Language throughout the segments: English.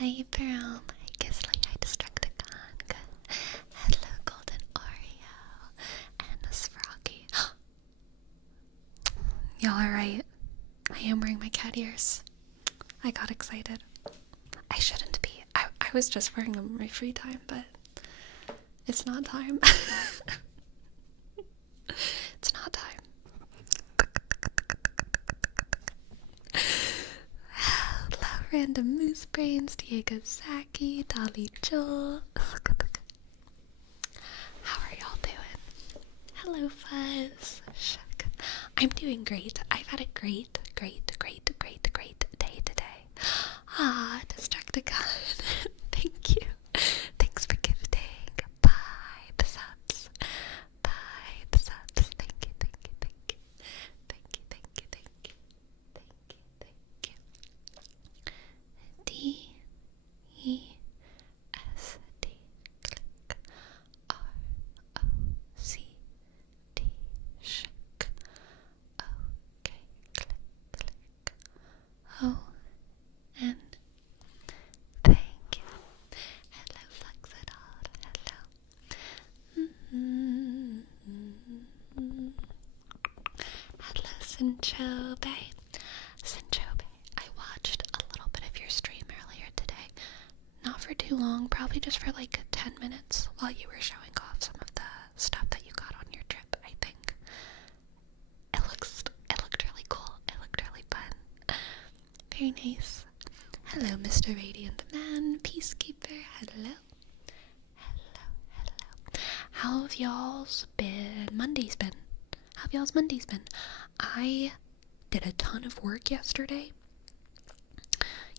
Hi, Pearl. Hi, Gisley. Hi, Destructicon. Hello, Golden Oreo. And this Froggy. Y'all are right. I am wearing my cat ears. I got excited. I shouldn't be. I was just wearing them in my free time, but it's not time. It's not time. Hello, Random Moose Brains, Diego Zaki, Dolly Joel. How are y'all doing? Hello, Fuzz. Shuck. I'm doing great. I've had a great day today. Ah, Destructicon. Thank you. Thanks for gifting. Bye, the subs. Bye, the subs. Thank you. D-E-S-D. Click. R-O-C-D. Shick. Okay. Click. O-N. Thank you. Hello, Fluxadol. Hello. Hello, Sinchobe. I watched a little bit of your stream earlier today. Not for too long, probably just for like 10 minutes while you were showing off some of the stuff that you got on your trip, I think. It looked really cool. It looked really fun. Very nice. Hello, Mr. Radiant Man, Peacekeeper. Hello. How have y'all's Mondays been? I did a ton of work yesterday.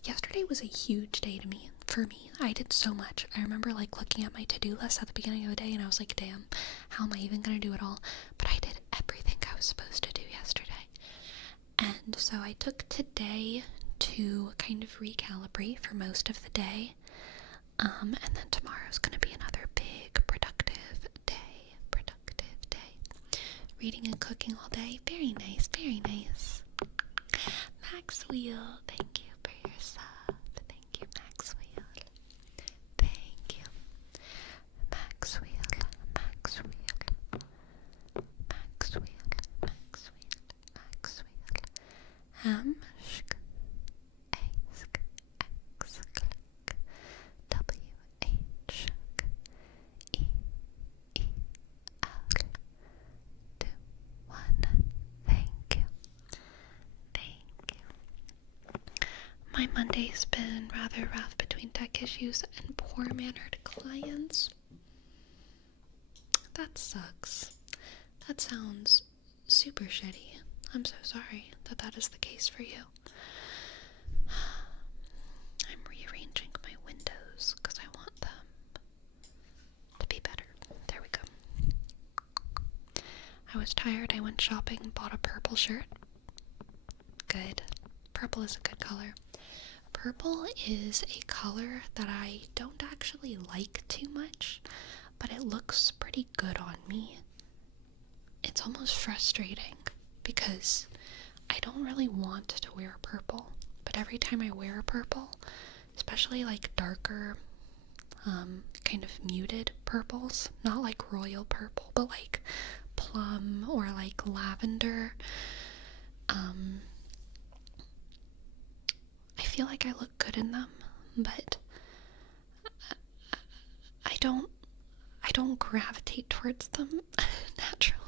Yesterday was a huge day for me. I did so much. I remember like looking at my to-do list at the beginning of the day and I was like, damn, how am I even gonna do it all? But I did everything I was supposed to do yesterday. And so I took today to kind of recalibrate for most of the day. And then tomorrow's gonna be another big productive day. Reading and cooking all day. Very nice. Max Wheel, thank you for your sub. Thank you, Max Wheel. Thank you. Max Wheel. Shk, ask, x, click, w, h, e, e, l, 2, 1. Thank you. My Monday's been rather rough between tech issues and poor-mannered clients. That sucks. That sounds super shitty. I'm so sorry that is the case for you. I'm rearranging my windows because I want them to be better. There we go. I was tired. I went shopping, bought a purple shirt. Good. Purple is a good color. Purple is a color that I don't actually like too much, but it looks pretty good on me. It's almost frustrating because I don't really want to wear purple, but every time I wear a purple, especially like darker, kind of muted purples, not like royal purple, but like plum or like lavender, I feel like I look good in them, but I don't gravitate towards them naturally.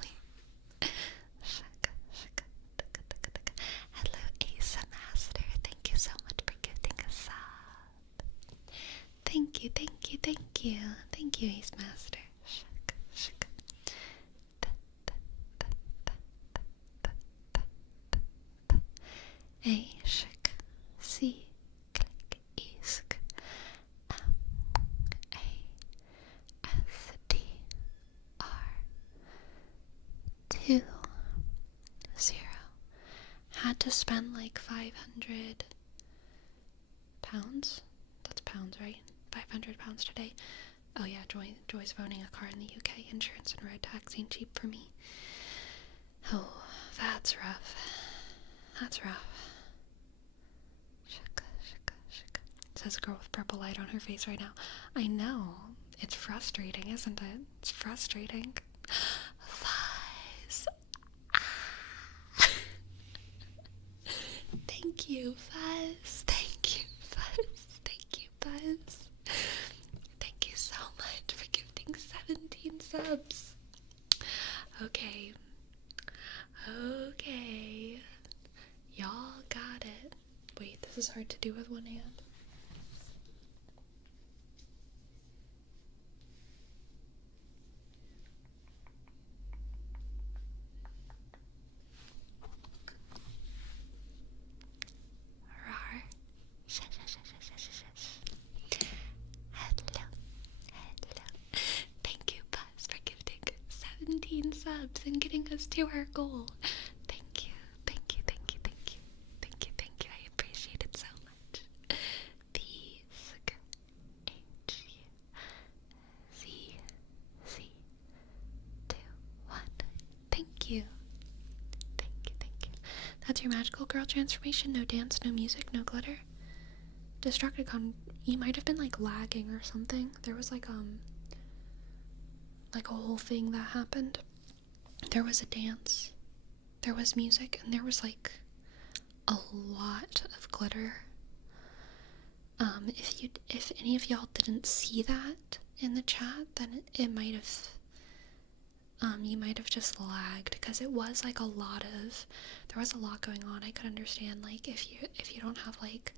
Hello, Asa Master. Thank you so much for gifting a sub. Thank you, Ace Master. A shik, C, click, isk, A, S, D, R, 2, 0. Had to spend like 500 pounds. That's pounds, right? 500 pounds today. Oh yeah, Joy's owning a car in the UK. Insurance and road tax ain't cheap for me. Oh, that's rough. So says a girl with purple light on her face right now. I know. It's frustrating, isn't it? It's frustrating. Fuzz. Ah. Thank you, Fuzz. Thank you, Fuzz. Thank you, Buzz. Thank you so much for gifting 17 subs. Okay. Okay. Y'all got it. Wait, this is hard to do with one hand. Rar. Hello. Thank you, Buzz, for gifting 17 subs and getting us to our goal. Thank you. Thank you. Thank you. Thank you. Thank you. Thank you. I appreciate it so much. P-S-C-H-U-Z-C-2-1. Thank you. Thank you. Thank you. That's your magical girl transformation. No dance, no music, no glitter. Destructicon, you might have been like lagging or something. There was like a whole thing that happened. There was a dance, there was music, and there was like a lot of glitter. If any of y'all didn't see that in the chat, then it might have you might have just lagged, because it was like there was a lot going on. I could understand, like, if you don't have like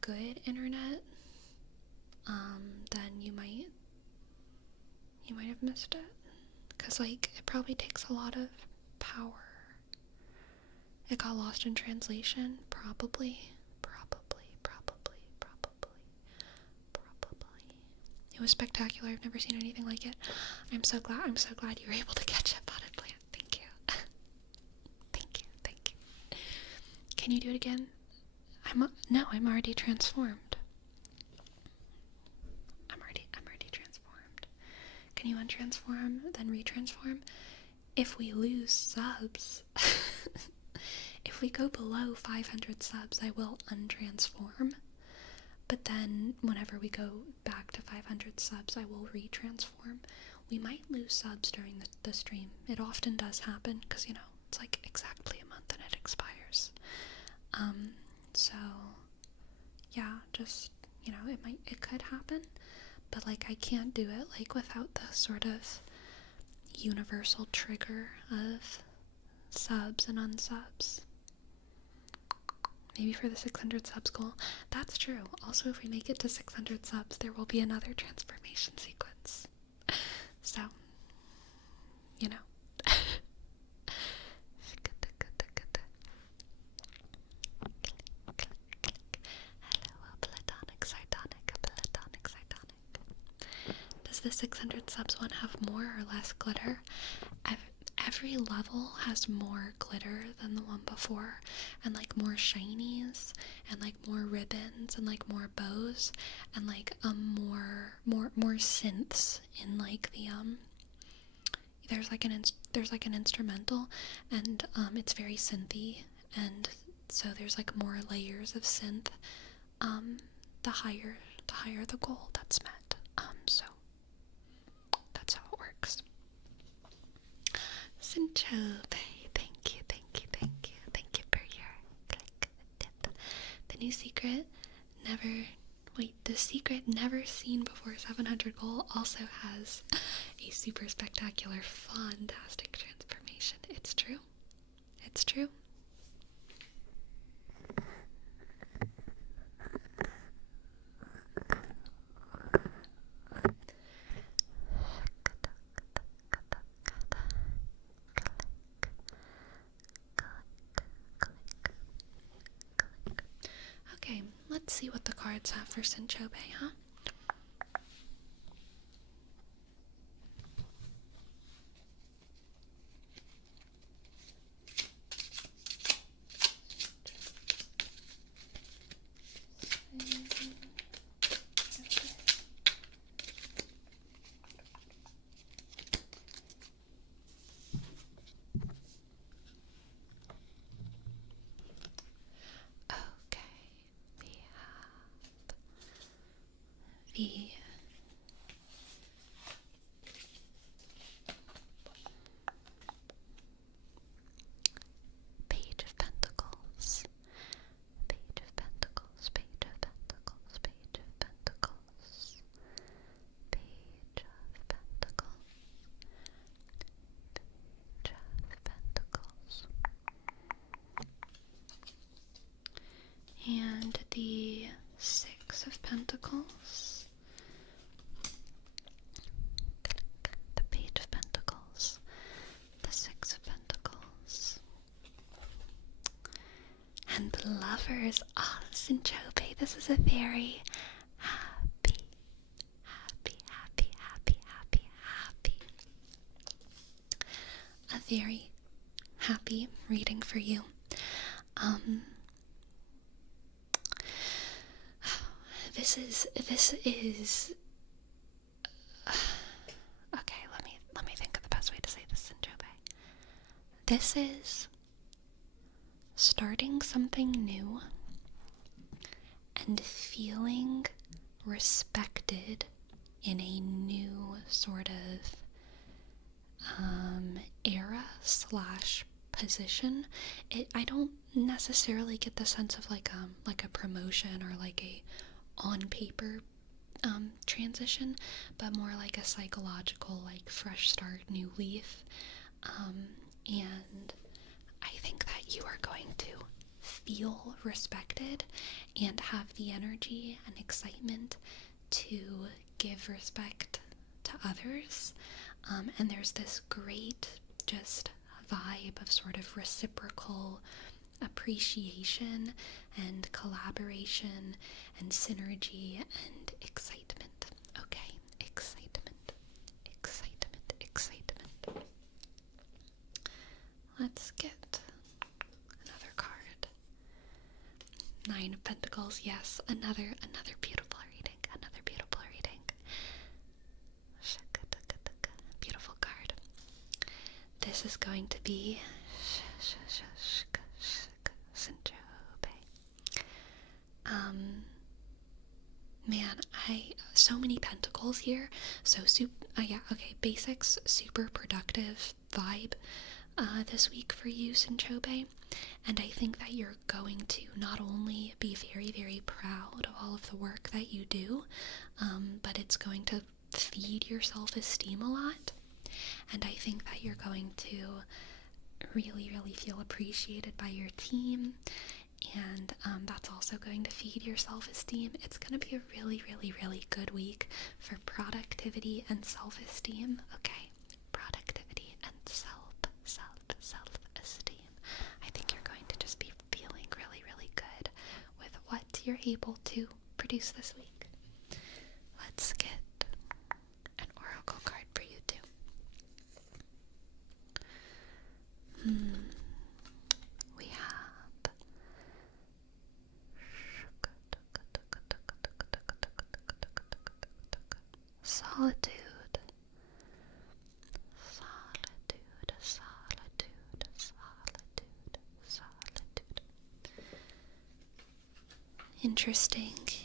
good internet, then you might have missed it, because like it probably takes a lot of power. It got lost in translation, probably. It was spectacular. I've never seen anything like it. I'm so glad you were able to catch up on it, Plant. Thank you. Thank you. Can you do it again? I'm already transformed. I'm already transformed. Can you untransform, then retransform? If we lose subs, if we go below 500 subs, I will untransform. But then, whenever we go back to 500 subs, I will retransform. We might lose subs during the stream. It often does happen, because, it's like exactly a month and it expires. So, yeah, just, it could happen. But, like, I can't do it, like, without the sort of universal trigger of subs and unsubs. Maybe for the 600 subs goal. That's true. Also, if we make it to 600 subs, there will be another transformation sequence. So, Hello, platonic, sardonic. Does the 600 subs one have more or less glitter? Every level has more glitter than the one before, and like more shinies, and like more ribbons, and like more bows, and like more synths in like the there's like an instrumental, and it's very synthy, and so there's like more layers of synth. The higher the goal that's met. So that's how it works. Sinchobe, thank you for your click tip. The secret never seen before 700 goal also has a super spectacular, fantastic transformation. It's true. Okay, let's see what the cards have for Sinchobe, huh? Okay, we the Page of Pentacles, Page of Pentacles, Page of Pentacles, Page of Pentacles, Page of Pentacles, Page of Pentacles, and the Six of Pentacles, the Page of Pentacles, the Six of Pentacles, and the Lovers. Ah, Syncope, this is a very happy, happy, happy, happy, happy, happy, a very happy reading for you. This is okay, let me think of the best way to say this, Syncope. This is starting something new and feeling respected in a new sort of era slash position. I don't necessarily get the sense of like a promotion or like a on paper transition, but more like a psychological, like fresh start, new leaf. And I think that you are going to feel respected and have the energy and excitement to give respect to others. And there's this great just vibe of sort of reciprocal appreciation and collaboration and synergy and excitement. Okay, excitement, excitement, excitement. Let's get another card. Nine of Pentacles, yes, another beautiful reading, another beautiful reading. Beautiful card. This is going to be Syncope. Man, so many pentacles here. So basics, super productive vibe this week for you, Syncope. And I think that you're going to not only be very, very proud of all of the work that you do, but it's going to feed your self-esteem a lot. And I think that you're going to really, really feel appreciated by your team. And that's also going to feed your self-esteem. It's going to be a really, really, really good week for productivity and self-esteem. Okay, productivity and self-esteem. I think you're going to just be feeling really, really good with what you're able to produce this week. Let's get an oracle card for you too. We have solitude.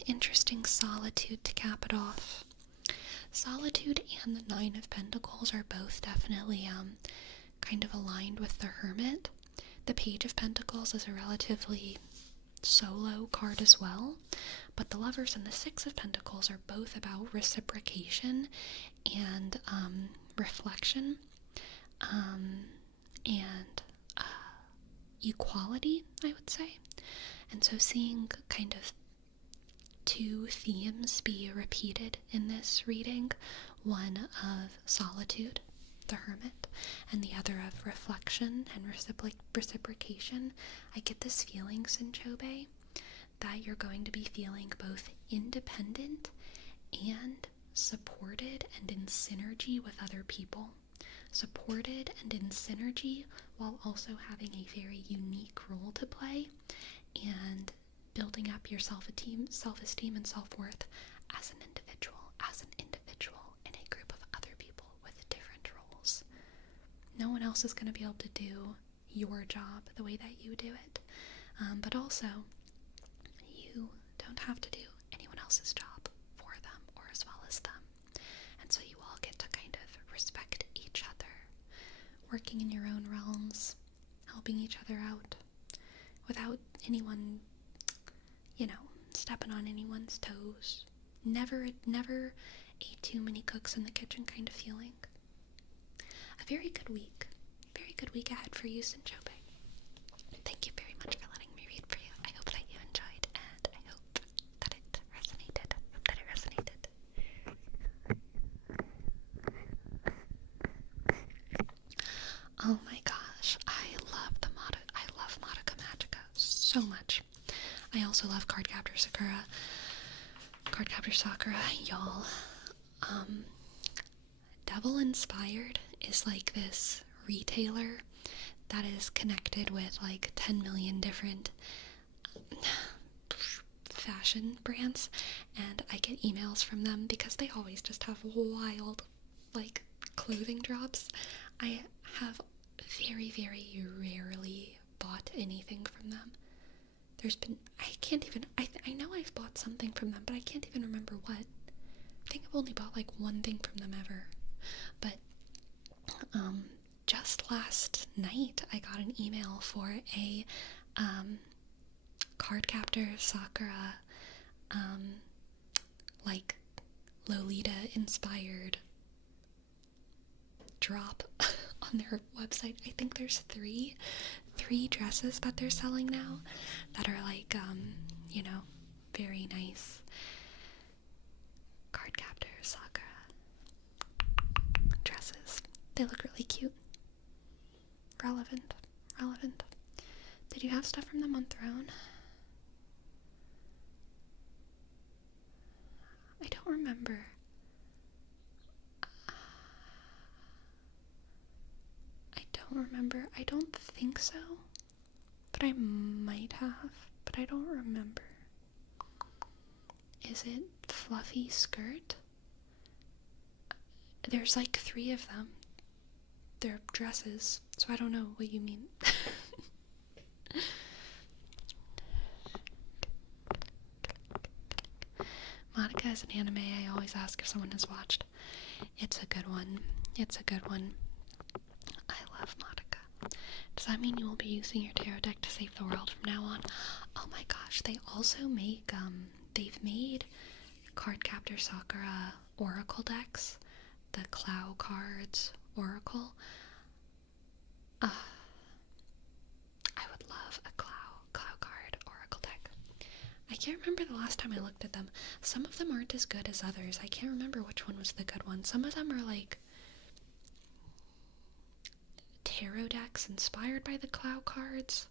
Interesting solitude to cap it off. Solitude and the Nine of Pentacles are both definitely kind of aligned with the Hermit. The Page of Pentacles is a relatively solo card as well, but the Lovers and the Six of Pentacles are both about reciprocation and reflection and equality, I would say. And so seeing kind of two themes be repeated in this reading, one of solitude, the Hermit, and the other of reflection and reciprocation, I get this feeling, Syncope, that you're going to be feeling both independent and supported and in synergy with other people. Supported and in synergy while also having a very unique role to play and building up your self-esteem and self-worth as an individual in a group of other people with different roles. No one else is going to be able to do your job the way that you do it, but also you don't have to do anyone else's job for them or respect each other, working in your own realms, helping each other out, without anyone, stepping on anyone's toes. Never a too many cooks in the kitchen kind of feeling. A very good week ahead for you, Sinchope. Thank you very much for letting me read for you. I hope that you enjoyed, and I hope that it resonated. Oh my gosh, I love Madoka Magica so much. I also love Cardcaptor Sakura, y'all. Devil Inspired is like this retailer that is connected with like 10 million different fashion brands, and I get emails from them because they always just have wild like clothing drops. I have very, very rarely bought anything from them. I know I've bought something from them, but I can't even remember what. I think I've only bought like one thing from them ever. But just last night I got an email for a Cardcaptor Sakura like Lolita inspired drop on their website. I think there's three dresses that they're selling now that are like very nice Cardcaptor Sakura dresses. They look really cute. Relevant. Did you have stuff from them on Throne? I don't remember. I don't think so. But I might have. But I don't remember. Is it fluffy skirt? There's like 3 of them. They're dresses, so I don't know what you mean. Madoka is an anime I always ask if someone has watched. It's a good one. I love Madoka. Does that mean you will be using your tarot deck to save the world from now on? Oh my gosh, they also make, they've made Cardcaptor Sakura Oracle decks. The Clow Cards Oracle. I would love a Clow Card Oracle deck. I can't remember the last time I looked at them. Some of them aren't as good as others. I can't remember which one was the good one. Some of them are like tarot decks inspired by the Clow cards.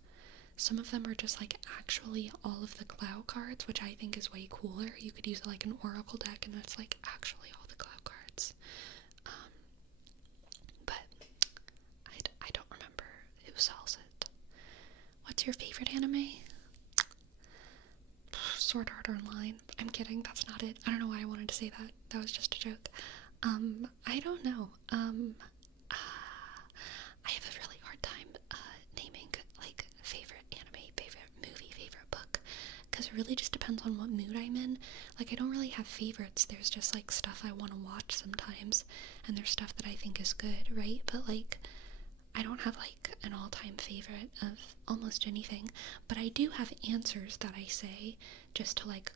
Some of them are just like actually all of the Clow cards, which I think is way cooler. You could use like an Oracle deck and it's like actually all the Clow cards. But I don't remember who sells it. What's your favorite anime? Sword Art Online. I'm kidding, that's not it. I don't know why I wanted to say that. That was just a joke. I don't know. I have a really hard time naming like favorite anime, favorite movie, favorite book, because it really just depends on what mood I'm in. Like, I don't really have favorites. There's just like stuff I want to watch sometimes, and there's stuff that I think is good, right? But like, I don't have like an all-time favorite of almost anything, but I do have answers that I say just to like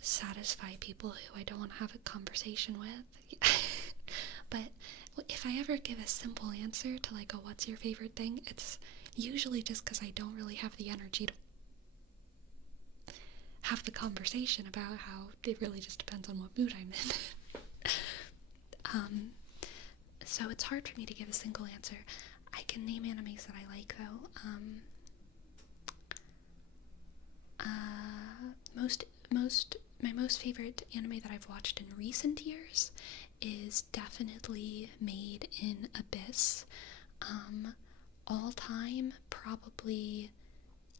satisfy people who I don't want to have a conversation with. But if I ever give a simple answer to like a what's your favorite thing, it's usually just because I don't really have the energy to have the conversation about how it really just depends on what mood I'm in. So it's hard for me to give a single answer. I can name animes that I like though. My most favorite anime that I've watched in recent years is definitely Made in Abyss. All time, probably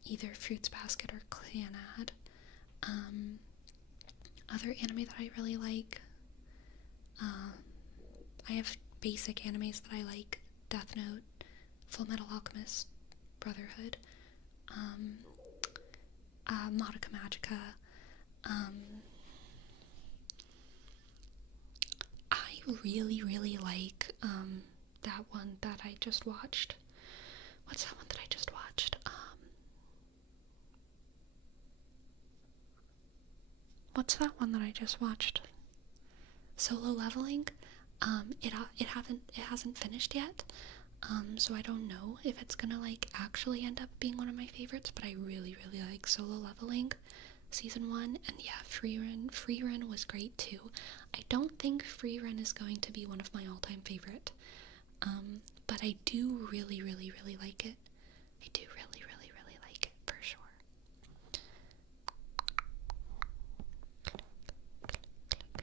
either Fruits Basket or Clannad. Other anime that I really like, I have basic animes that I like: Death Note, Full Metal Alchemist, Brotherhood, Madoka Magica, really, really like that one that I just watched. What's that one that I just watched? What's that one that I just watched? Solo Leveling. It hasn't finished yet. So I don't know if it's gonna like actually end up being one of my favorites, but I really, really like Solo Leveling season 1, and yeah, Free Run was great too. I don't think Free Run is going to be one of my all-time favorite, but I do really, really, really like it. I do really, really, really like it for sure.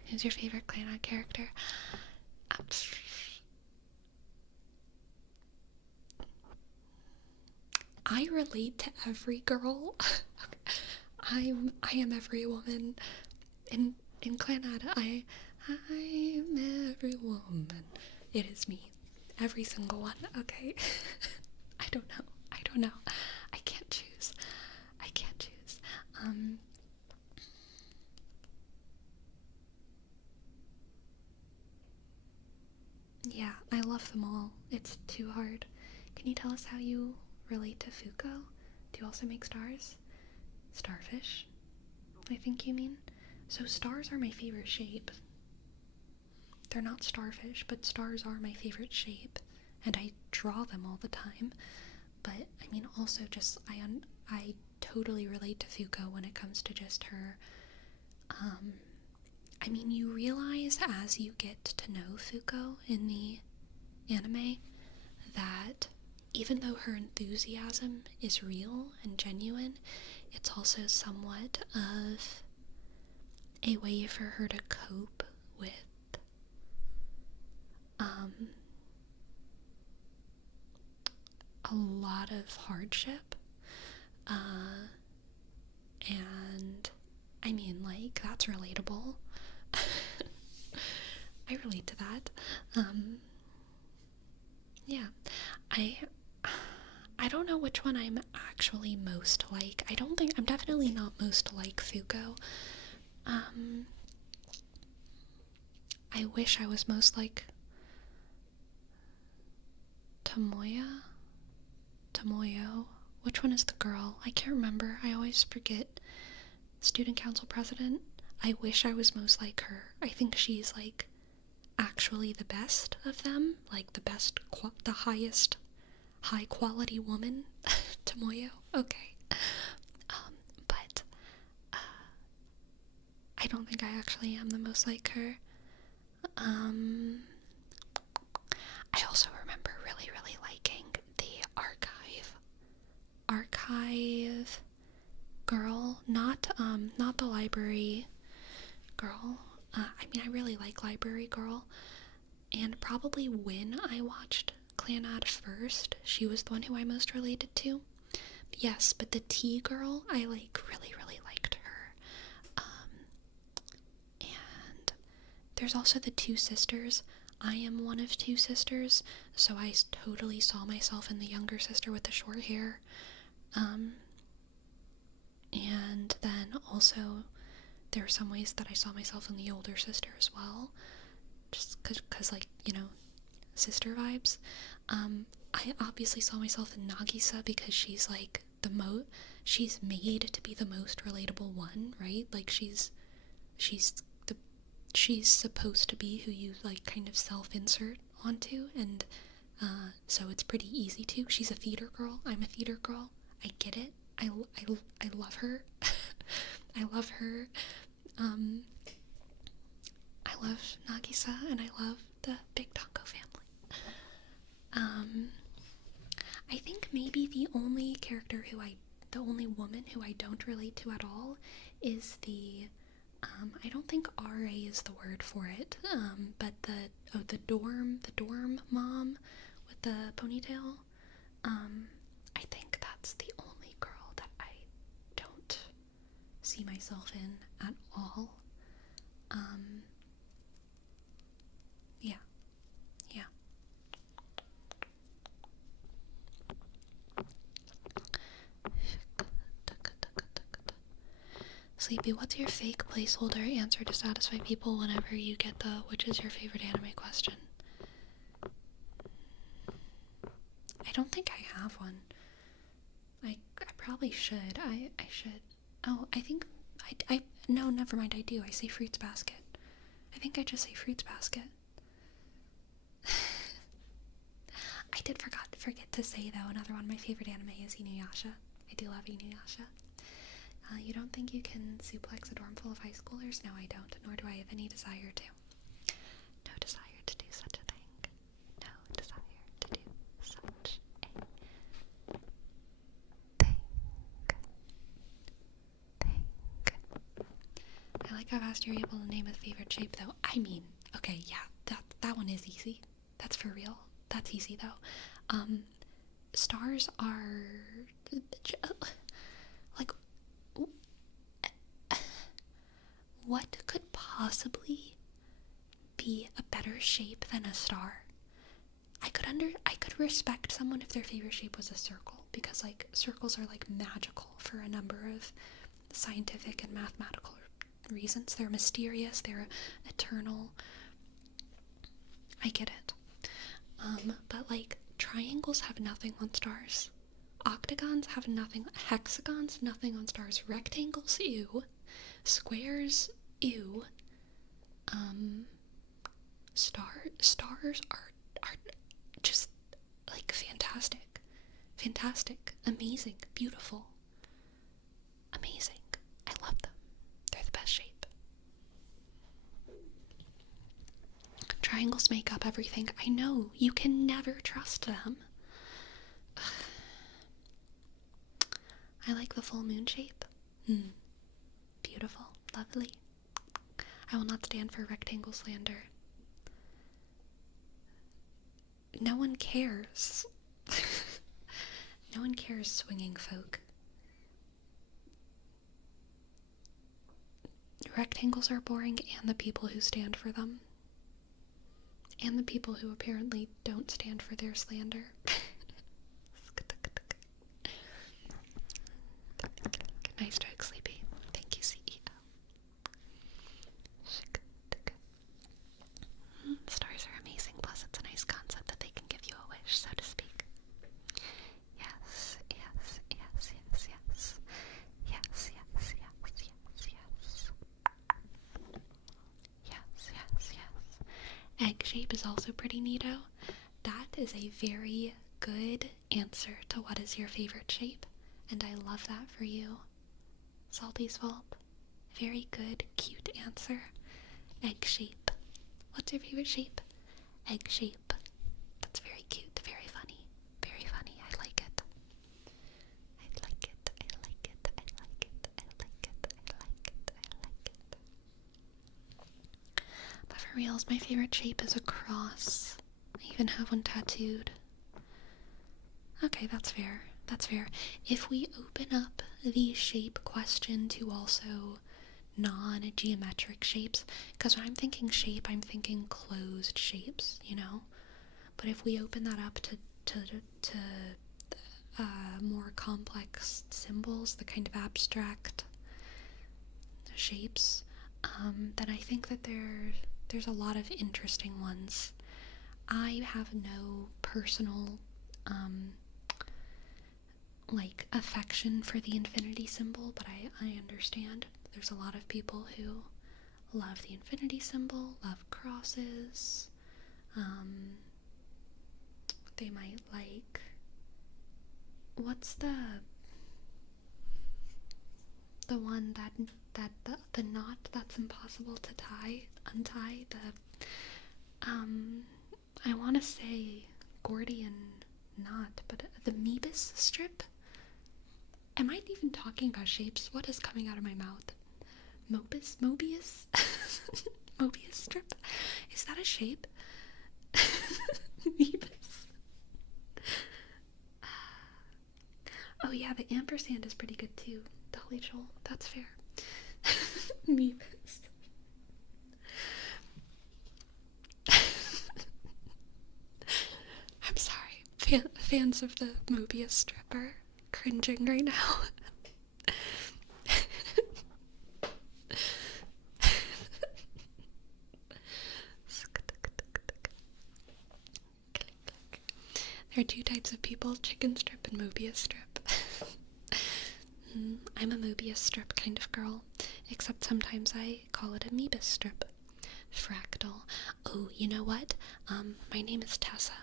Who's your favorite Clannad character? I relate to every girl. I am every woman in Clannad. I'm every woman. It is me. Every single one. Okay. I don't know. I can't choose. Yeah, I love them all. It's too hard. Can you tell us how you relate to Fuko? Do you also make stars? Starfish, I think you mean. So stars are my favorite shape. They're not starfish, but stars are my favorite shape, and I draw them all the time. But I mean, also just I totally relate to Fuko when it comes to just her. I mean, you realize as you get to know Fuko in the anime that even though her enthusiasm is real and genuine, it's also somewhat of a way for her to cope with a lot of hardship. And I mean, like, that's relatable. I relate to that. Yeah. I don't know which one I'm actually most like. I'm definitely not most like Fuko. I wish I was most like Tomoyo. Which one is the girl? I can't remember. I always forget. Student council president. I wish I was most like her. I think she's like actually the best of them, like the best, the highest high quality woman. Tomoyo. Okay. But I don't think I actually am the most like her. I also remember really, really liking the archive girl, not the library girl. I mean, I really like library girl, and probably when I watched Clannad first, she was the one who I most related to. Yes, but the tea girl, I like really, really liked her. And there's also the two sisters. I am one of two sisters, so I totally saw myself in the younger sister with the short hair. And then also there are some ways that I saw myself in the older sister as well, just cause like, you know, sister vibes. I obviously saw myself in Nagisa because she's like she's made to be the most relatable one, right? Like she's supposed to be who you like kind of self-insert onto, and so it's pretty easy to. She's a theater girl. I'm a theater girl. I get it. I love her. I love her. I love Nagisa, and I love the Big Tanko family. I think maybe the only woman who I don't relate to at all is I don't think RA is the word for it, but the dorm mom with the ponytail. I think that's the only girl that I don't see myself in at all. Yeah. Sleepy, what's your fake placeholder answer to satisfy people whenever you get the which is your favorite anime question? I don't think I have one. I probably should. I should. Oh, I think no, never mind, I do. I say fruits basket. I think I just say fruits basket. I did forget to say, though, another one of my favorite anime is Inuyasha. I do love Inuyasha. You don't think you can suplex a dorm full of high schoolers? No, I don't, nor do I have any desire to. No desire to do such a thing. No desire to do such a thing. I like how fast you're able to name a favorite shape, though. I mean, okay, yeah, that one is easy. That's for real. That's easy, though. Stars are like, what could possibly be a better shape than a star? I could respect someone if their favorite shape was a circle, because like circles are like magical for a number of scientific and mathematical reasons. They're mysterious, they're eternal. I get it. But like triangles have nothing on stars. Octagons have nothing. Hexagons, nothing on stars. Rectangles, ew. Squares, ew. Stars are just like fantastic, amazing, beautiful, amazing. I love them. They're the best shape. Triangles make up everything. I know, you can never trust them. I like the full moon shape. Beautiful, lovely. I will not stand for rectangle slander. No one cares. No one cares, swinging folk. Rectangles are boring, and the people who stand for them. And the people who apparently don't stand for their slander. Nice joke, Sleepy. Thank you, CEO. Stars are amazing, plus it's a nice concept that they can give you a wish, so to speak. Yes. Egg shape is also pretty neato. That is a very good answer to what is your favorite shape, and I love that for you. Salty's Vault. Very good, cute answer. Egg shape. What's your favorite shape? Egg shape. That's very cute, very funny. Very funny. I like it. But for reals, my favorite shape is a cross. I even have one tattooed. Okay, that's fair. That's fair. If we open up the shape question to also non-geometric shapes, because when I'm thinking shape, I'm thinking closed shapes, you know? But if we open that up to more complex symbols, the kind of abstract shapes, then I think that there's a lot of interesting ones. I have no personal like affection for the infinity symbol, but I understand there's a lot of people who love the infinity symbol, love crosses. They might like, what's the one that the knot that's impossible to untie, I want to say Gordian knot, but the Moebius strip? Am I even talking about shapes? What is coming out of my mouth? Moebius? Moebius strip? Is that a shape? Moebius. Oh yeah, the ampersand is pretty good too. Dolly Joel, that's fair. Moebius. I'm sorry. Fans of the Moebius strip are cringing right now. are two types of people, chicken strip and Mobius strip. I'm a Mobius strip kind of girl, except sometimes I call it a Moebius strip. Fractal. Oh, you know what? My name is Tessa.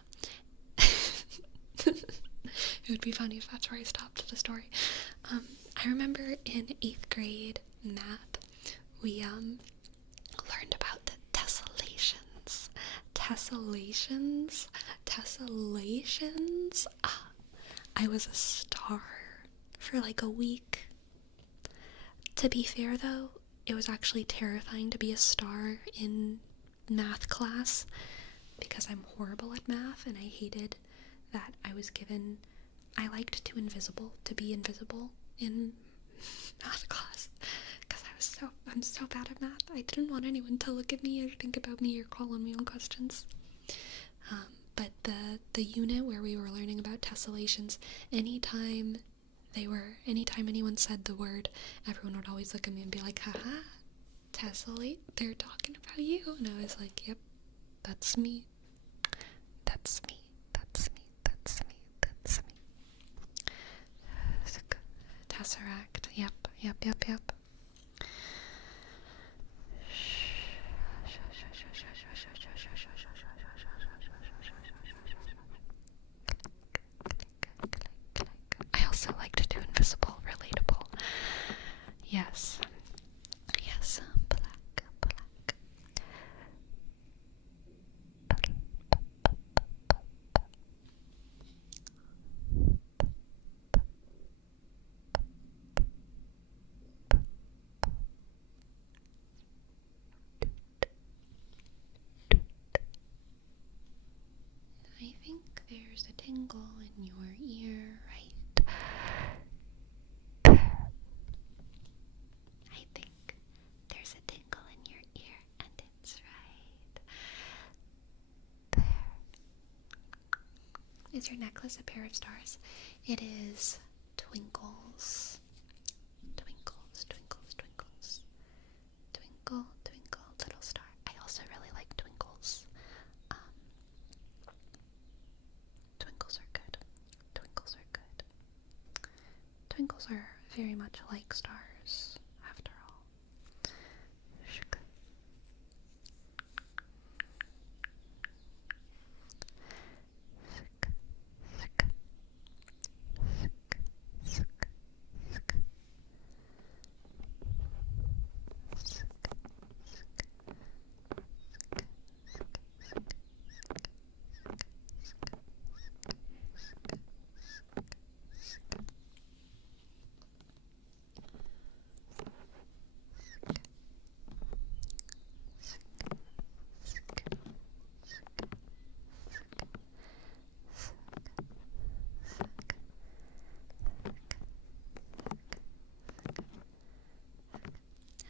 It would be funny if that's where I stopped the story. I remember in 8th grade math, we learned about the tessellations. Tessellations. I was a star for like a week. To be fair though, it was actually terrifying to be a star in math class because I'm horrible at math and I hated that I liked to be invisible in math class because I'm so bad at math. I didn't want anyone to look at me or think about me or call on me on questions. But the unit where we were learning about tessellations, anytime anyone said the word, everyone would always look at me and be like, haha, tessellate, they're talking about you. And I was like, yep, that's me. That's me. Tesseract, yep. I also like to do invisible, relatable. Yes, black. I think there's a tingle in your ear, right? I think there's a tingle in your ear, and it's right there. Is your necklace a pair of stars? It is twinkles. Twinkle, twinkle, little star. I also really like twinkles. Twinkles are good. Twinkles are very much like stars, after all.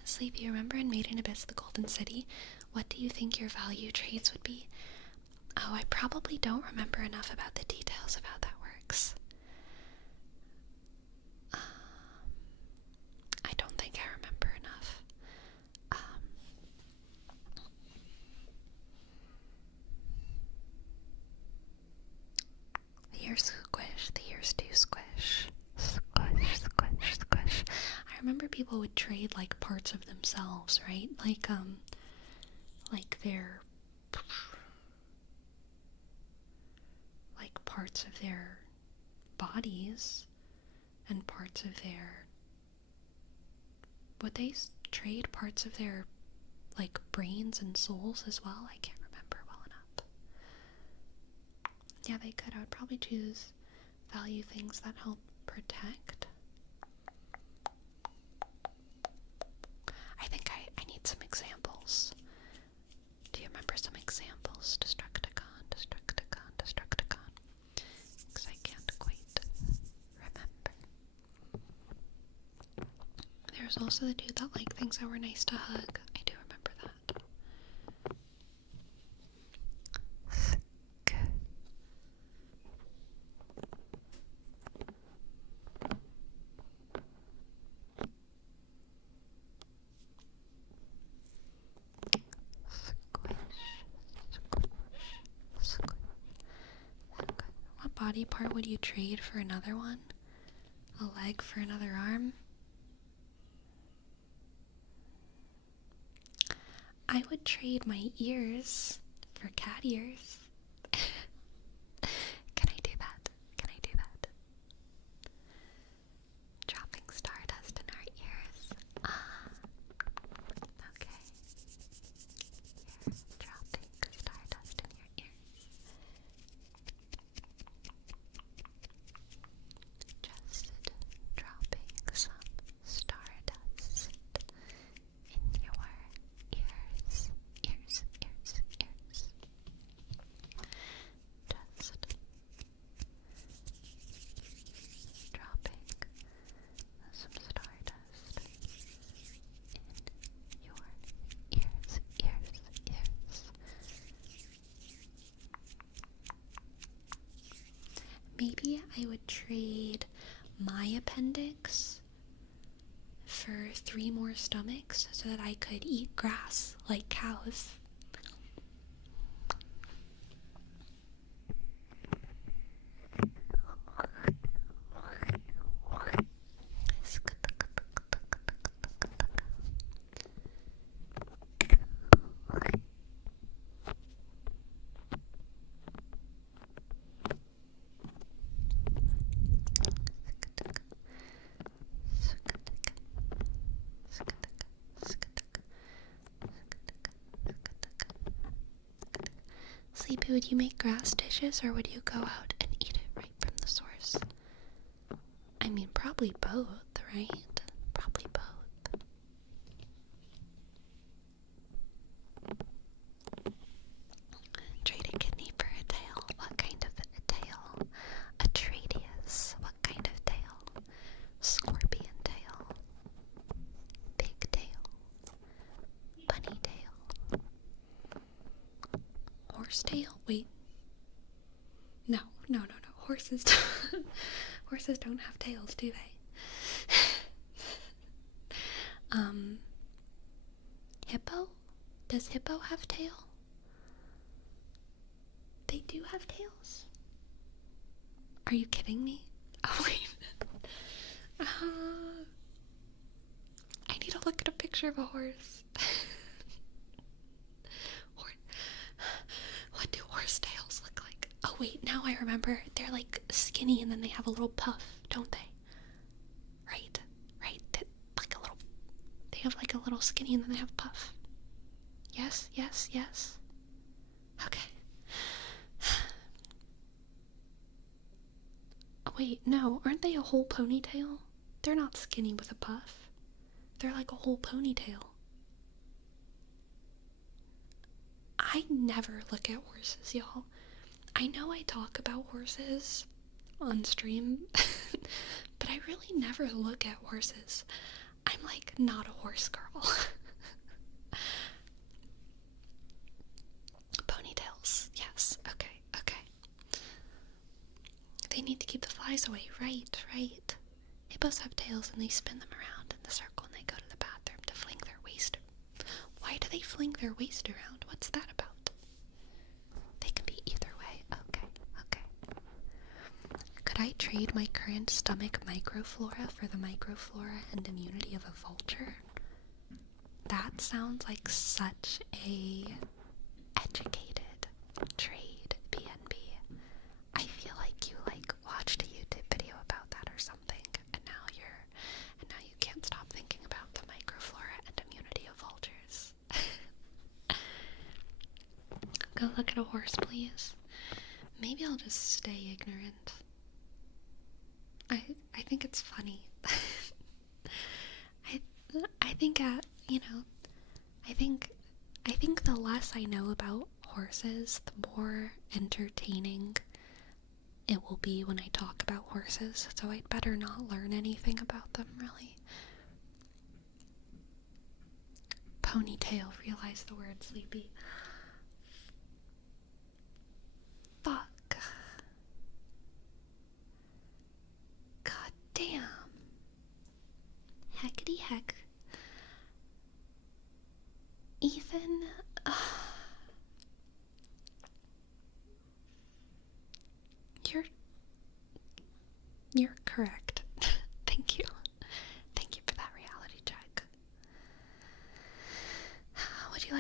Sleep, you remember in Made in Abyss, the Golden City? What do you think your value traits would be? Oh, I probably don't remember enough about the details of how that works. I don't think I remember enough. The ears squish, the ears do squish. Squish. I remember people would trade like parts of themselves, right? Like their parts of their bodies and parts of their, would they trade parts of their like brains and souls as well? I can't remember well enough. Yeah, they could. I would probably choose value things that help protect. I think I need some examples. Do you remember some examples? Destructicon. Because I can't quite remember. There's also the dude that liked things that were nice to hug. I do remember that. body part would you trade for another one? A leg for another arm? I would trade my ears for cat ears. Can I do that? Can I do that? Dropping stardust in our ears. Okay. Here, dropping stardust in your ears. Just dropping some stardust in your ears. Ears, ears, ears. Just dropping some stardust in your ears, ears, ears. Maybe I would trade my appendix for 3 more stomachs so that I could eat grass like cows. Sleepy, would you make grass dishes or would you go out and eat it right from the source? I mean, probably both, right? Probably both. Trade a kidney for a tail. What kind of a tail? Atreides. What kind of tail? Scorpion tail. Pig tail. Bunny tail. Horse tail? Wait. No. Horses horses don't have tails, do they? Hippo? Does hippo have tail? They do have tails? Are you kidding me? Oh, wait. I need to look at a picture of a horse. What do horse tails look like? Oh wait, now I remember. They're like skinny and then they have a little puff, don't they? Right. Like a little. They have like a little skinny and then they have a puff. Yes. Okay. Oh, wait, no. Aren't they a whole ponytail? They're not skinny with a puff. They're like a whole ponytail. I never look at horses, y'all. I know I talk about horses on stream, but I really never look at horses. I'm like not a horse girl. Ponytails, yes, okay. They need to keep the flies away, right. Hippos have tails and they spin them around in the circle and they go to the bathroom to fling their waist. Why do they fling their waist around? What's that about? They can be either way. Okay. Could I trade my current stomach microflora for the microflora and immunity of a vulture? That sounds like such a educated trade, BNB. I feel like you watched a YouTube video about that or something, and now you can't stop thinking about the microflora and immunity of vultures. Go look at a horse, please. Maybe I'll just stay ignorant. I think it's funny. I think I think the less I know about horses, the more entertaining it will be when I talk about horses, so I'd better not learn anything about them, really. Ponytail, realize the word sleepy. Fuck. God damn. Heckity heck. Ethan,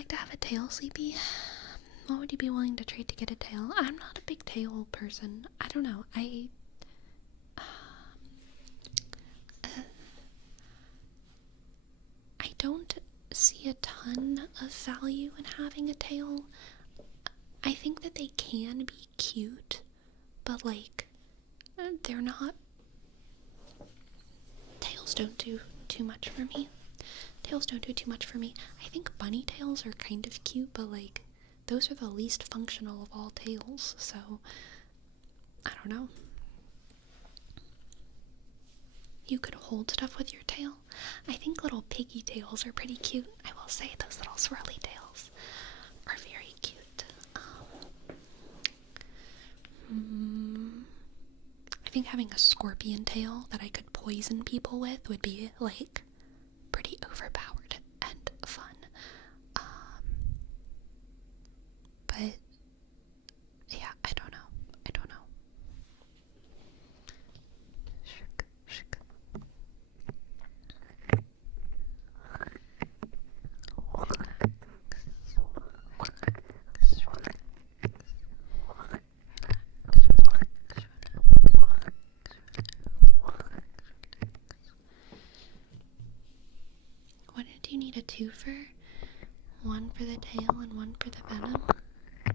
like to have a tail, Sleepy? What would you be willing to trade to get a tail? I'm not a big tail person. I don't know. I don't see a ton of value in having a tail. I think that they can be cute, but like, they're not. Tails don't do too much for me. Tails don't do too much for me. I think bunny tails are kind of cute, but like, those are the least functional of all tails, so I don't know. You could hold stuff with your tail. I think little piggy tails are pretty cute. I will say those little swirly tails are very cute. I think having a scorpion tail that I could poison people with would be like pretty overpowered and fun. But yeah, I don't know. What did you need a two for? One for the tail and one for the venom? I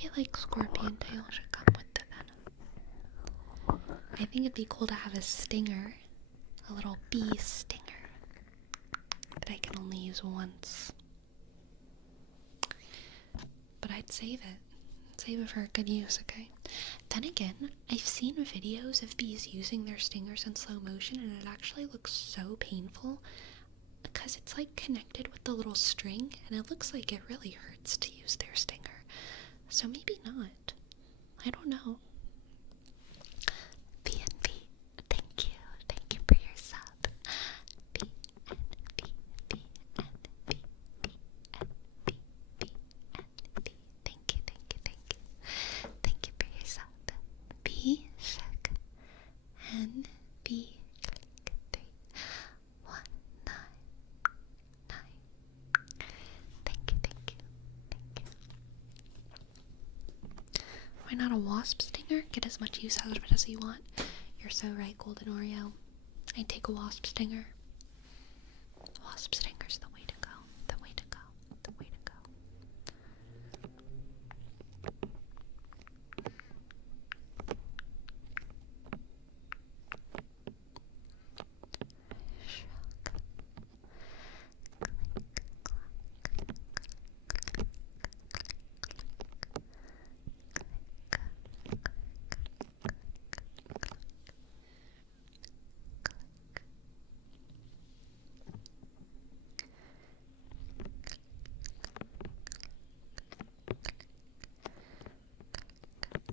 feel like scorpion tail should come with the venom. I think it'd be cool to have a stinger, a little bee stinger, that I can only use once. But I'd save it. Save it for a good use, okay? Then again, I've seen videos of bees using their stingers in slow motion, and it actually looks so painful because it's like connected with the little string, and it looks like it really hurts to use their stinger. So maybe not. I don't know. BNB, thank you. Thank you for your sub. BNB, BNB, BNB, BNB. Thank you. Thank you for your sub. B check and B click 3 1 9 9. Thank you. Why not a wasp stinger? Get as much use out of it as you want. You're so right, Golden Oreo. I'd take a wasp stinger. Wasp stinger's the way to go. The way to go.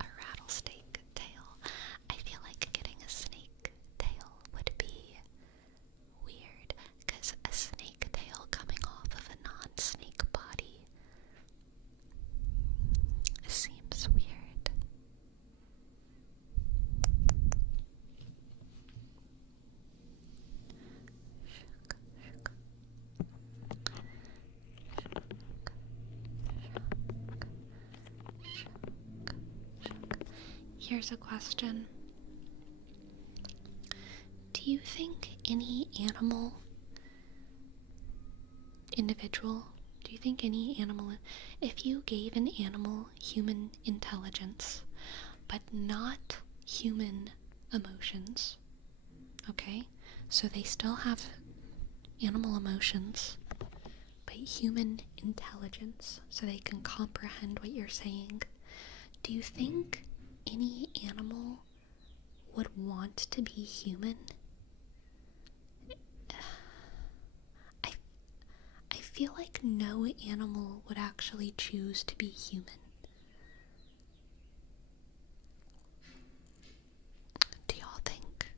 A rattlesnake tail. I feel like getting a snake tail would be weird, because a snake tail coming off of a non-snake body seems weird. Here's a question. Do you think any animal, individual, if you gave an animal human intelligence, but not human emotions, okay? So they still have animal emotions, but human intelligence, so they can comprehend what you're saying. Do you think any animal would want to be human? I feel like no animal would actually choose to be human. Do y'all think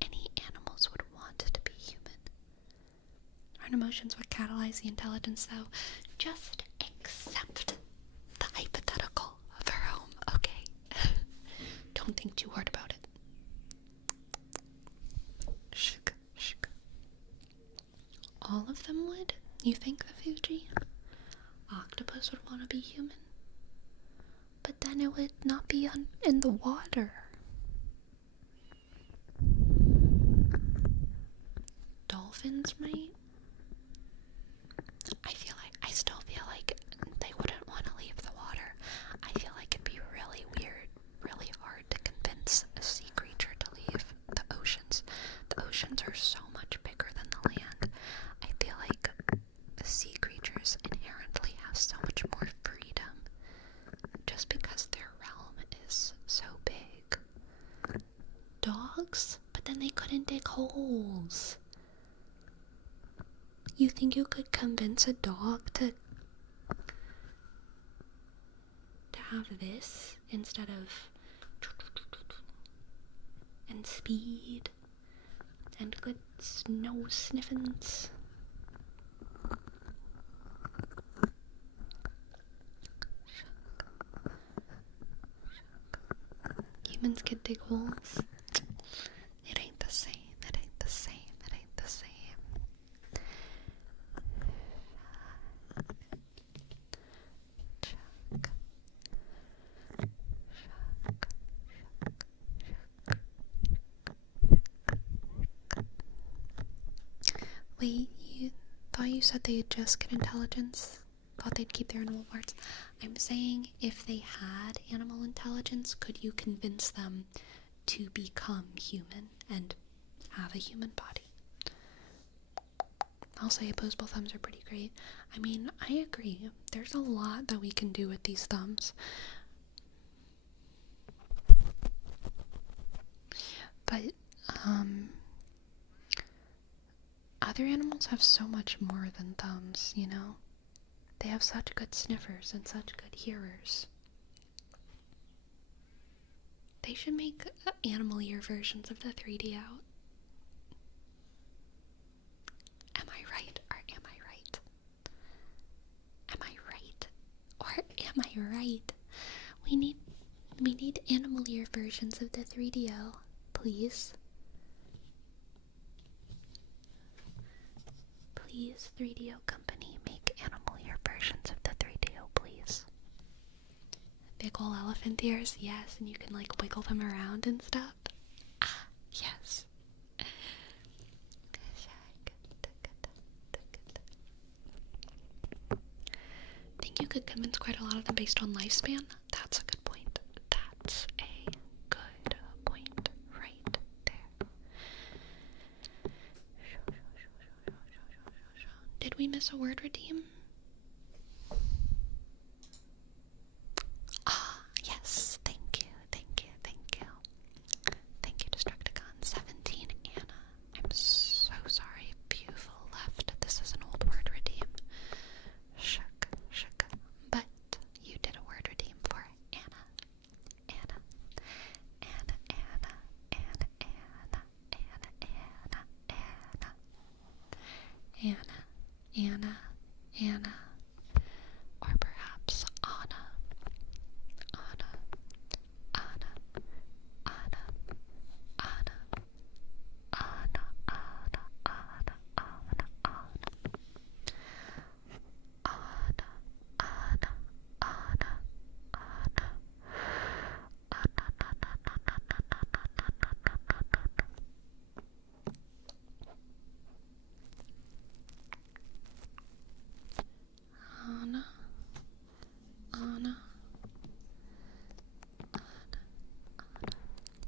any animals would want to be human? Our emotions would catalyze the intelligence, though. Just accept the hypothetical of her home, okay? Don't think too hard about it. All of them would? You think, the Fuji? octopus would want to be human. But then it would not be in the water. Dolphins might. I still feel like they wouldn't want to leave the water. I feel like it'd be really weird, really hard to convince a sea creature to leave the oceans. The oceans are so much bigger than the land. I feel like the sea creatures inherently have so much more freedom just because their realm is so big. Dogs? But then they couldn't dig holes. You think you could convince a dog to have this instead of and speed and good snow sniffins? Humans could dig holes. It ain't the same. It ain't the same. It ain't the same. Wait, you thought you said they'd just get intelligence? Thought they'd keep their animal parts? I'm saying if they had animal intelligence, could you convince them to become human and have a human body? I'll say opposable thumbs are pretty great. I mean, I agree. There's a lot that we can do with these thumbs. But, other animals have so much more than thumbs, you know? They have such good sniffers and such good hearers. They should make animal ear versions of the 3D out. Am I right or am I right? Am I right or am I right? We need animal ear versions of the 3DO, please. Please, 3DO company, make animal ear versions of the 3DO, please. Big ol' elephant ears, yes, and you can like wiggle them around and stuff. Ah, yes. Think you could convince quite a lot of them based on lifespan? That's a good point. That's a good point right there. Did we miss a word redeem? Ah, yes. Thank you, thank you, thank you. Thank you, Destructicon 17 Anna. I'm so sorry if you've left. This is an old word redeem. Shook. But you did a word redeem for Anna. Anna. Or perhaps Anna. Anna.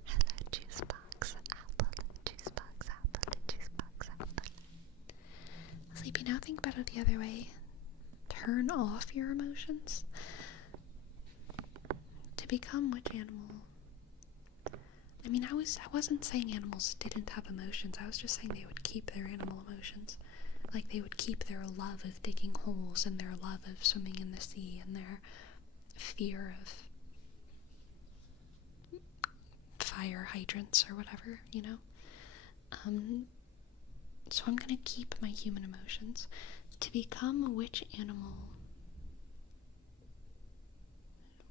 Hello, juicebox apple. Sleepy, now think about it the other way. Turn off your emotions. To become which animal? I mean, I wasn't saying animals didn't have emotions. I was just saying they would keep their animal emotions. Like, they would keep their love of digging holes and their love of swimming in the sea and their fear of fire hydrants or whatever, you know? So I'm gonna keep my human emotions. To become which animal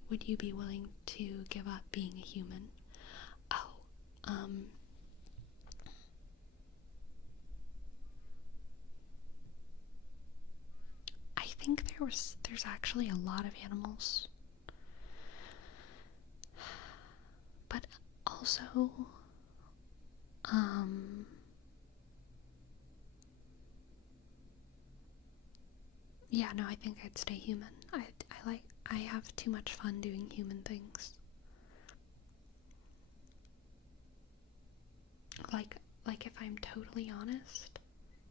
would you be willing to give up being a human? Oh, I think there's actually a lot of animals. But also, yeah, no, I think I'd stay human. I have too much fun doing human things. Like if I'm totally honest,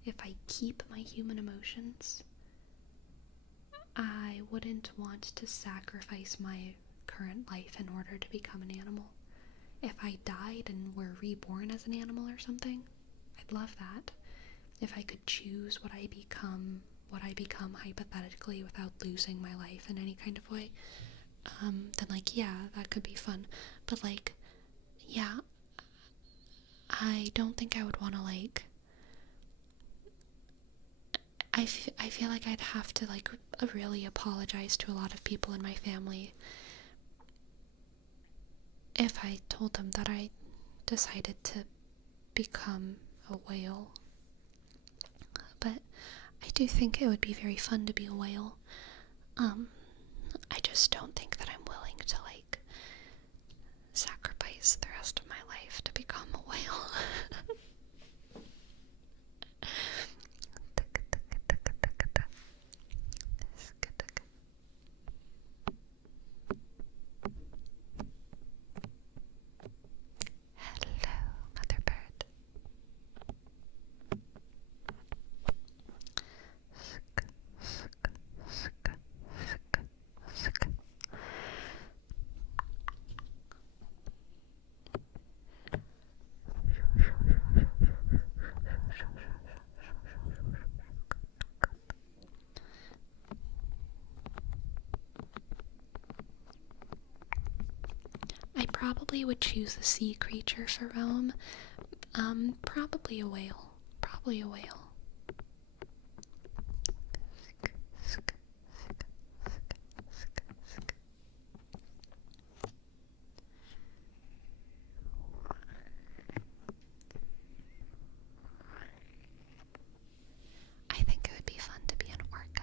if I keep my human emotions, I wouldn't want to sacrifice my current life in order to become an animal. If I died and were reborn as an animal or something, I'd love that. If I could choose what I become hypothetically without losing my life in any kind of way, then like, yeah, that could be fun. But like, yeah, I don't think I would want to like, I feel like I'd have to like really apologize to a lot of people in my family if I told them that I decided to become a whale. But I do think it would be very fun to be a whale. I just don't think that I'm willing to like sacrifice the rest of my life to become a whale. Hello, mother bird. I probably would choose a sea creature for Rome. Probably a whale. Probably a whale. I think it would be fun to be an orca,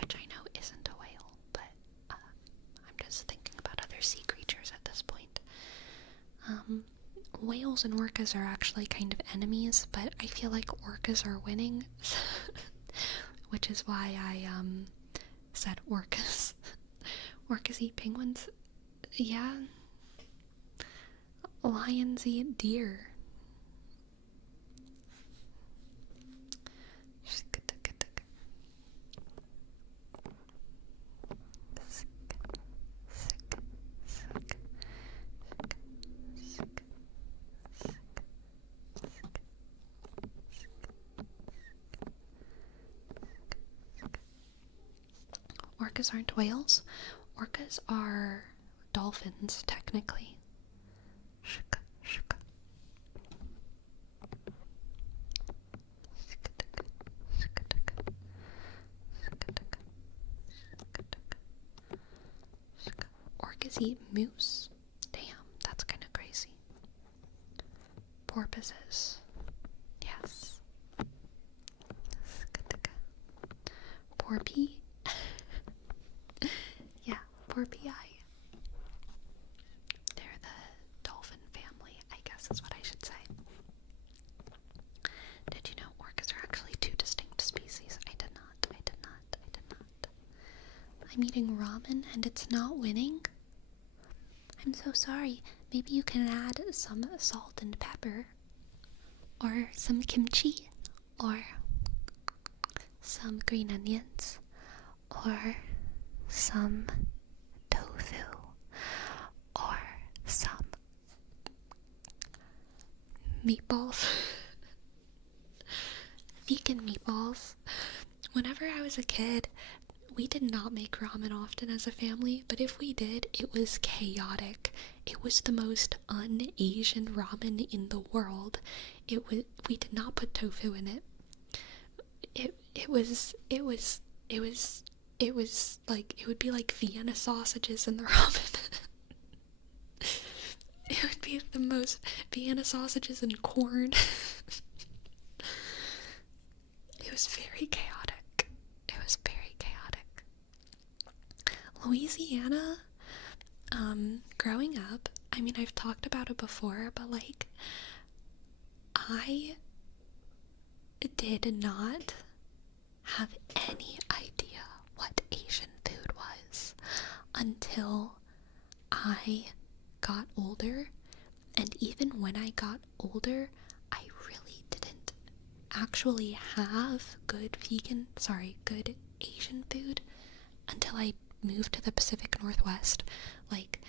which I know isn't a whale, but I'm just thinking about other sea creatures at this point. Whales and orcas are actually kind of enemies, but I feel like orcas are winning, which is why I said orcas. Orcas eat penguins? Yeah. Lions eat deer. Orcas aren't whales. Orcas are dolphins, technically. Orcas eat moose? Damn, that's kind of crazy. Porpoises. Yes. Porpy? Yeah, porpii. They're the dolphin family, I guess is what I should say. Did you know orcas are actually two distinct species? I did not. I'm eating ramen and it's not winning? I'm so sorry. Maybe you can add some salt and pepper, or some kimchi, or some green onions, or some tofu, or some meatballs. Vegan meatballs. Whenever I was a kid, we did not make ramen often as a family, but if we did, it was chaotic. It was the most un-Asian ramen in the world. We did not put tofu in it. It was like, it would be like Vienna sausages in the ramen. It would be the most Vienna sausages and corn. It was very chaotic. It was Louisiana, growing up, I mean, I've talked about it before, but like, I did not have any idea what Asian food was until I got older. And even when I got older, I really didn't actually have good good Asian food until I moved to the Pacific Northwest. Like,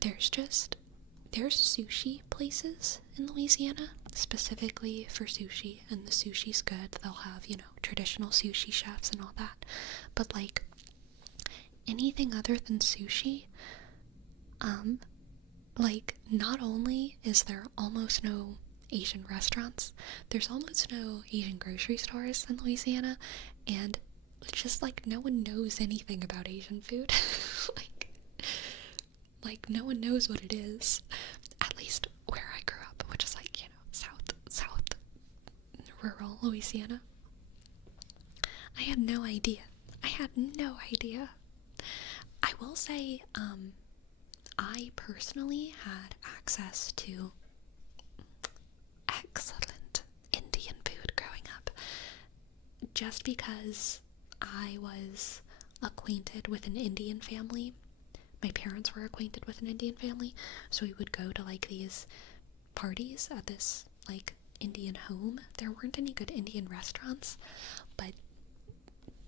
there's sushi places in Louisiana specifically for sushi, and the sushi's good. They'll have, traditional sushi chefs and all that. But like, anything other than sushi, like, not only is there almost no Asian restaurants, there's almost no Asian grocery stores in Louisiana, and it's just like no one knows anything about Asian food. like no one knows what it is, at least where I grew up, which is like, south rural Louisiana. I had no idea. I will say, I personally had access to excellent Indian food growing up, just because I was acquainted with an Indian family. My parents were acquainted with an Indian family, so we would go to like these parties at this like Indian home. There weren't any good Indian restaurants, but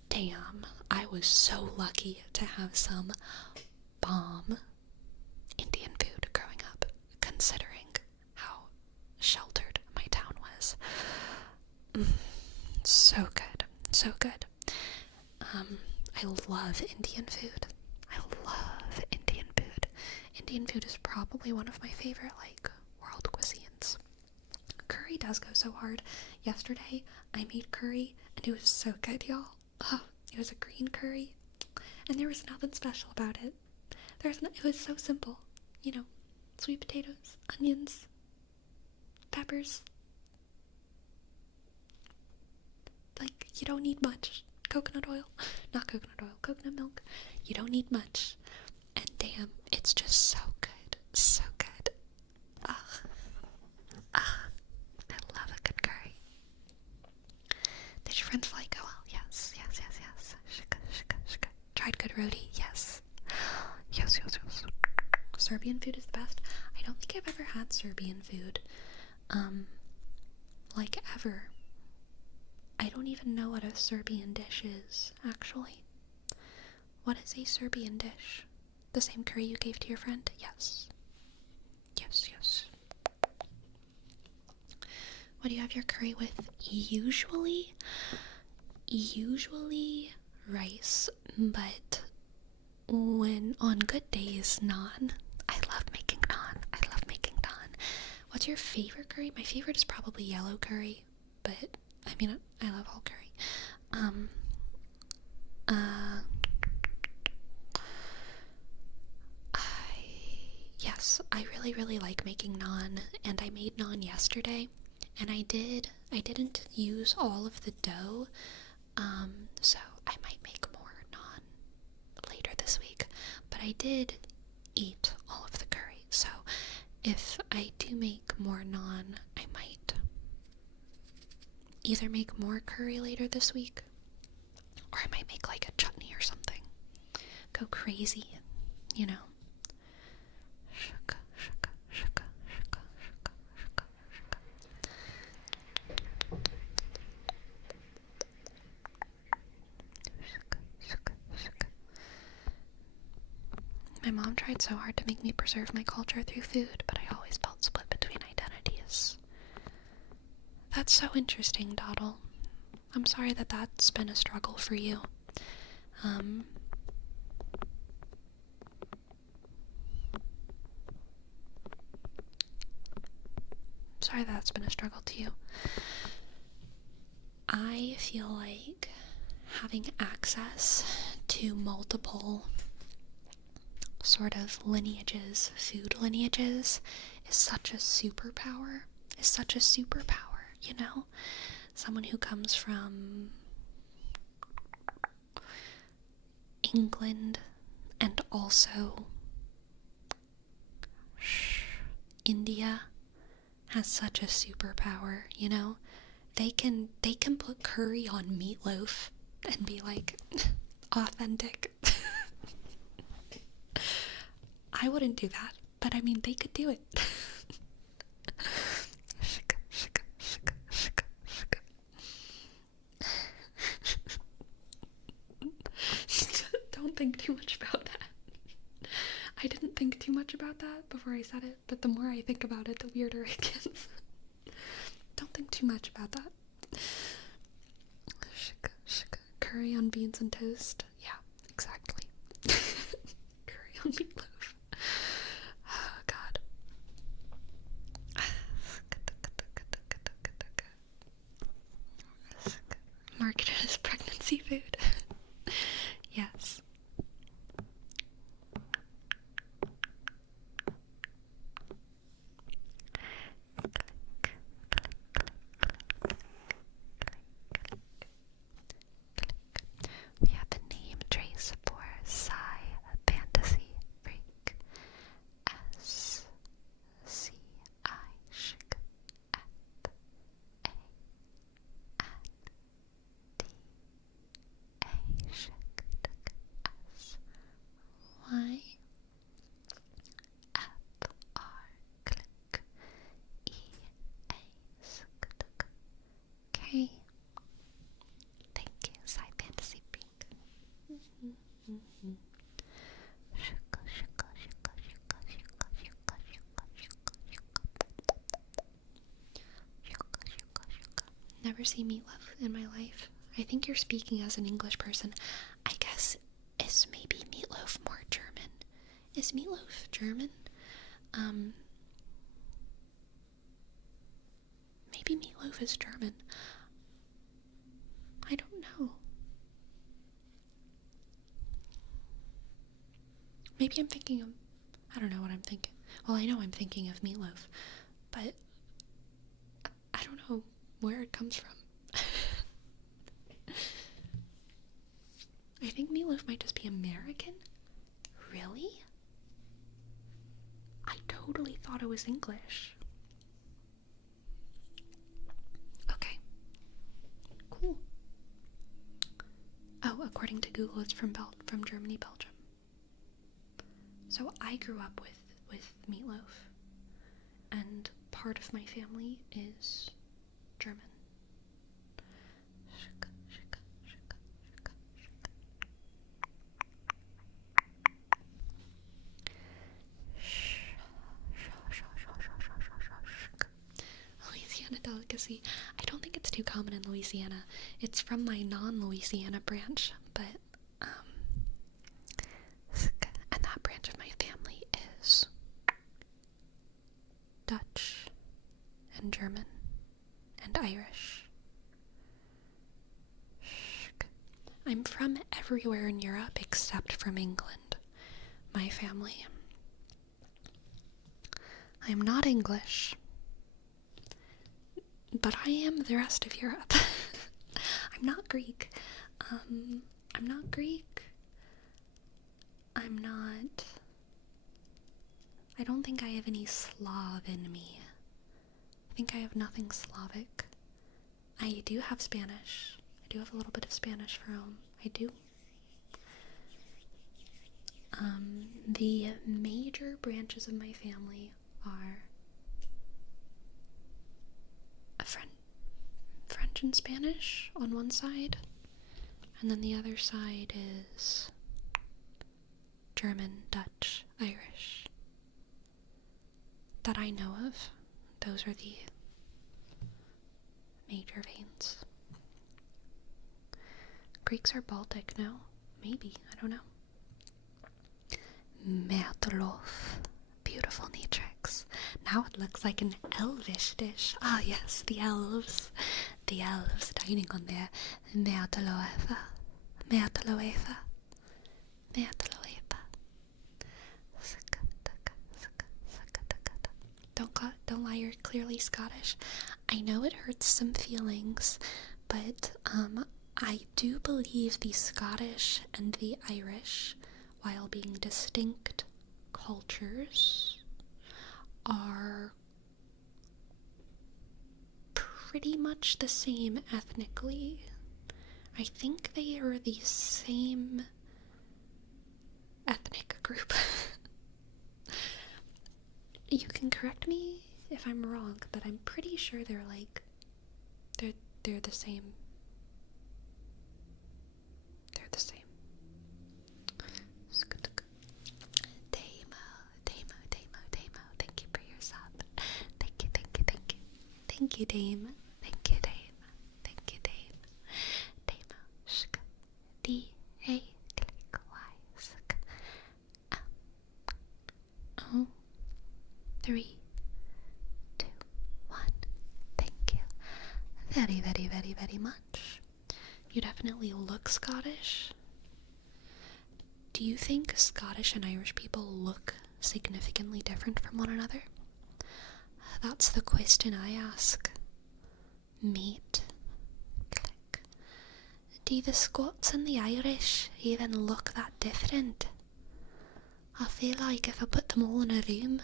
damn, I was so lucky to have some bomb Indian food growing up, considering how sheltered my town was. So good, so good. I love Indian food. Indian food is probably one of my favorite, like, world cuisines. Curry does go so hard. Yesterday, I made curry, and it was so good, y'all. It was a green curry, and there was nothing special about it. It was so simple. Sweet potatoes, onions, peppers. Like, you don't need much. Coconut milk. You don't need much. And damn, it's just so good. So good. I love a good curry. Did your friends fly go well? Yes. Shika. Tried good roti? Yes. Yes. Serbian food is the best. I don't think I've ever had Serbian food. Like, ever. I don't even know what a Serbian dish is, actually. What is a Serbian dish? The same curry you gave to your friend? Yes. What do you have your curry with? Usually rice, but when on good days, naan. I love making naan. What's your favorite curry? My favorite is probably yellow curry, but I mean, I love all curry. I really like making naan, and I made naan yesterday, and I didn't use all of the dough, so I might make more naan later this week, but I did eat all of the curry, so if I do make more naan, I might either make more curry later this week, or I might make like a chutney or something. Go crazy, Shaka. My mom tried so hard to make me preserve my culture through food, but I always felt split between identities. That's so interesting, Doddle. I'm sorry that that's been a struggle for you. Sorry that's been a struggle to you. I feel like having access to multiple sort of lineages, food lineages, is such a superpower. Someone who comes from England And also, India has such a superpower, you know? They can put curry on meatloaf and be like, authentic. I wouldn't do that, but I mean, they could do it. Don't think too much about that. I didn't think too much about that before I said it, but the more I think about it, the weirder it gets. Don't think too much about that. Curry on beans and toast. Yeah, exactly. Curry on meatloaf. Oh, God. Marketed as pregnancy food. Yes. We have the name trace for Psy Fantasy Freak. S-C-I Shk F-A-N-D-A Shk S-Y F-R click E-A-S-K. Okay. Thank you, Psy Fantasy Freak. Never seen meatloaf in my life. I think you're speaking as an English person. I guess, is maybe meatloaf more German? Is meatloaf German? Maybe meatloaf is German. I don't know. Maybe I'm thinking of, I don't know what I'm thinking. Well, I know I'm thinking of meatloaf, but I don't know where it comes from. I think meatloaf might just be American. Really? I totally thought it was English. Okay. Cool. Oh, according to Google, it's from Germany, Belgium. So I grew up with meatloaf, and part of my family is German. Louisiana delicacy. I don't think it's too common in Louisiana. It's from my non-Louisiana branch, but and that branch of my family is Dutch and German and Irish. I'm from everywhere in Europe except from England. My family. I am not English, but I am the rest of Europe. I'm not Greek. I'm not Greek. I don't think I have any Slav in me. I think I have nothing Slavic. I do have Spanish. I do have a little bit of Spanish from home. I do. The major branches of my family are French and Spanish on one side, and then the other side is German, Dutch, Irish. That I know of. Those are the major veins. Greeks are Baltic, no? Maybe, I don't know. Mertelof. Beautiful Natrix. Now it looks like an elvish dish. Ah, yes, the elves. The elves dining on their Merteloefa. Merteloefa. Merteloefa. Don't lie, you're clearly Scottish. I know it hurts some feelings, but I do believe the Scottish and the Irish while being distinct cultures, are pretty much the same ethnically. I think they are the same ethnic group. You can correct me if I'm wrong, but I'm pretty sure they're the same. They're the same. Damo, thank you for your sub. Thank you. Thank you, Dame. Thank you, Dame. Damo, shk, D, A, click, Y, sk. Oh, 3, 2, 1. Thank you very much. You definitely look Scottish. Do you think Scottish and Irish people look significantly different from one another? That's the question I ask. Mate. Click. Do the Scots and the Irish even look that different? I feel like if I put them all in a room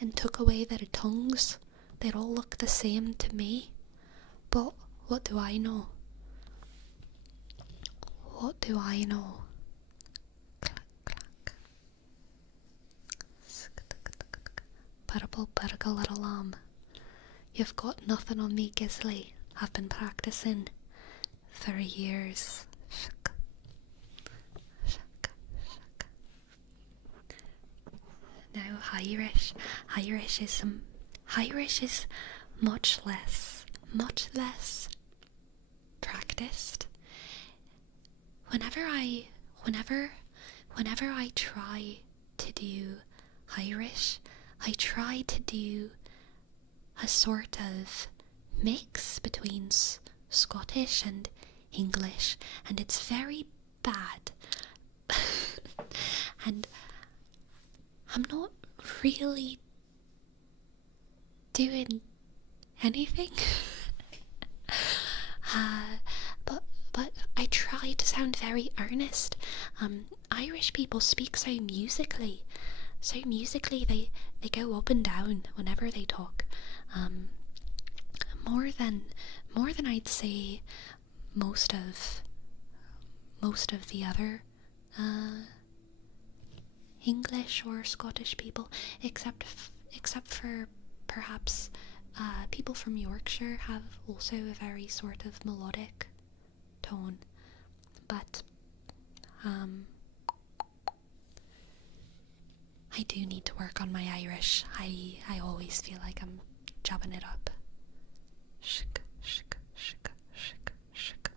and took away their tongues, they'd all look the same to me. But what do I know? What do I know? Clack, clack. Purple little lamb. You've got nothing on me, Gisley. I've been practicing for years. Shuk. Now Irish is much less practiced. Whenever I try to do Irish, I try to do a sort of mix between Scottish and English, and it's very bad. And I'm not really doing anything. But I try to sound very earnest. Irish people speak so musically. They go up and down whenever they talk. More than I'd say most of the other English or Scottish people, except for perhaps people from Yorkshire have also a very sort of melodic tone, but I do need to work on my Irish. I always feel like I'm jubbing it up. Shk, shk, shk, shk, shk.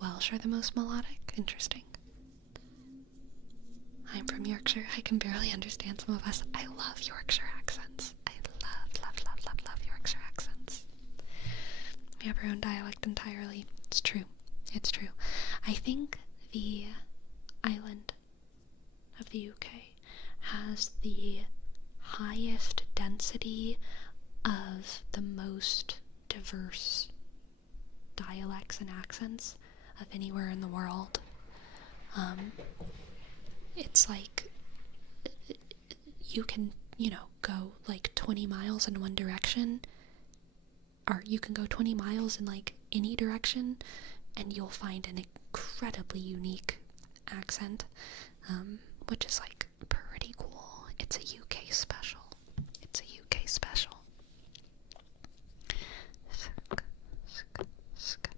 Welsh are the most melodic. Interesting. I'm from Yorkshire. I can barely understand some of us. I love Yorkshire accents. I love Yorkshire accents. We have our own dialect entirely. It's true. I think the island of the UK has the highest density of the most diverse dialects and accents of anywhere in the world. It's like you can, go like 20 miles in one direction, or you can go 20 miles in like any direction, and you'll find an incredibly unique accent, which is like pretty cool. It's a UK special.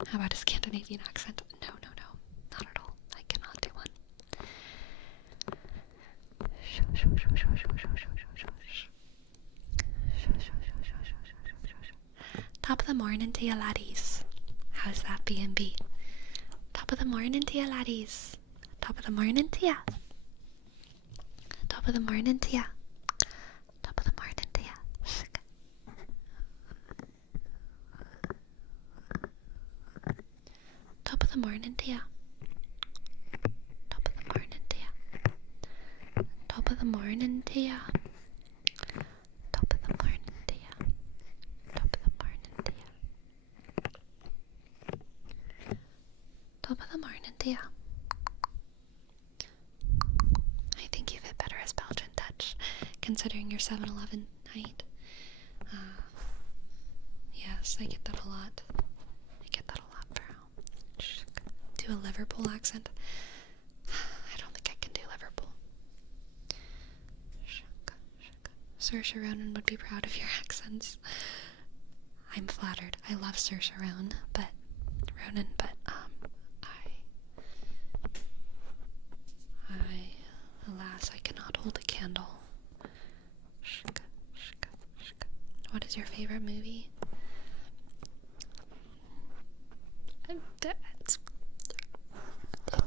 How about a Scandinavian accent? No, not at all. I cannot do one. Top of the morning to you laddies. How's that B&B? Top of the morning to you laddies. Top of the morning to ya. Top of the morning to ya. Top of the morning to ya. Top of the morning to ya. Top of the morning to ya. Top of the morning to ya. Top of the morning to ya. Top of the morning to ya. considering your 7'11" height. Yes, I get that a lot. Bro. Do a Liverpool accent. I don't think I can do Liverpool. Saoirse Ronan would be proud of your accents. I'm flattered. I love Saoirse Ronan, but alas, I cannot hold a candle. What is your favorite movie? It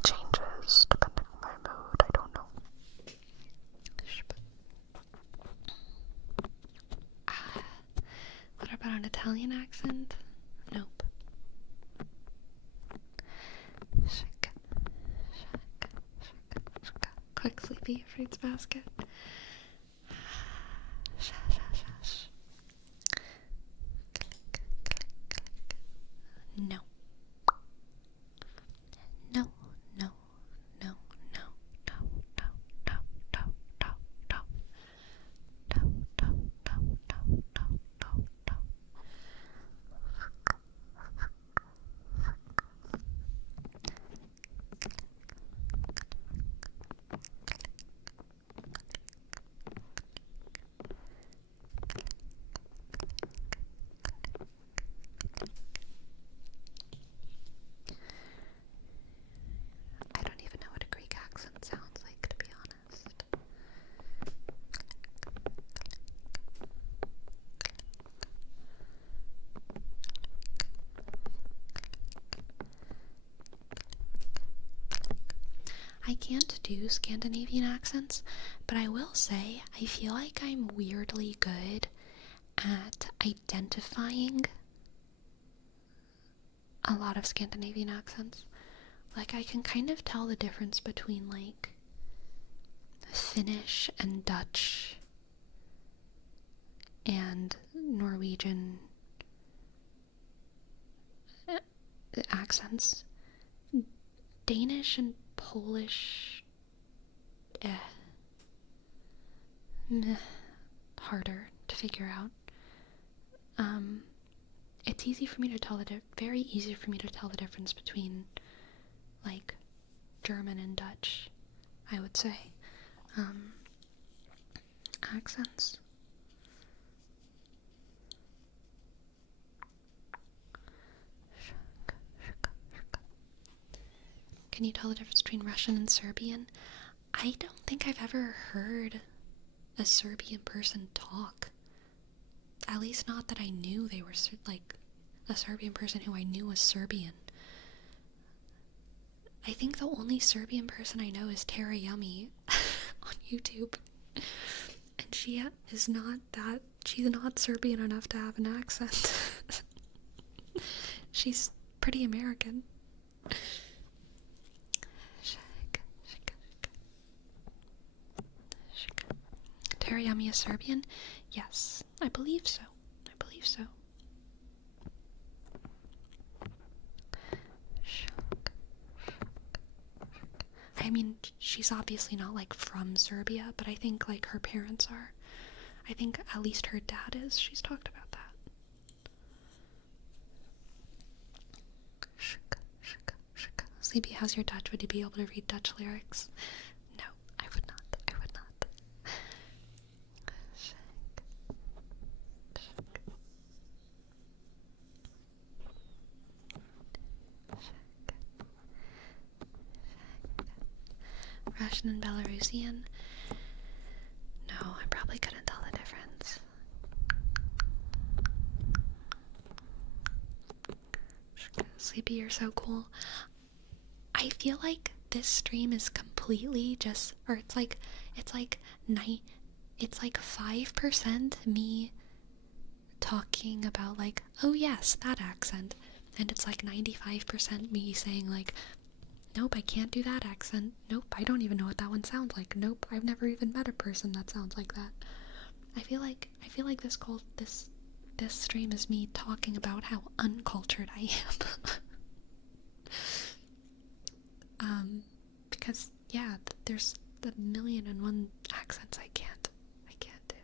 changes depending on my mood. I don't know. What about an Italian accent? Nope. Quick sleepy fruits basket. No. No, no, no, no, no, no, no, no, no, no, no, no, no, no, no, no. I don't even know what a Greek accent sounds like, to be honest. I can't do Scandinavian accents, but I will say I feel like I'm weirdly good at identifying a lot of Scandinavian accents. Like, I can kind of tell the difference between, like, Finnish and Dutch and Norwegian accents. Danish and Polish, harder to figure out. It's easy for me to tell very easy for me to tell the difference between, like, German and Dutch, I would say. Accents. Can you tell the difference between Russian and Serbian? I don't think I've ever heard a Serbian person talk. At least not that I knew they were, like, a Serbian person who I knew was Serbian. I think the only Serbian person I know is Tara Yummy on YouTube. And she's not Serbian enough to have an accent. She's pretty American. Tara Yummy is Serbian? Yes, I believe so. I mean, she's obviously not, like, from Serbia, but I think, like, her parents are. I think at least her dad is. She's talked about that. Sleepy, how's your Dutch? Would you be able to read Dutch lyrics? No, I would not. Russian and Belarusian? No, I probably couldn't tell the difference. Sleepy, you're so cool. I feel like this stream is completely just, or it's like 5% me talking about, like, oh yes, that accent, and it's like 95% me saying, like, nope, I can't do that accent. Nope, I don't even know what that one sounds like. Nope, I've never even met a person that sounds like that. I feel like this stream is me talking about how uncultured I am. Because, yeah, there's the 1,000,001 accents I can't can't do.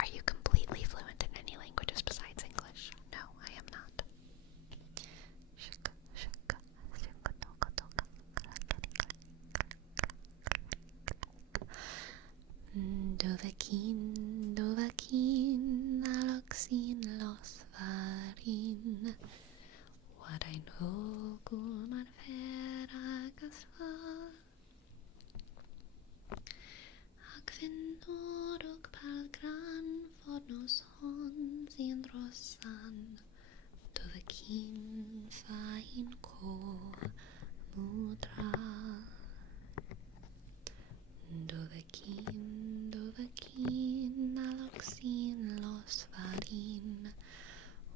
Are you completely fluent in any languages besides English? No, I am not. Dovahkiin, aloxin, los varin. What I know, gumar vera gasvar. Akvin oruk palgran, fornos hon sin rosan. Dovahkiin, fain ko mudra. Dovahkiin, aloxin, los varin.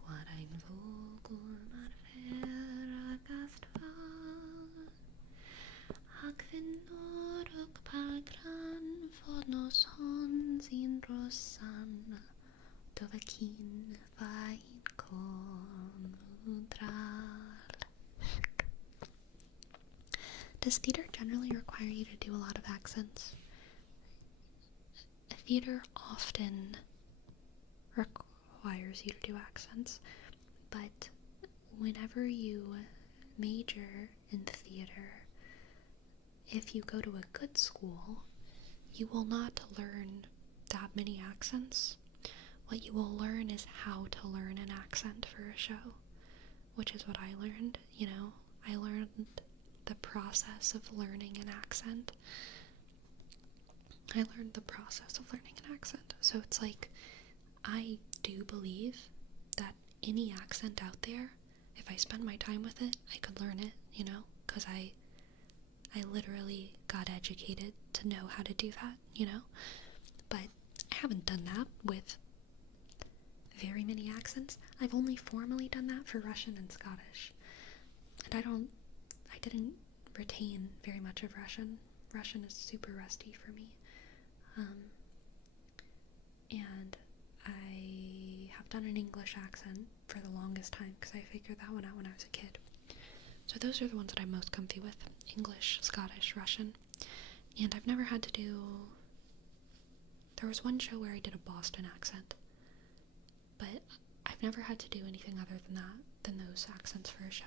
What I vogul marfera gastvar. Akvin oruk palgran, fornos hon sin rosan. Dovahkiin, fain ko mudral. Does theater generally require you to do a lot of accents? Theater often requires you to do accents, but whenever you major in theater, if you go to a good school, you will not learn that many accents. What you will learn is how to learn an accent for a show, which is what I learned, I learned the process of learning an accent. So it's like, I do believe that any accent out there, if I spend my time with it, I could learn it, because I literally got educated to know how to do that, but I haven't done that with very many accents. I've only formally done that for Russian and Scottish, and I didn't retain very much of Russian. Russian is super rusty for me. And I have done an English accent for the longest time because I figured that one out when I was a kid. So those are the ones that I'm most comfy with: English, Scottish, Russian. And I've never had to do... There was one show where I did a Boston accent, but I've never had to do anything other than those accents for a show.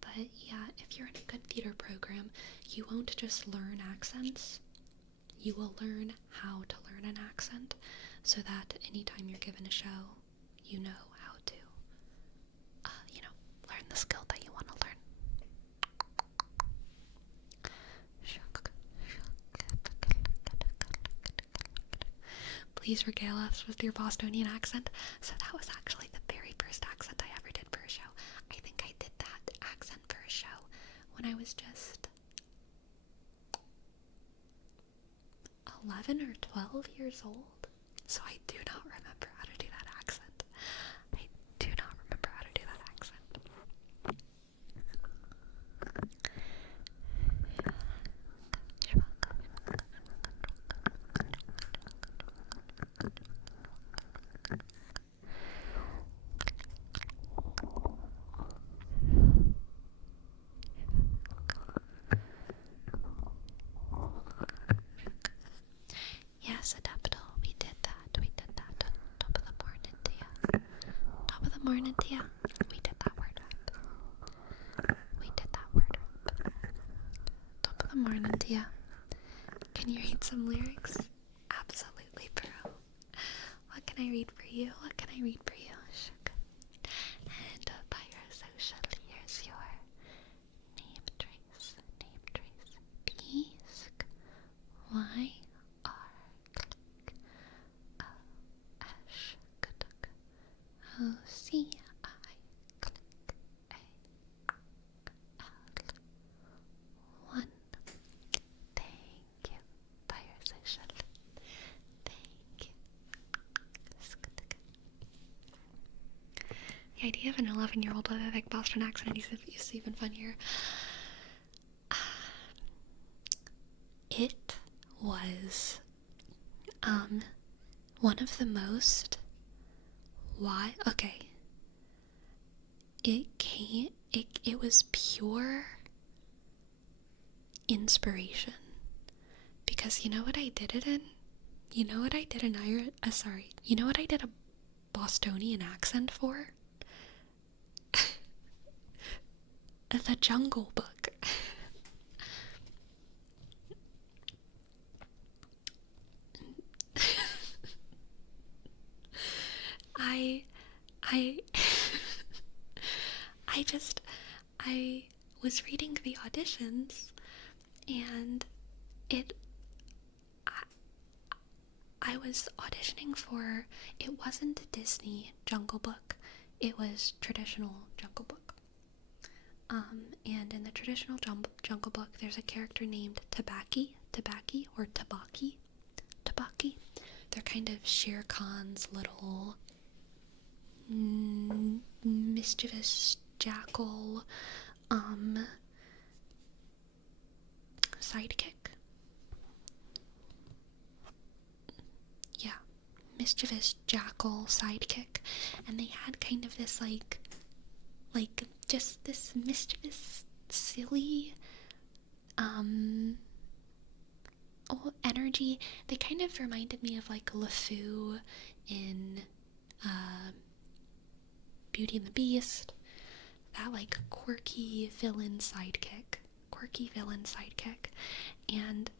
But yeah, if you're in a good theater program, you won't just learn accents, you will learn how to learn an accent, so that anytime you're given a show, you know how to, learn the skill that you want to learn. Please regale us with your Bostonian accent. So that was actually the very first accent I ever did for a show. I think I did that accent for a show when I was just 11 or 12 years old. So I do not remember how to do that accent. I do not remember how to do that accent. Yes, Adaptal, we did that. Top of the morning to ya. Top of the morning to ya. We did that word right. Top of the morning to ya. Can you read some lyrics? Absolutely, bro. What can I read for you? And by your social, here's your name trace. Peace. Y. O-C-I, click, A-L, 1. Thank you, biosocial. Thank you. The idea of an 11-year-old with a thick Boston accent is even funnier. It was, one of the most... Why? Okay. it was pure inspiration. Because you know what I did it in? You know what I did an you know what I did a Bostonian accent for? The Jungle Book. I I was reading the auditions, and I was auditioning for, it wasn't a Disney Jungle Book, it was traditional Jungle Book. And in the traditional Jungle Book, there's a character named Tabaki, or Tabaki. They're kind of Shere Khan's little mischievous jackal sidekick. Yeah, mischievous jackal sidekick. And they had kind of this like just this mischievous, silly energy. They kind of reminded me of like LeFou in Beauty and the Beast. That like quirky villain sidekick, and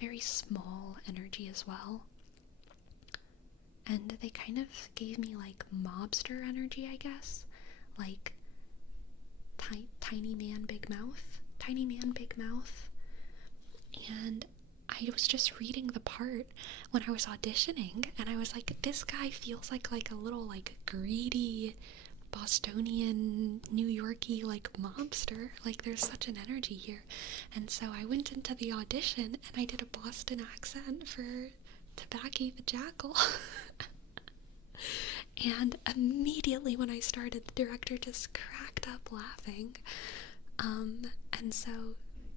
very small energy as well. And they kind of gave me like mobster energy, I guess, like tiny man, big mouth. And I was just reading the part when I was auditioning, and I was like, this guy feels like a little like greedy Bostonian, New Yorkie like mobster. Like there's such an energy here. And so I went into the audition and I did a Boston accent for Tabaki the Jackal. And immediately when I started, the director just cracked up laughing. And so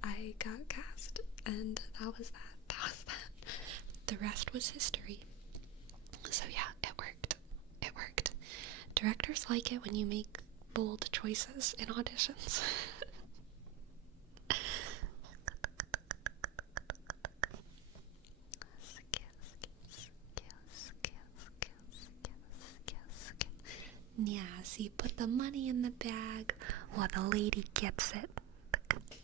I got cast, and that was that. The rest was history. So yeah, it worked. Directors like it when you make bold choices in auditions. Yeah, see, put the money in the bag while the lady gets it.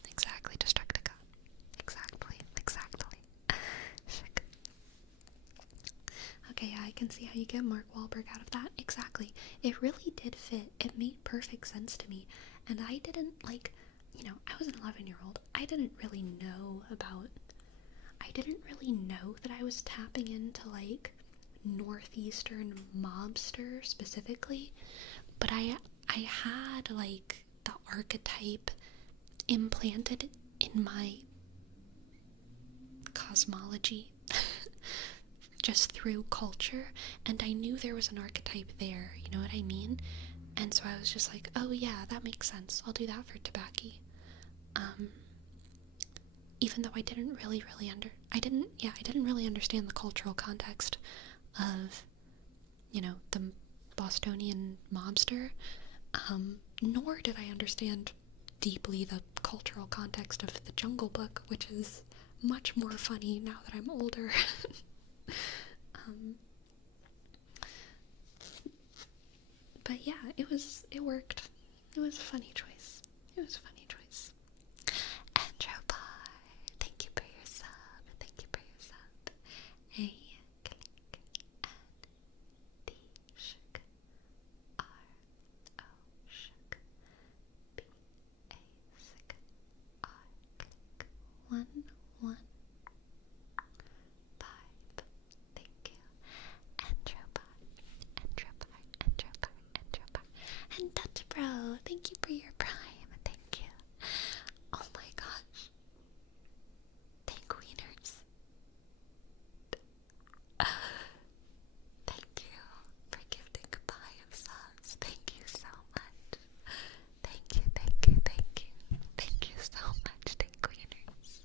Exactly, Destructica. Exactly. Okay, yeah, I can see how you get Mark Wahlberg out of that. Exactly. It really did fit. It made perfect sense to me. And I didn't, I was an 11-year-old. I didn't really know that I was tapping into, Northeastern mobster specifically. But I had, the archetype implanted in my cosmology just through culture, and I knew there was an archetype there, you know what I mean? And so I was just like, oh yeah, that makes sense, I'll do that for Tabaki. Even though I didn't really I didn't really understand the cultural context of, the Bostonian mobster, nor did I understand deeply the cultural context of the Jungle Book, which is much more funny now that I'm older. But yeah, it worked. It was a funny choice. Anthropophagy, thank you for your sub. A click and D shook R O shook B A sick R click 1 1 5. Thank you. Anthropophagy. And Dutch Bro, thank you for your prime. Thank you. Oh my gosh. Thank Wieners. Thank you for gifting a pie of subs. Thank you so much. Thank you. Thank you so much, Thank Wieners.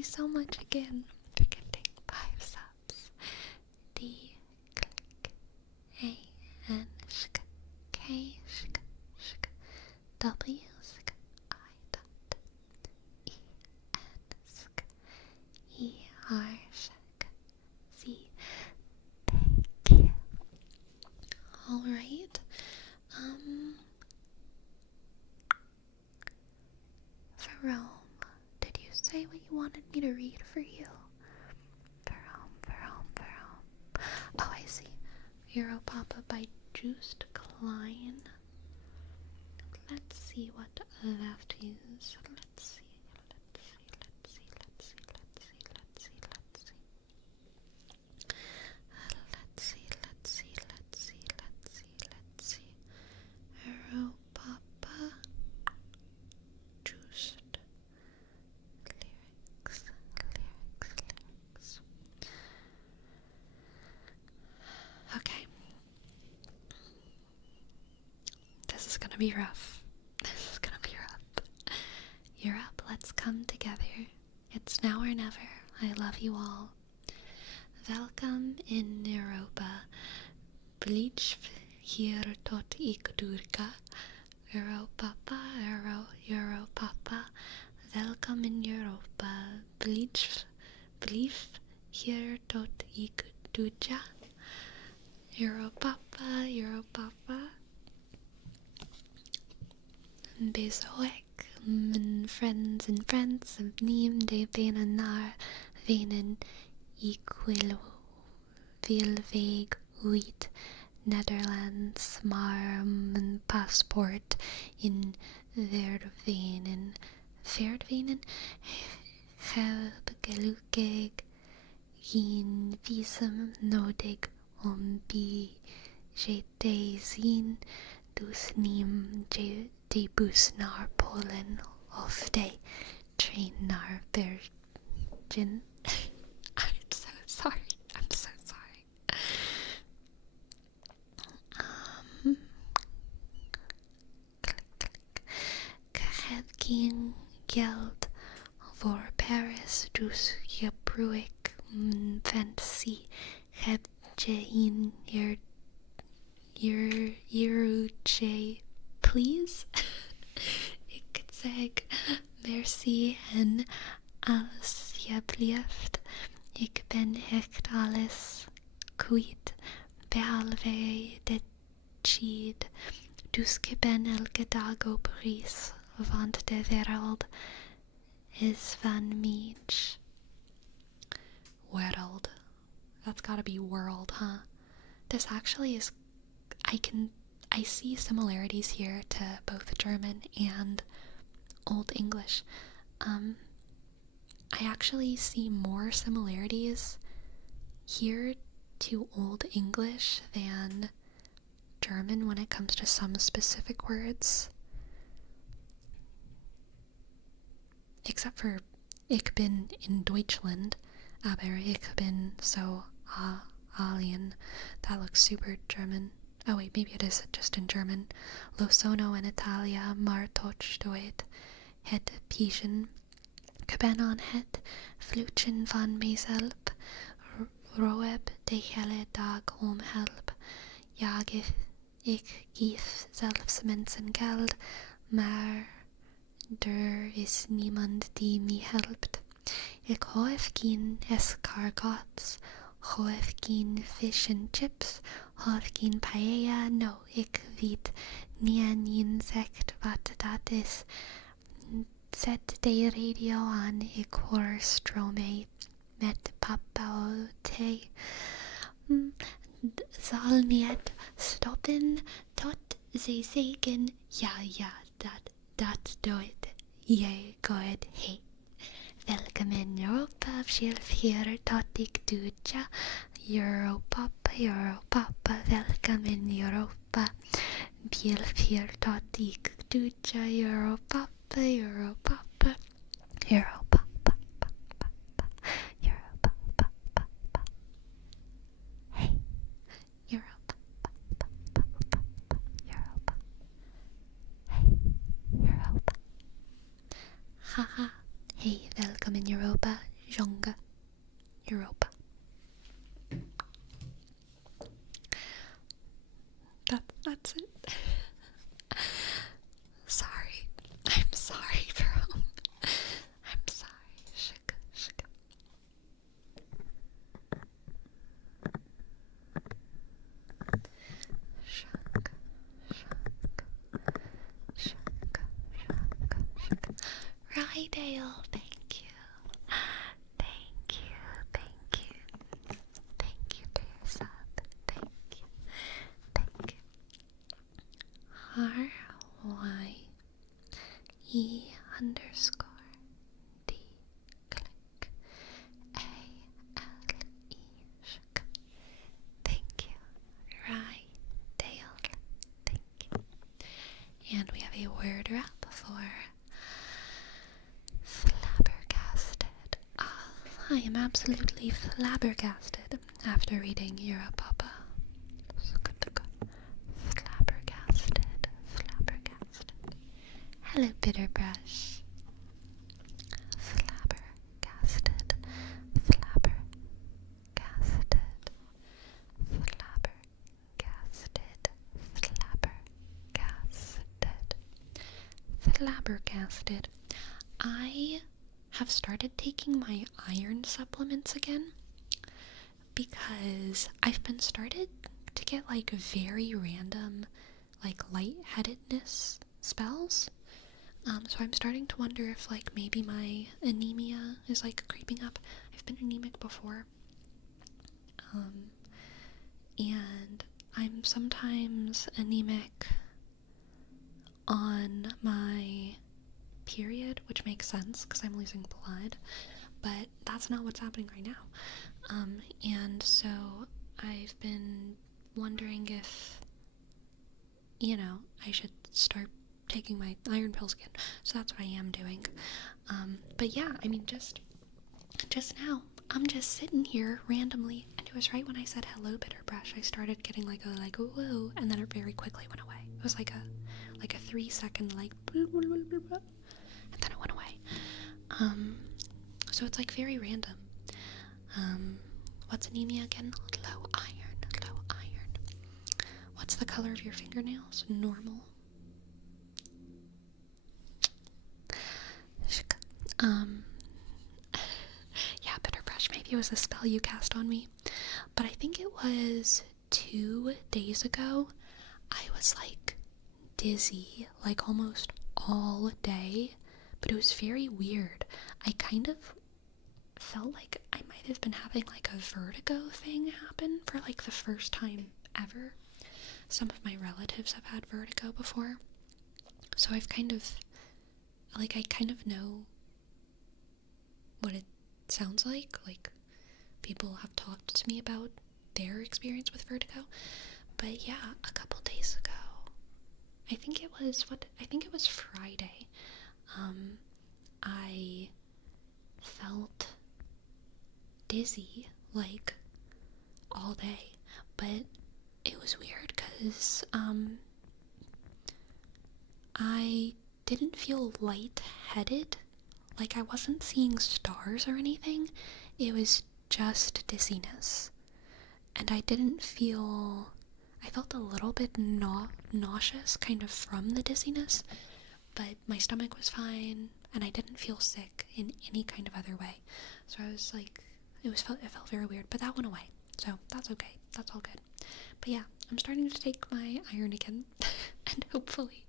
you so much again for getting 5 subs. D click A N shk K shk shk W shk I dot E N shk E R shk Z. Thank you. Alright. Jerome, did you say what you wanted me to read for you? Jerome. Oh, I see. Europapa by Just Klein. Let's see what left is. Let's see. Europapa. Just lyrics. Okay. This is gonna be rough. Europe, let's come together. It's now or never. I love you all. Welcome in Europa. Bleach hier tot ik durka. Europapa. Welcome in Europa. Bleach hier tot ik durka. Europapa. Bezoek mijn friends and friends of neem de venen naar venen. Ik wil weg uit Netherlands, maar mijn paspoort in verdwenen. Heb gelukkig geen visum nodig om bij je te zien. Dus neem de bus naar Polen of de train naar Bergen. I'm so sorry. Ik heb geen geld voor Paris, dus gebruik mijn fantasie. Heb je een eurotje, please? Ik zeg merci en alsjeblieft. Ik ben echt alles kwijt, behalve de tijd. Dus ik ben elke dag op reis, want de wereld is van mij. World. That's gotta be world, huh? This actually is, I see similarities here to both German and Old English. I actually see more similarities here to Old English than German when it comes to some specific words. Except for ich bin in Deutschland, aber ich bin so alien. That looks super German. Oh wait, maybe it is just in German. Lo sono in Italia, mar toch doet het pischen. Ik ben aan het vluchten van mezelf. Roeb de hele dag om help. Ja, ik geef zelfs mensen geld, maar er is niemand die me helpt. Ik hou geen escargots, hou geen fish and chips, hou geen paella. No, ik weet niet insect wat dat is. Zet de radio aan, ik hoor stroom met papa thee. Zal niet stoppen tot ze zeggen, ja, dat doet je goed, hey. Welkom in Europa, zelf hier tot ik doe ja. Europapa, welkom in Europa. Zelf hier tot ik doe ja. Europapa. Hey, Europa. Hey, Europa. Haha. Hey, welkom in Europa. Hi, Dale. Thank you. Thank you. Thank you. Thank you for your sub. Thank you. Thank you. RYE_D click ALE shook. Thank you. Right, Dale. Thank you. And we have a word wrap for flabbergasted. I am absolutely flabbergasted after reading Yura Papa. Flabbergasted. Flabbergasted. Hello, Bitterbrush. Flabbergasted. Flabbergasted. Flabbergasted. Flabbergasted. Flabbergasted. I have started taking my iron supplements again because I've been started to get like very random like lightheadedness spells. So I'm starting to wonder if like maybe my anemia is like creeping up. I've been anemic before. And I'm sometimes anemic on my period, which makes sense because I'm losing blood, but that's not what's happening right now. And so I've been wondering if, I should start taking my iron pills again. So that's what I am doing. But yeah, I mean, just now, I'm just sitting here randomly, and it was right when I said hello, Bitterbrush, I started getting like a whoa, and then it very quickly went away. It was like a 3-second and then it went away. So it's like very random. What's anemia again? Low iron. What's the color of your fingernails? Normal. Yeah, Bitterbrush, maybe it was a spell you cast on me. But I think it was 2 days ago, I was like dizzy, like almost all day, but it was very weird. I kind of felt like I might have been having like a vertigo thing happen for like the first time ever. Some of my relatives have had vertigo before, so I kind of know what it sounds like people have talked to me about their experience with vertigo. But yeah, a couple days ago, I think it was Friday, I felt dizzy like all day, but it was weird because I didn't feel lightheaded, like I wasn't seeing stars or anything. It was just dizziness, and I felt a little bit nauseous kind of from the dizziness, but my stomach was fine, and I didn't feel sick in any kind of other way. So I was like, it felt very weird, but that went away, so that's okay. That's all good. But yeah, I'm starting to take my iron again, and hopefully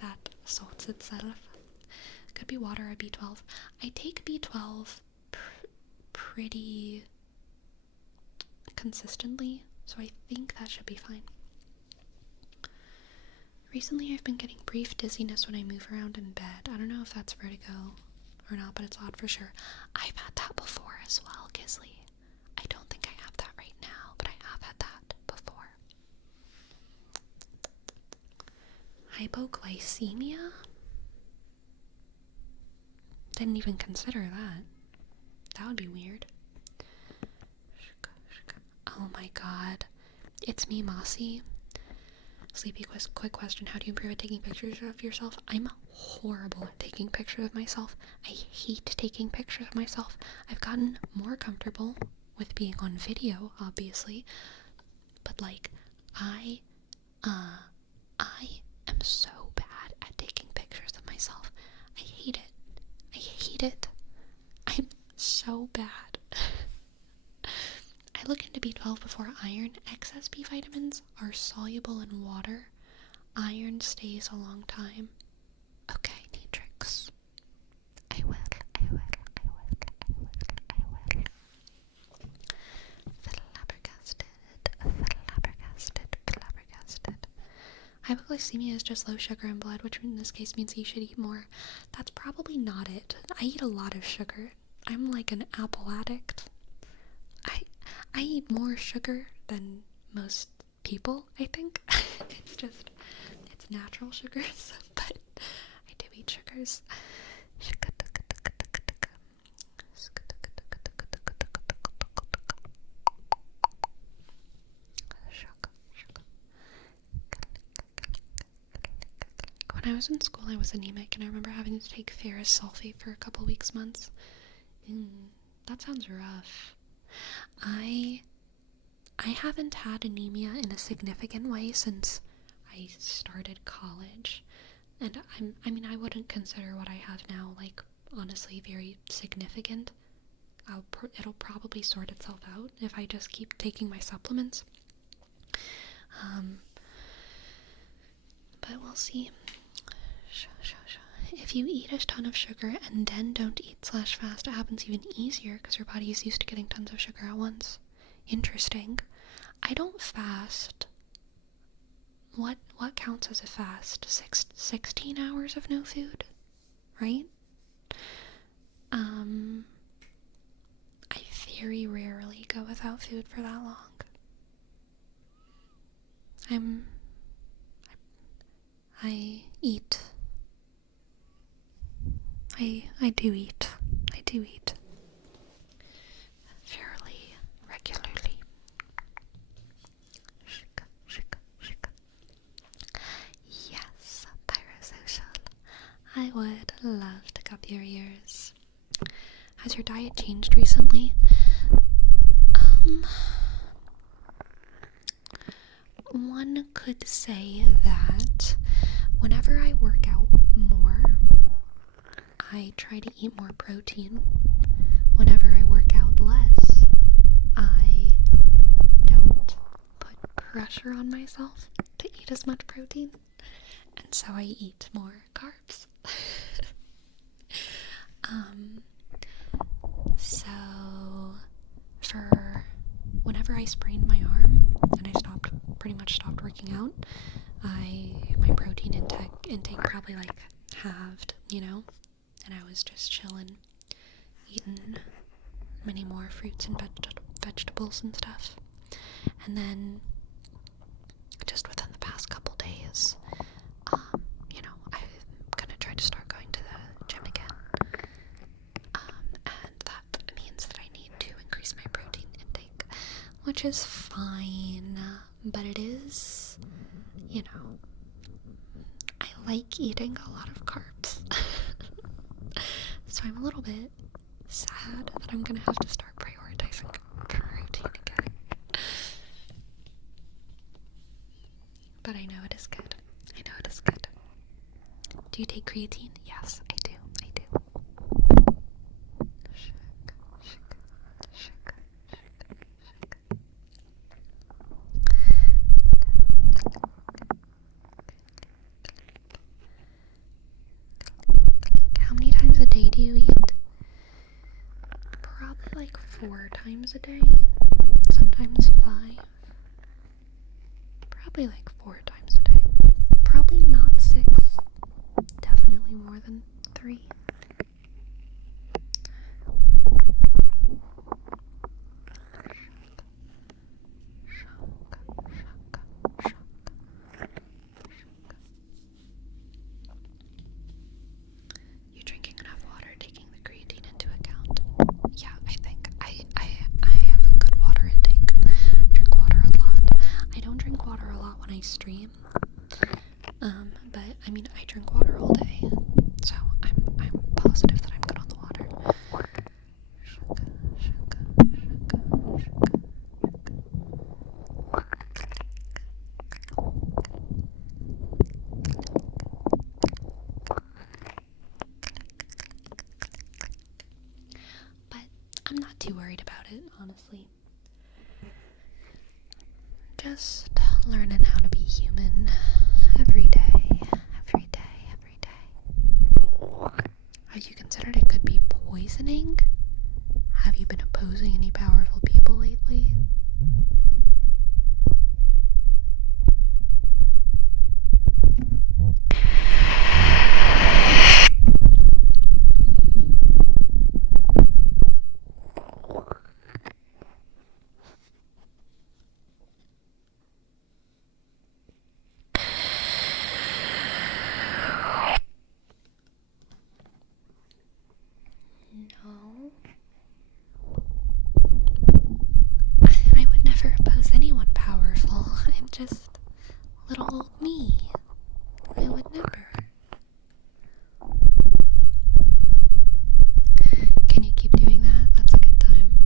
that sorts itself. Could be water or B12. I take B12 pretty consistently, so I think that should be fine. Recently, I've been getting brief dizziness when I move around in bed. I don't know if that's vertigo or not, but it's odd for sure. I've had that before as well, Gisley. I don't think I have that right now, but I have had that before. Hypoglycemia? Didn't even consider that. That would be weird. Oh my god. It's me, Mossy. Sleepy quick question. How do you improve at taking pictures of yourself? I'm horrible at taking pictures of myself. I hate taking pictures of myself. I've gotten more comfortable with being on video, obviously. But like, I am so bad at taking pictures of myself. I hate it. I'm so bad. I look into B12 before iron. Excess B vitamins are soluble in water. Iron stays a long time. Okay, Neatrix. Hypoglycemia is just low sugar in blood, which in this case means you should eat more. That's probably not it. I eat a lot of sugar. I'm like an apple addict. I eat more sugar than most people, I think. It's natural sugars, but I do eat sugars. When I was in school, I was anemic, and I remember having to take ferrous sulfate for a couple weeks, months. That sounds rough. I haven't had anemia in a significant way since I started college, and I wouldn't consider what I have now, like, honestly, very significant. It'll probably sort itself out if I just keep taking my supplements. But we'll see. If you eat a ton of sugar and then don't eat/fast, it happens even easier because your body is used to getting tons of sugar at once. Interesting. I don't fast. What counts as a fast? 16 hours of no food? Right? I very rarely go without food for that long. I eat. I do eat. I do eat. Fairly regularly. Yes, Pyrosocial. I would love to cup your ears. Has your diet changed recently? One could say that whenever I work out more, I try to eat more protein. Whenever I work out less, I don't put pressure on myself to eat as much protein, and so I eat more carbs. So for whenever I sprained my arm and I pretty much stopped working out, my protein intake probably like halved, and I was just chilling, eating many more fruits and vegetables and stuff. And then just within the past couple days, I'm gonna try to start going to the gym again. And that means that I need to increase my protein intake, which is fine, but it is, I like eating a lot of carbs. So I'm a little bit sad that I'm gonna have to start prioritizing protein again. But I know it is good. Do you take creatine? Yes, I do. How many times a day do you eat? Probably like 4 times a day. Sometimes 5. Probably like 4 times a day. Probably not 6. Definitely more than 3. You drinking enough water, taking the creatine into account? Yeah, I think I have a good water intake. I drink water a lot. I don't drink water a lot when I stream. But I drink water all day, so I'm positive that I'm good on the water. But I'm not too worried about it, honestly. Just learning how to be human every day. Have you considered it could be poisoning? Have you been opposing any powerful people lately? No. I would never oppose anyone powerful. I'm just little old me. I would never. Can you keep doing that? That's a good time.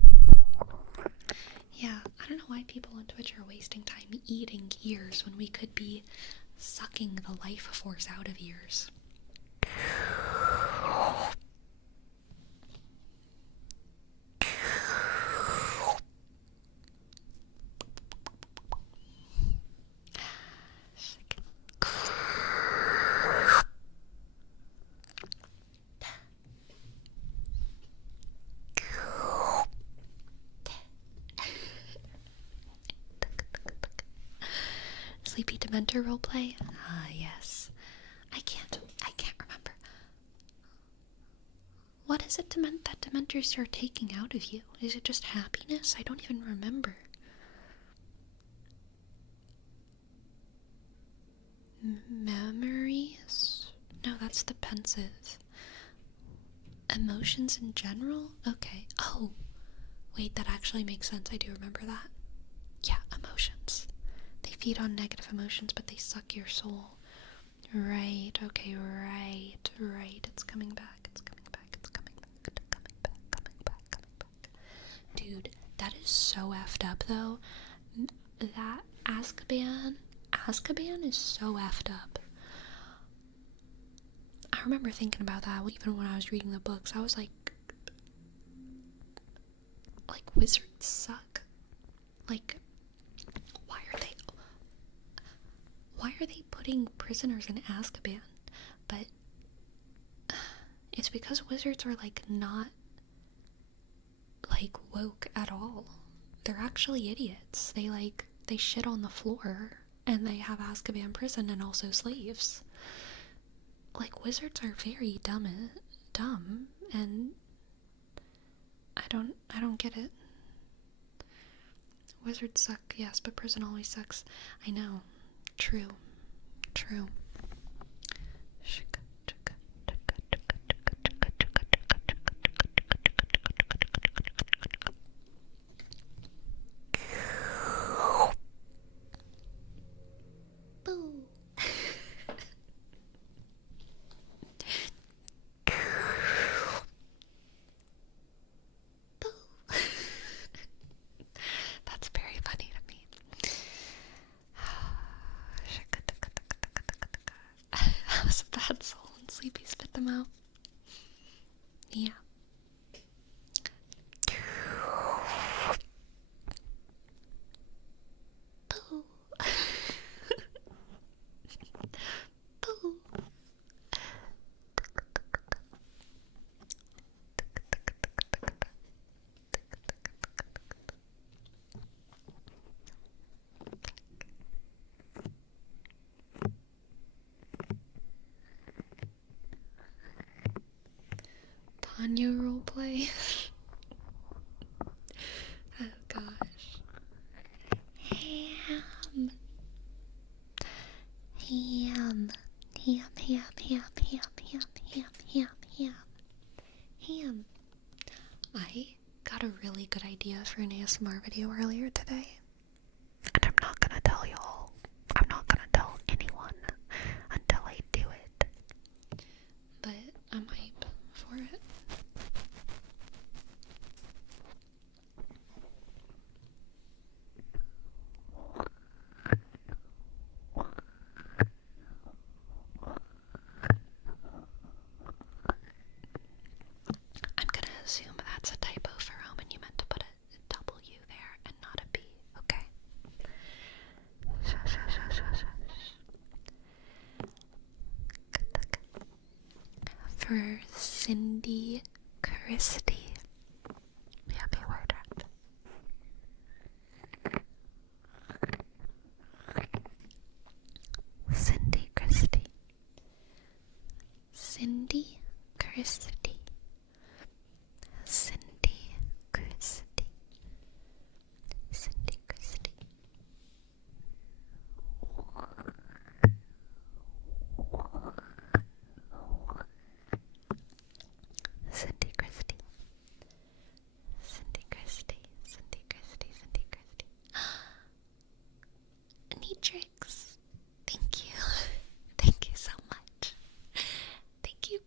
Yeah, I don't know why people on Twitch are wasting time eating ears when we could be sucking the life force out of ears. Sleepy Dementor roleplay? Ah, yes. I can't remember. What is it that Dementors are taking out of you? Is it just happiness? I don't even remember. Memories? No, that's the pensive. Emotions in general? Okay. Oh, wait, that actually makes sense. I do remember that. Yeah, emotions. They feed on negative emotions, but they suck your soul. Right, okay, right. It's coming back. Dude, that is so effed up, though. That Azkaban is so effed up. I remember thinking about that even when I was reading the books. I was like, wizards suck. Like, why are they putting prisoners in Azkaban? But it's because wizards are not woke at all. They're actually idiots. They shit on the floor and they have Azkaban prison and also slaves. Wizards are very dumb and I don't get it. Wizards suck, yes, but prison always sucks. I know. True. Boo. That's very funny to me. That was a bad soul and Sleepy spit them out. Yeah. Boo. Boo. Tanya roleplay. Oh gosh. Ham. I got a really good idea for an ASMR video earlier today. And I'm not gonna tell y'all. I'm not gonna tell anyone until I do it. But I'm hype for it. I'm gonna assume that's a typo for Roman. You meant to put a W there and not a B, okay? For Cindy Christie. Happy Warcraft. Cindy Christie. Cindy Christie. Cindy Christie. Cindy Christie. Cindy Christie.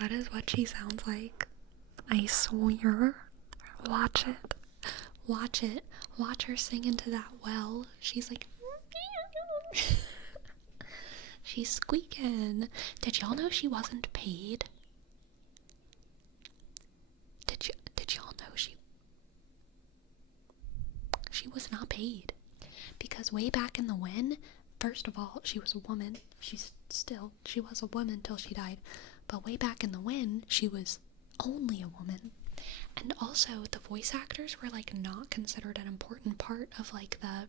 that is what she sounds like. I swear. Watch it. Watch it. Watch her sing into that well. She's like... She's squeaking. Did y'all know she wasn't paid? Did y'all know she was not paid? Because way back in the when, first of all, she was a woman. She was a woman till she died. But way back in the when, she was only a woman. And also, the voice actors were, like, not considered an important part of, like, the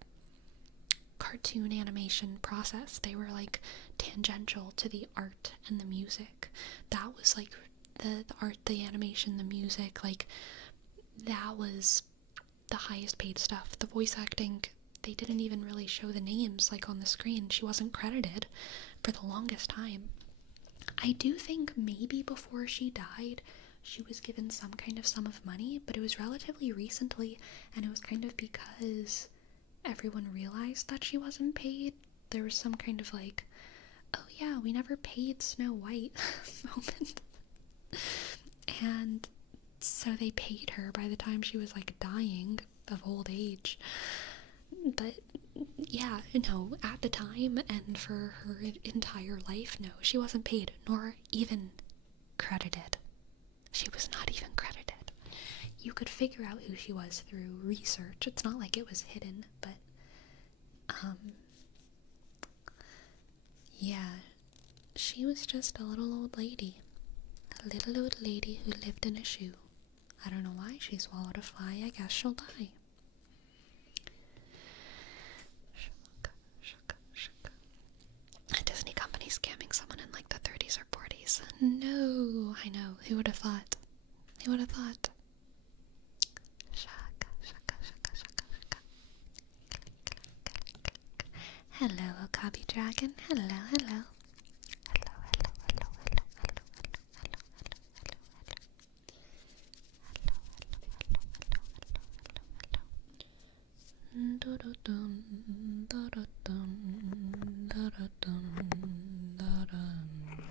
cartoon animation process. They were, like, tangential to the art and the music. That was, like, the art, the animation, the music, like, that was the highest paid stuff. The voice acting, they didn't even really show the names, like, on the screen. She wasn't credited for the longest time. I do think maybe before she died, she was given some kind of sum of money, but it was relatively recently, and it was kind of because everyone realized that she wasn't paid. There was some kind of like, oh yeah, we never paid Snow White moment. And so they paid her by the time she was like dying of old age. But yeah, no, at the time and for her entire life, no, she wasn't paid, nor even credited. She was not even credited. You could figure out who she was through research. It's not like it was hidden, but yeah, she was just a little old lady. A little old lady who lived in a shoe. I don't know why she swallowed a fly. I guess she'll die. A Disney company scamming someone in like the 30s or 40s. No, I know. Who would have thought? Who would have thought? Shaka, shaka, shaka, shaka, shaka. Hello, Okabe Dragon. Hello, hello. Hello, hello, hello, hello, hello,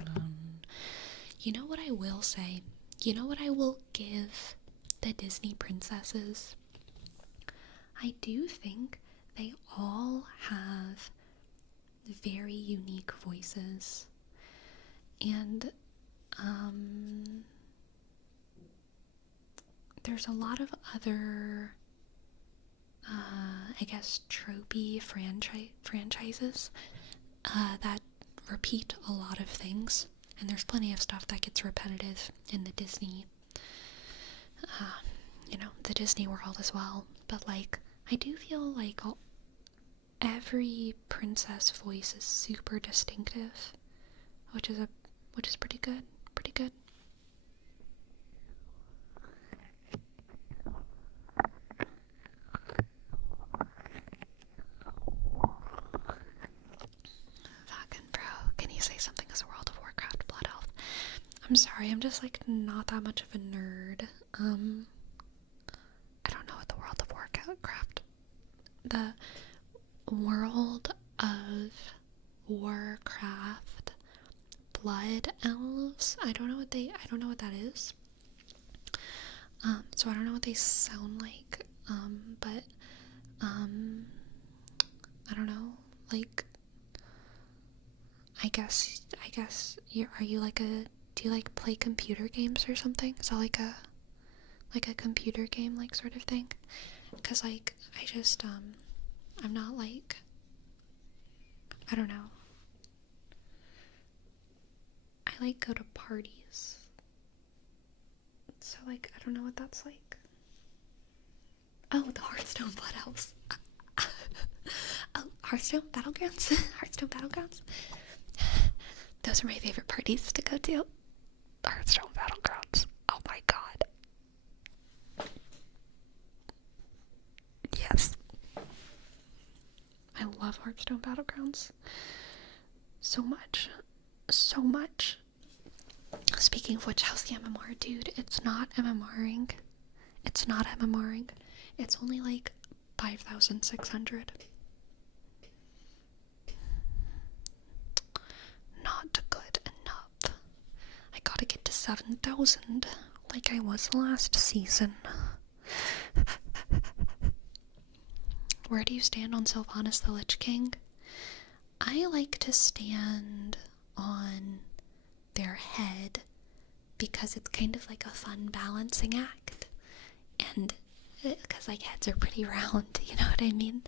hello, You know what I will say? You know what I will give the Disney princesses? I do think they all have very unique voices. And, there's a lot of other, I guess, tropey franchises that repeat a lot of things. And there's plenty of stuff that gets repetitive in the Disney, the Disney world as well. But, like, I do feel like every princess voice is super distinctive, which is pretty good. Pretty good. Fucking bro, can you say something as a World of Warcraft Blood Elf? I'm sorry, I'm just like not that much of a nerd. I don't know what the World of Warcraft, the World of Warcraft Blood Elves. I don't know what that is. So I don't know what they sound like. But I don't know. Like, I guess do you like play computer games or something? Is that like a computer game like sort of thing? Cause like I just I'm not like, I don't know. I like go to parties. So like I don't know what that's like. Oh, the Hearthstone Blood Elves. Oh, Hearthstone Battlegrounds. Hearthstone Battlegrounds. Those are my favorite parties to go to. Hearthstone Battlegrounds. Oh my god. Yes. I love Hearthstone Battlegrounds. So much. So much. Speaking of which, how's the MMR, dude? It's not MMRing. It's not MMRing. It's only like 5,600. Not good enough. I gotta get to 7,000, like I was last season. Where do you stand on Sylvanas the Lich King? I like to stand on their head because it's kind of like a fun balancing act. And because like heads are pretty round, you know what I mean?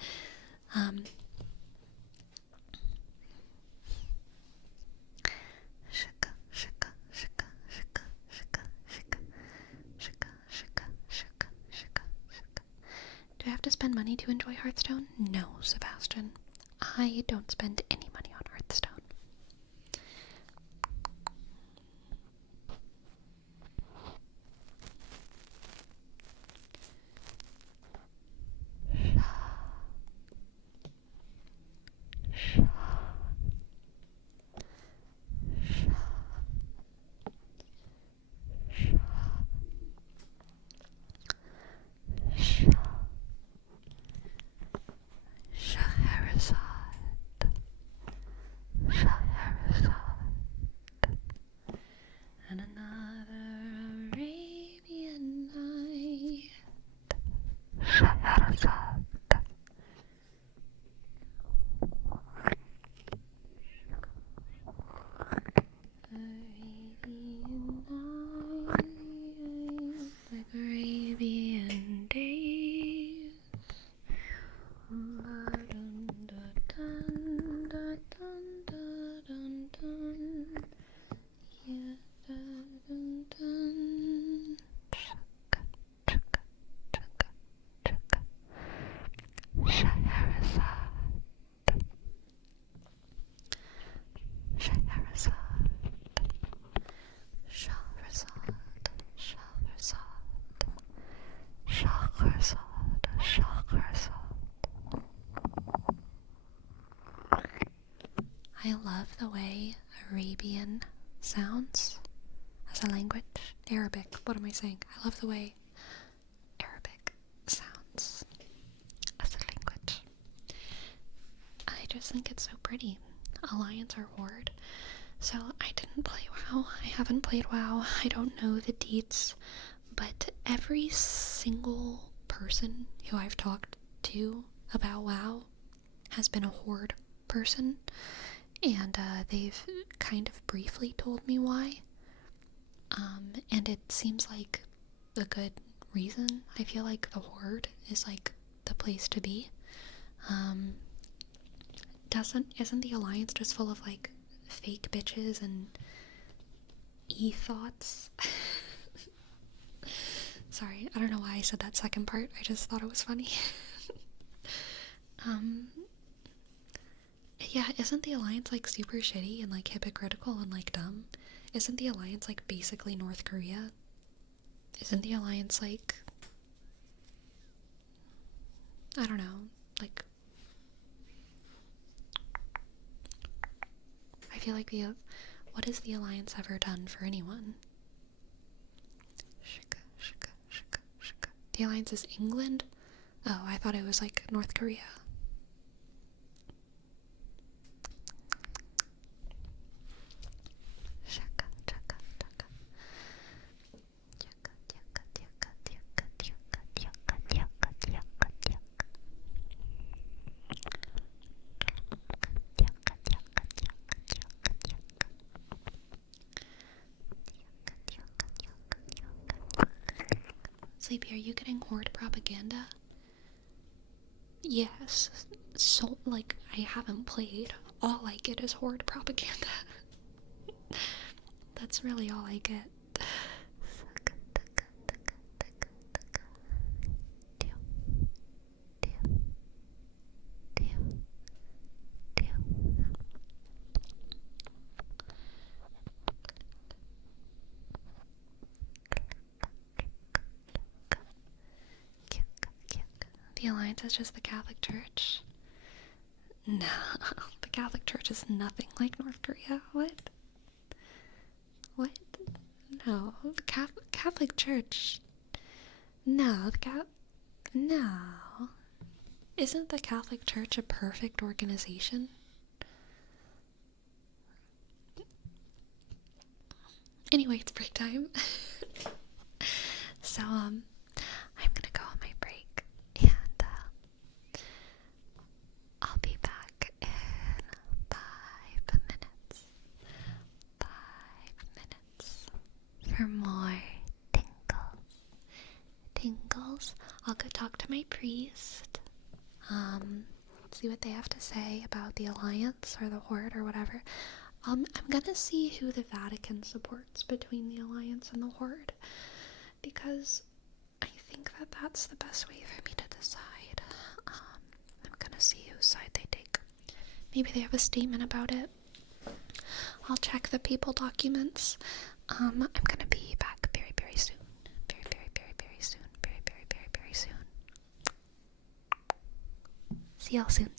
Do I have to spend money to enjoy Hearthstone? No, Sebastian. I don't spend any money on Hearthstone. And another Arabian night. Like Arabian days. Yeah. I love the way Arabian sounds as a language. Arabic, what am I saying? I love the way Arabic sounds as a language. I just think it's so pretty. Alliance or Horde. So I didn't play WoW. I haven't played WoW. I don't know the deets. But every single person who I've talked to about WoW has been a Horde person. And they've kind of briefly told me why. And it seems like a good reason. I feel like the Horde is like the place to be. Isn't the Alliance just full of like fake bitches and e-thoughts? Sorry, I don't know why I said that second part. I just thought it was funny. Yeah, isn't the Alliance like super shitty and like hypocritical and like dumb? Isn't the Alliance like basically North Korea? Isn't the Alliance like, I don't know, like, I feel like what has the Alliance ever done for anyone? The Alliance is England? Oh, I thought it was like North Korea. Sleepy, are you getting Horde propaganda? Yes. So, like, I haven't played. All I get is Horde propaganda. That's really all I get. The Alliance is just the Catholic Church? No, the Catholic Church is nothing like North Korea. What? What? No, the Catholic Church. No, no. Isn't the Catholic Church a perfect organization? Anyway, it's break time. So, I'm gonna go on my break, and, I'll be back in 5 minutes. 5 minutes for more tingles. Tingles. I'll go talk to my priest. See what they have to say about the Alliance or the Horde or whatever. I'm gonna see who the Vatican supports between the Alliance and the Horde, because I think that that's the best way for me to decide. I'm gonna see whose side they take. Maybe they have a statement about it. I'll check the people documents. I'm gonna be back very, very soon. Very, very, very, very soon. Very, very, very, very soon. See y'all soon.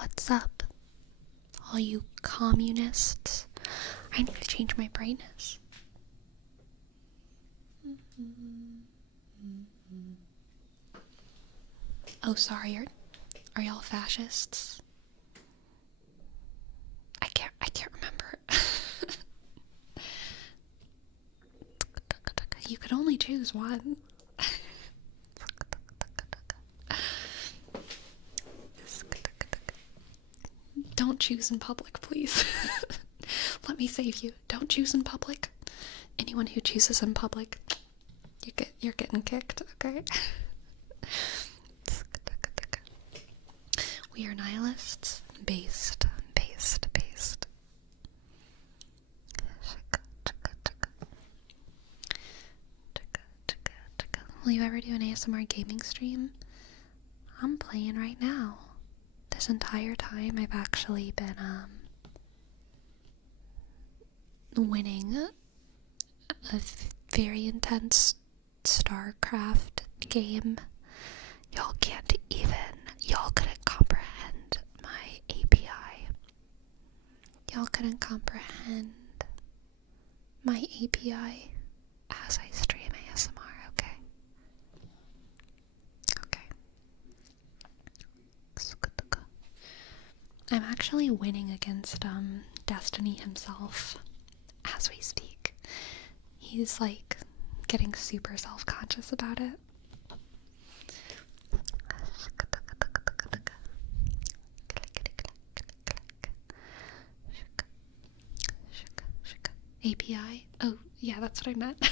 What's up? All you communists. I need to change my brightness. Oh, sorry, are y'all fascists? I can't remember. You could only choose one. Don't choose in public, please. Let me save you. Don't choose in public. Anyone who chooses in public, you're getting kicked, okay? We are nihilists. Based. Will you ever do an ASMR gaming stream? I'm playing right now. This entire time I've actually been winning a very intense StarCraft game. Y'all couldn't comprehend my API. Y'all couldn't comprehend my API as I stream ASMR, okay? Okay. I'm actually winning against Destiny himself as we speak. He's like getting super self-conscious about it. API? Oh, yeah, that's what I meant.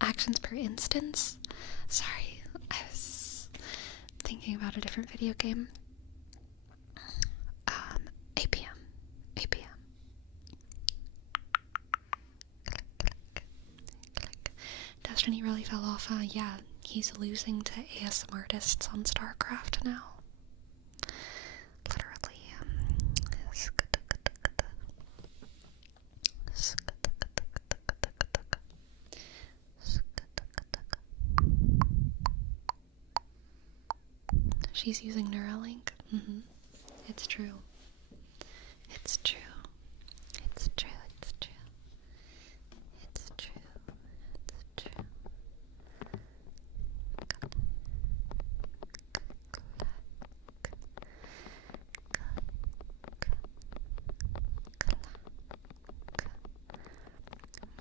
Actions per instance? Sorry, I was thinking about a different video game. APM. Destiny really fell off, huh? Yeah, he's losing to ASMR artists on StarCraft now. Literally. She's using Neuralink. It's true. It's true. It's true. It's true. It's true. It's true.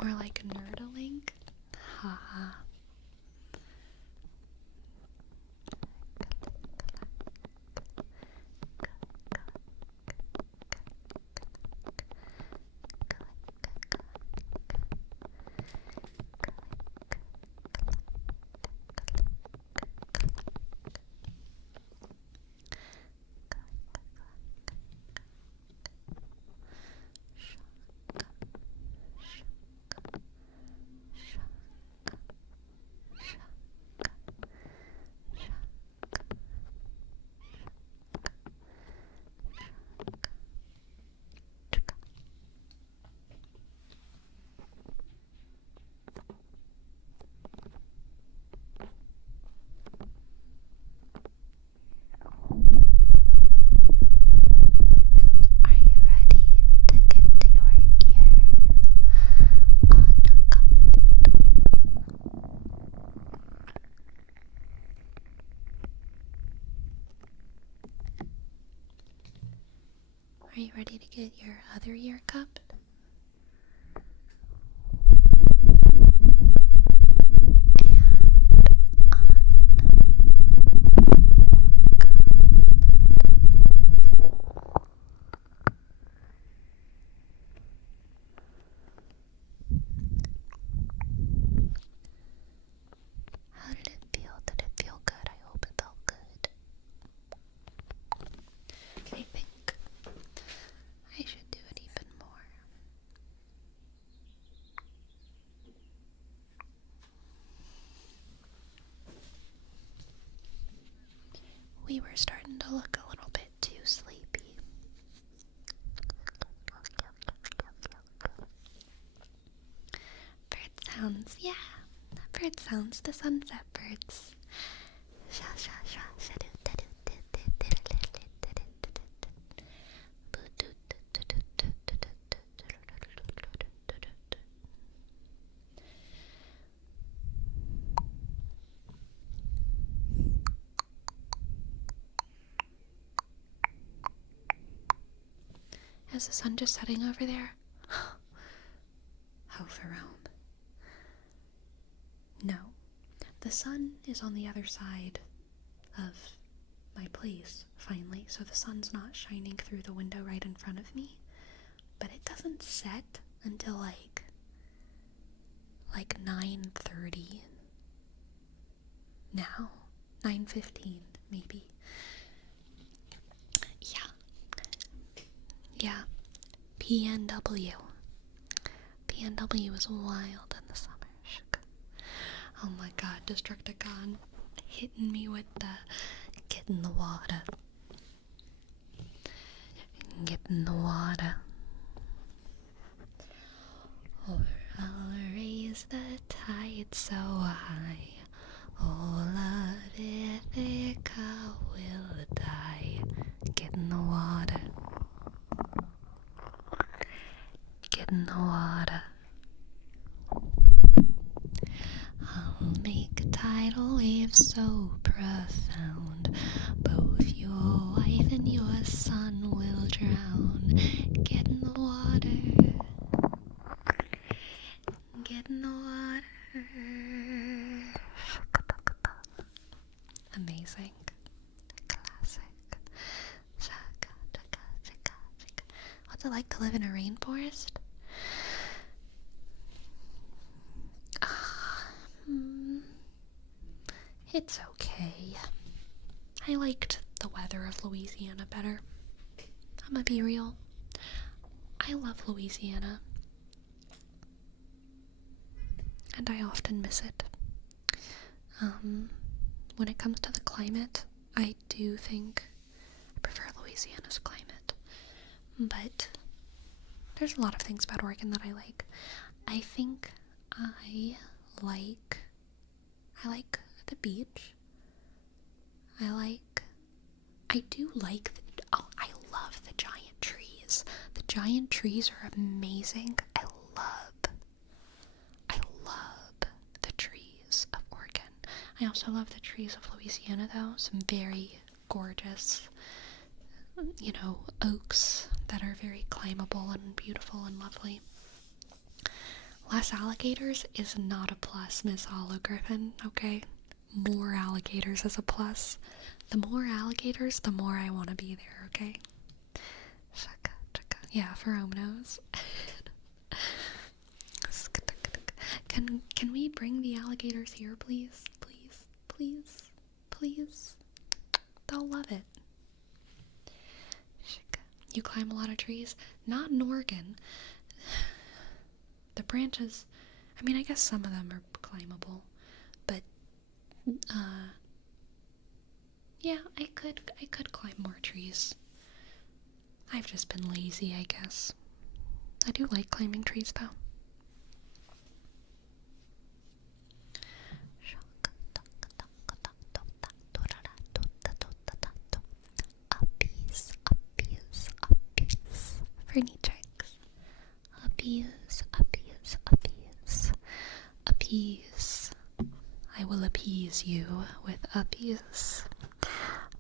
More like Nerdalink? Haha. Are you ready to get your other ear cupped? How did it feel? Did it feel good? I hope it felt good. I think I should do it even more. We were starting to look a little bit too sleepy. Bird sounds, yeah. Bird sounds, the sunset birds. Sha sha sha, shadoo, dadoo, Is the sun just setting over there? How Rome. No. The sun is on the other side of my place, finally, so the sun's not shining through the window right in front of me, but it doesn't set until like 9:30 now. 9:15 maybe. Yeah. PNW. PNW is wild in the summer. Oh my god, Destructicon hitting me with the get in the water. Get in the water. Or I'll raise the tide so high. All of Ithaca will die. Get in the water. Get in the water. I'll make tidal waves so profound, both your wife and your son will drown. Get in the water. Get in the water. Amazing. Classic. What's it like to live in a rainforest? It's okay. I liked the weather of Louisiana better. I'm gonna be real. I love Louisiana. And I often miss it. When it comes to the climate, I do think I prefer Louisiana's climate. But there's a lot of things about Oregon that I like. I think I like the beach. I do like I love the giant trees. The giant trees are amazing. I love the trees of Oregon. I also love the trees of Louisiana though. Some very gorgeous, oaks that are very climbable and beautiful and lovely. Less alligators is not a plus, Miss Hollow Griffin, okay? More alligators is a plus. The more alligators, the more I want to be there, okay? Yeah, Ferome knows. Can we bring the alligators here, please? Please. They'll love it. You climb a lot of trees? Not in Oregon. The branches, I guess some of them are climbable, but, yeah, I could climb more trees. I've just been lazy, I guess. I do like climbing trees, though. Pretty tricks. Appease. I will appease you with appease.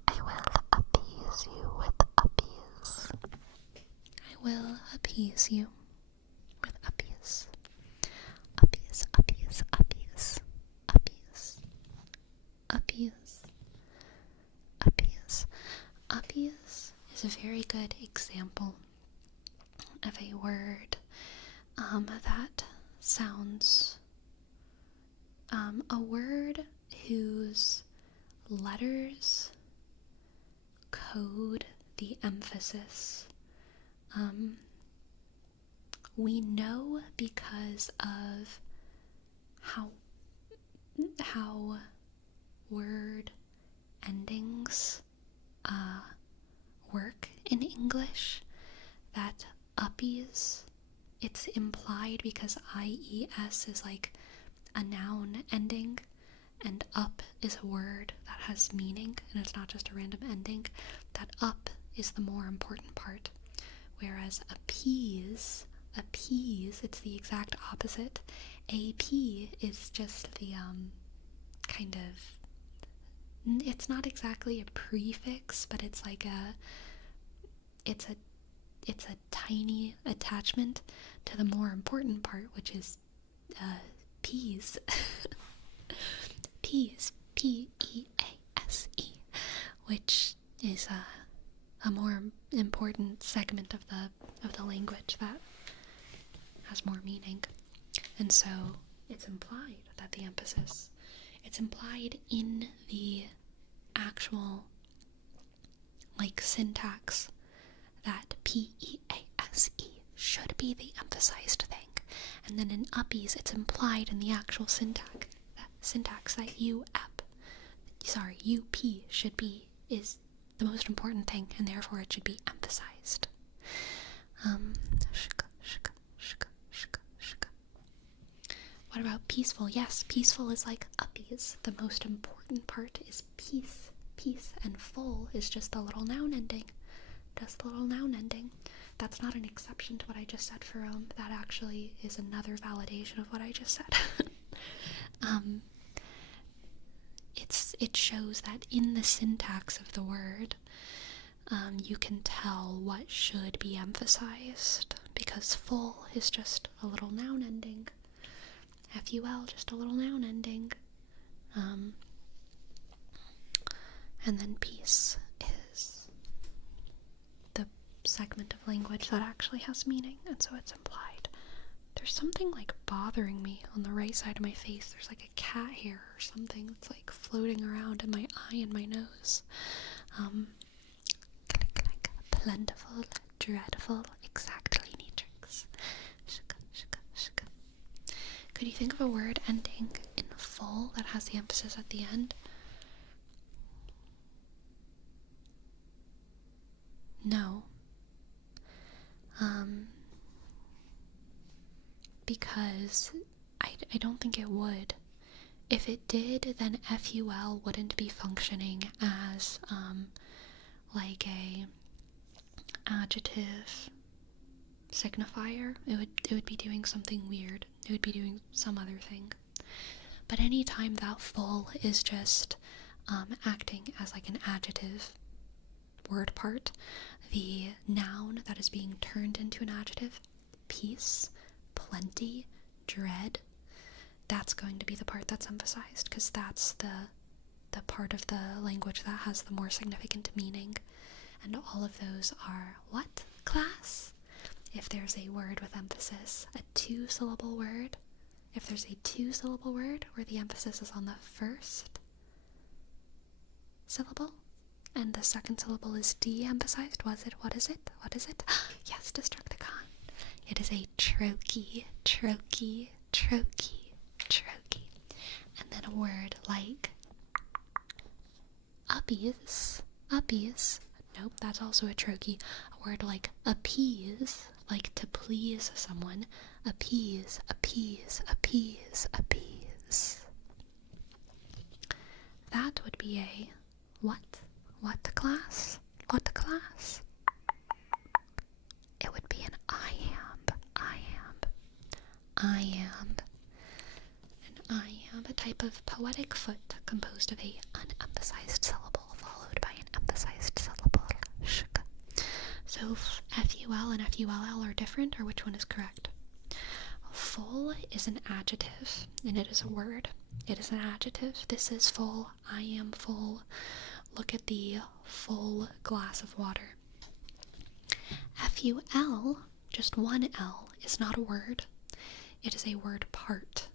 I will appease you with appease. I will appease you with appease. Appease. Appease is a very good example of a word that sounds a word whose letters code the emphasis. We know because of how word endings work in English that uppies, it's implied because IES is like a noun ending and up is a word that has meaning and it's not just a random ending, that up is the more important part, whereas appease, it's the exact opposite. AP is just the kind of, it's not exactly a prefix, but it's like it's a tiny attachment to the more important part, which is peas. Peas, P-E-A-S-E, which is a more important segment of the language that has more meaning. And so it's implied that the emphasis, it's implied in the actual syntax that P-E-A-S-E should be the emphasized thing. And then in uppies, it's implied in the actual syntax that UP should be, is the most important thing, and therefore it should be emphasized. What about peaceful? Yes, peaceful is like uppies. The most important part is peace. Peace, and full is just a little noun ending. Just a little noun ending. That's not an exception to what I just said for that actually is another validation of what I just said. It shows that in the syntax of the word, you can tell what should be emphasized, because full is just a little noun ending. F-U-L, just a little noun ending. And then peace is the segment of language that actually has meaning, and so it's implied. There's something bothering me on the right side of my face. There's a cat hair or something that's floating around in my eye and my nose. Plentiful, dreadful, exactly natrix. Could you think of a word ending in full that has the emphasis at the end? No. Because I don't think it would. If it did, then FUL wouldn't be functioning as a adjective signifier. It would be doing something weird. It would be doing some other thing. But anytime that full is just acting as an adjective word part, the noun that is being turned into an adjective, peace, plenty, dread, that's going to be the part that's emphasized, because that's the part of the language that has the more significant meaning. And all of those are what class? If there's a word with emphasis, a two-syllable word, if there's a two-syllable word where the emphasis is on the first syllable and the second syllable is de-emphasized, what is it? Yes, Destructicon. It is a trochee. And then a word like uppies. Nope, that's also a trochee. A word like appease, like to please someone. Appease. That would be a what? What class? It would be an iamb. An iamb, a type of poetic foot composed of a unemphasized syllable followed by an emphasized syllable. So FUL and FULL are different, or which one is correct? Full is an adjective, and it is a word. It is an adjective. This is full. I am full. Look at the full glass of water. FUL, just one L, is not a word. It is a word part.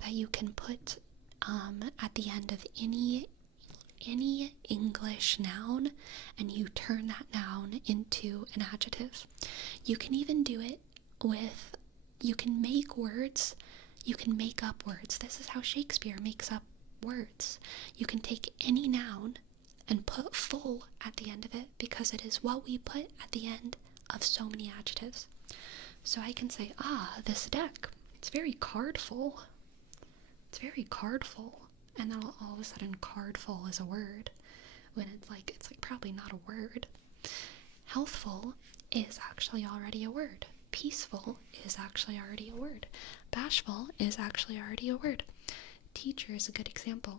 That you can put at the end of any English noun, and you turn that noun into an adjective. You can even do it with, you can make words, you can make up words. This is how Shakespeare makes up words. You can take any noun and put full at the end of it, because it is what we put at the end of so many adjectives. So I can say, this deck, it's very cardful. And then all of a sudden cardful is a word, when it's probably not a word. Healthful is actually already a word. Peaceful is actually already a word. Bashful is actually already a word. Teacher is a good example.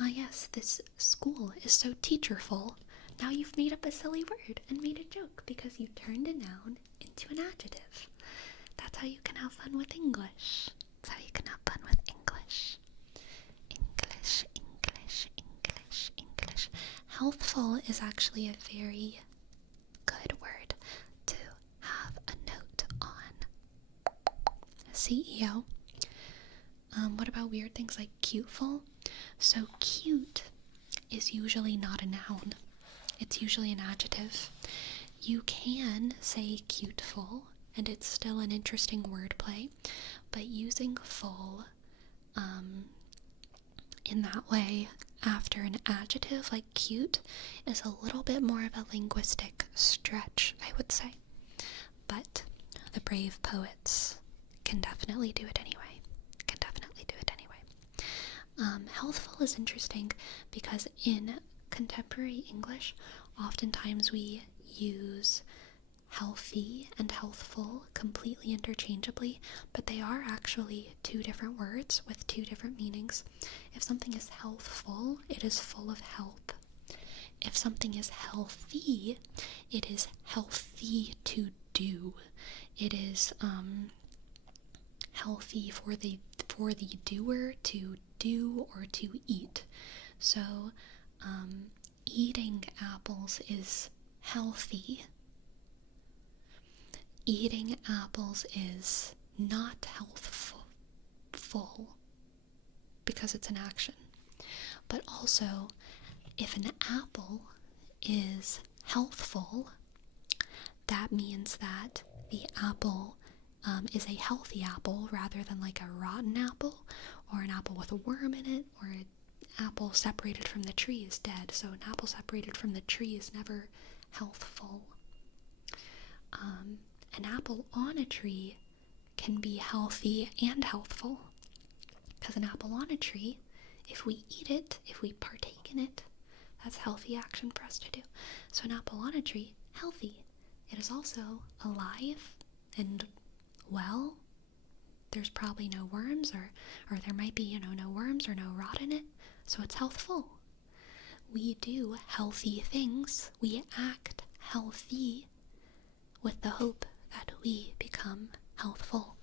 Yes, this school is so teacherful. Now you've made up a silly word and made a joke because you turned a noun into an adjective. That's how you can have fun with English. That's how you can have fun with English. English, English, English, English. Healthful is actually a very good word to have a note on. CEO. What about weird things like cuteful? So cute is usually not a noun. It's usually an adjective. You can say cuteful, and it's still an interesting wordplay, but using full in that way after an adjective like cute is a little bit more of a linguistic stretch, I would say. But the brave poets can definitely do it anyway. Healthful is interesting because in contemporary English, oftentimes we use healthy and healthful completely interchangeably, but they are actually two different words with two different meanings. If something is healthful, it is full of health. If something is healthy, it is healthy to do. It is healthy for the doer to do or to eat. So eating apples is healthy. Eating apples is not healthful because it's an action. But also, if an apple is healthful, that means that the apple is a healthy apple rather than like a rotten apple or an apple with a worm in it, or an apple separated from the tree is dead. So an apple separated from the tree is never healthful. An apple on a tree can be healthy and healthful, because an apple on a tree, if we eat it, if we partake in it, that's healthy action for us to do. So an apple on a tree, healthy. It is also alive and well. There's probably no worms, or there might be, no worms or no rot in it, so it's healthful. We do healthy things. We act healthy with the hope that we become healthful.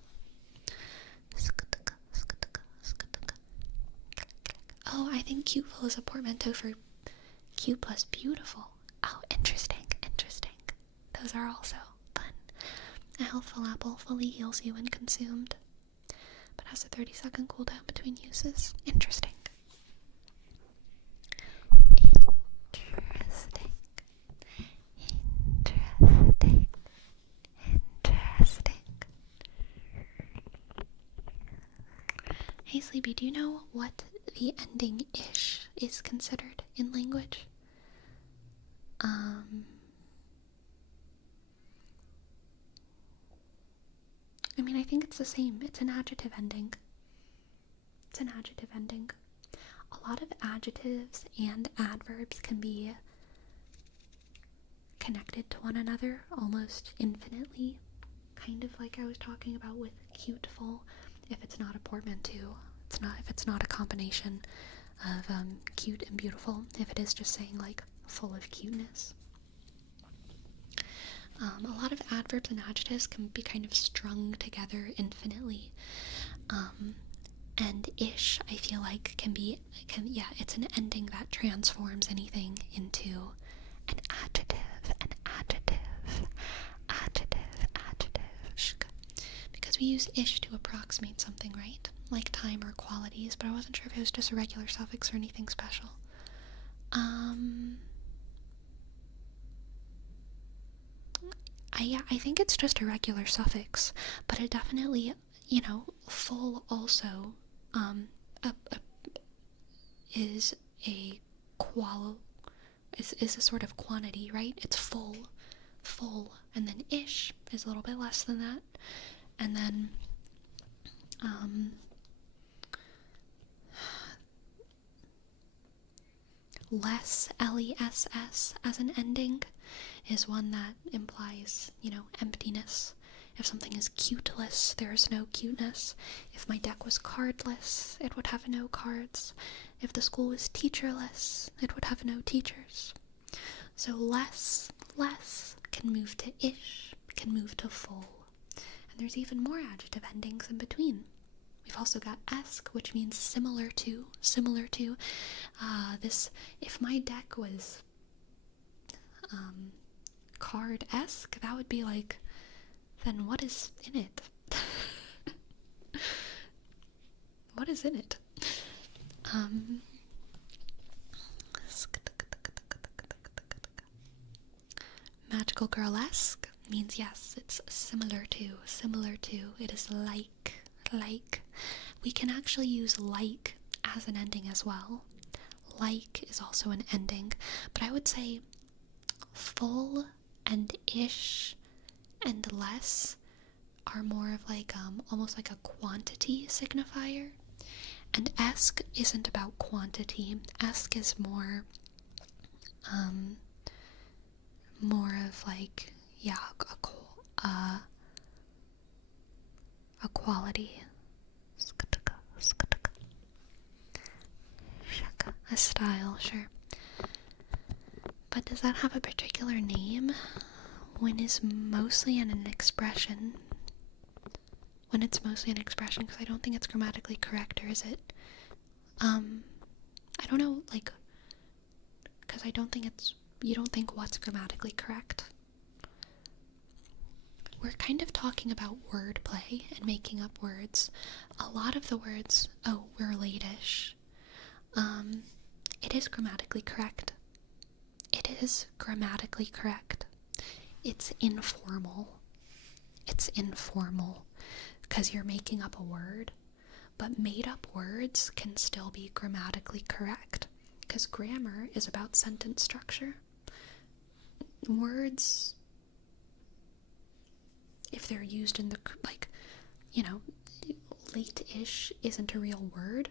Oh, I think cuteful is a portmanteau for cute plus beautiful. Oh, interesting. Those are also fun. A healthful apple fully heals you when consumed, but has a 30-second cooldown between uses. Interesting. Hey Sleepy, do you know what the ending ish is considered in language? I think it's the same. It's an adjective ending. A lot of adjectives and adverbs can be connected to one another almost infinitely, kind of like I was talking about with cuteful. If it's not a portmanteau, if it's not a combination of cute and beautiful, if it is just saying like full of cuteness. A lot of adverbs and adjectives can be kind of strung together infinitely. And ish, I feel like, it's an ending that transforms anything into an adjective. Because we use ish to approximate something, right? Like time or qualities, but I wasn't sure if it was just a regular suffix or anything special. I think it's just a regular suffix, but it definitely, full also, is a sort of quantity, right? It's full, and then ish is a little bit less than that, and then, less, less, as an ending is one that implies, emptiness. If something is cuteless, there is no cuteness. If my deck was cardless, it would have no cards. If the school was teacherless, it would have no teachers. So So less can move to ish, can move to full. And there's even more adjective endings in between. We've also got esque, which means similar to. This, if my deck was card-esque, that would be like, then what is in it? What is in it? Magical girl-esque means yes, it's similar to, it is like. We can actually use like as an ending as well. Like is also an ending, but I would say full and ish and less are more of like almost like a quantity signifier, and esque isn't about quantity. Esque is more of like, yeah, a quality, a style, sure. But does that have a particular name? When is mostly an expression? When it's mostly an expression, because I don't think it's grammatically correct, or is it? I don't know, like, because I don't think it's, you don't think what's grammatically correct? We're kind of talking about wordplay and making up words. A lot of the words, oh, we're late-ish. It is grammatically correct. It is grammatically correct. It's informal. It's informal because you're making up a word, but made-up words can still be grammatically correct because grammar is about sentence structure. Words, if they're used in the, like, you know, late-ish isn't a real word,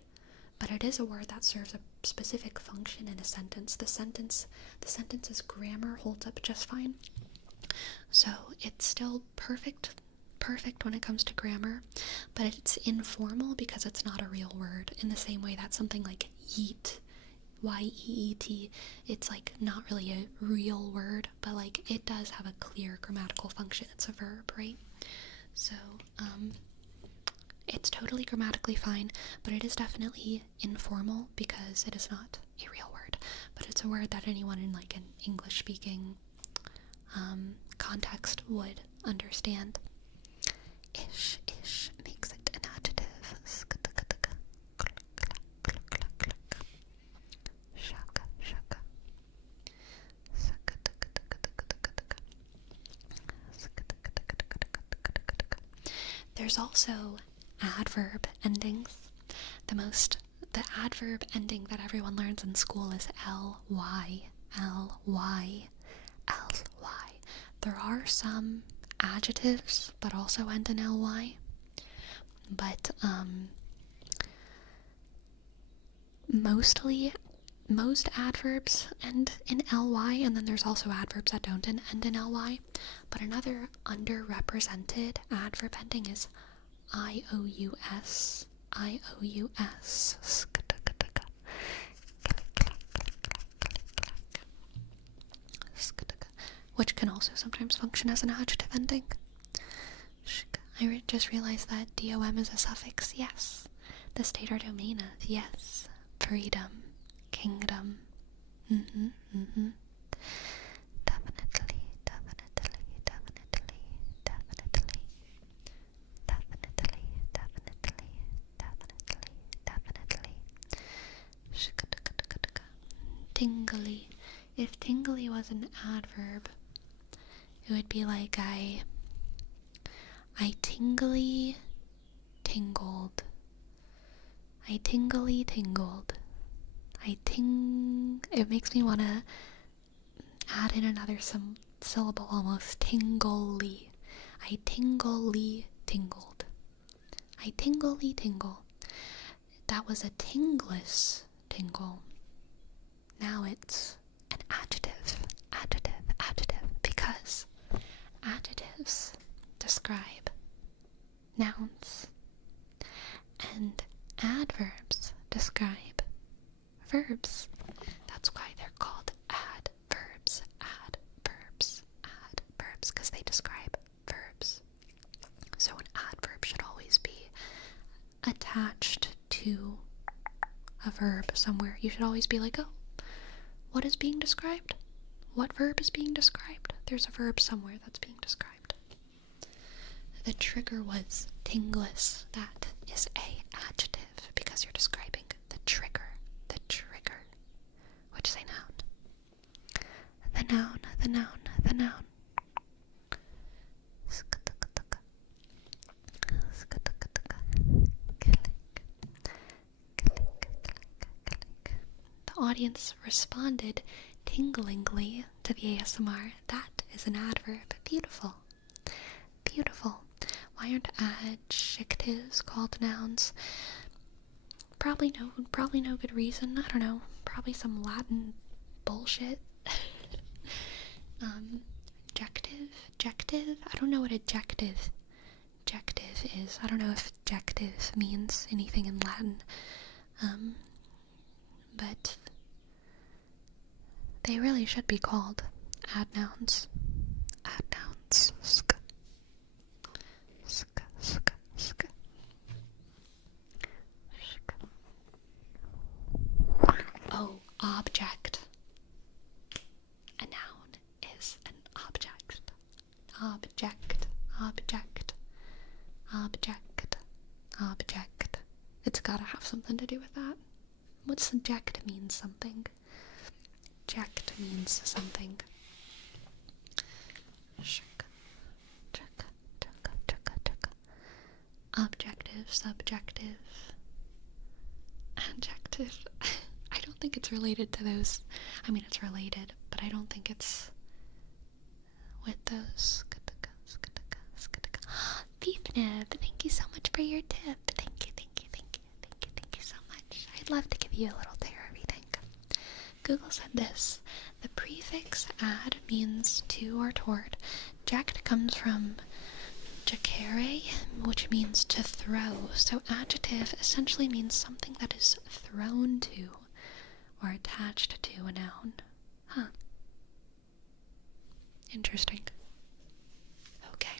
but it is a word that serves a specific function in a sentence. The sentence's grammar holds up just fine. So it's still perfect when it comes to grammar, but it's informal because it's not a real word, in the same way that something like yeet, Y-E-E-T, it's like not really a real word, but like it does have a clear grammatical function. It's a verb, right? So it's totally grammatically fine, but it is definitely informal because it is not a real word, but it's a word that anyone in like an English speaking context would understand. Ish makes it an adjective. Shaka. There's also adverb endings. The adverb ending that everyone learns in school is ly. There are some adjectives that also end in ly, but most adverbs end in ly, and then there's also adverbs that don't end in ly. But another underrepresented adverb ending is ious. Which can also sometimes function as an adjective ending. I just realized that dom is a suffix. Yes. The state or domain of, yes. Freedom. Kingdom. Definitely. Tingly. If tingly was an adverb, it would be like I tingly tingled. It makes me want to add in another syllable almost. Tingly. I tingly tingled. That was a tingless tingle. Now it's an adjective, because adjectives describe nouns and adverbs describe verbs. That's why they're called adverbs. verb somewhere, you should always be like, oh, what is being described? What verb is being described? There's a verb somewhere that's being described. The trigger was tingless. That is a adjective because you're describing the trigger. The trigger. Which is a noun. The noun, the noun, the noun. The audience responded tinglingly to the ASMR. That is an adverb. Beautiful. Beautiful. Why aren't adjectives called nouns? Probably no good reason. I don't know. Probably some Latin bullshit. Adjective? I don't know what adjective is. I don't know if adjective means anything in Latin. But they really should be called adnouns. Adnouns. Sk. Sk, sk, sk. Oh, object. A noun is an object. Object. It's gotta have something to do with that. What subject means something? Object means something. Objective, subjective, adjective. I don't think it's related to those. I mean, it's related, but I don't think it's with those. Beefnib, thank you so much for your tip. Thank you so much. I'd love to give you a little tarot reading. Google said this. The prefix ad means to or toward. Jacked comes from jacere, which means to throw. So adjective essentially means something that is thrown to or attached to a noun. Huh. Interesting. Okay.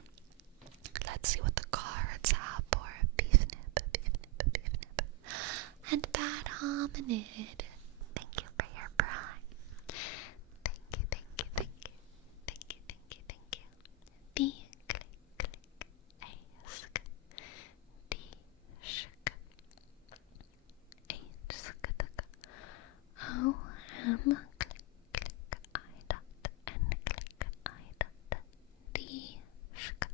Let's see what the cards have for beefnib. And bad hominid. Thank you for your prime. Thank you. B, click, ask, D, shk, H, sk, O, M, click, I dot, N, click, I dot, D, shk.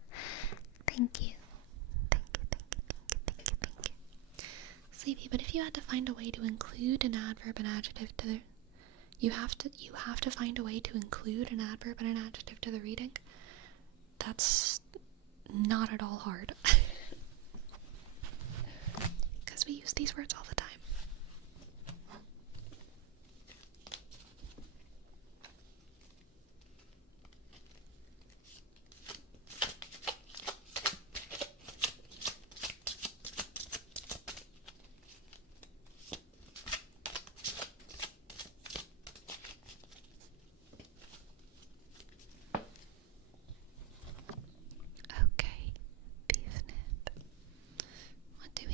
Thank you. Sleepy, but if you had to find a way to include an adverb and adjective to the you have to find a way to include an adverb and an adjective to the reading. That's not at all hard. Because we use these words all the time.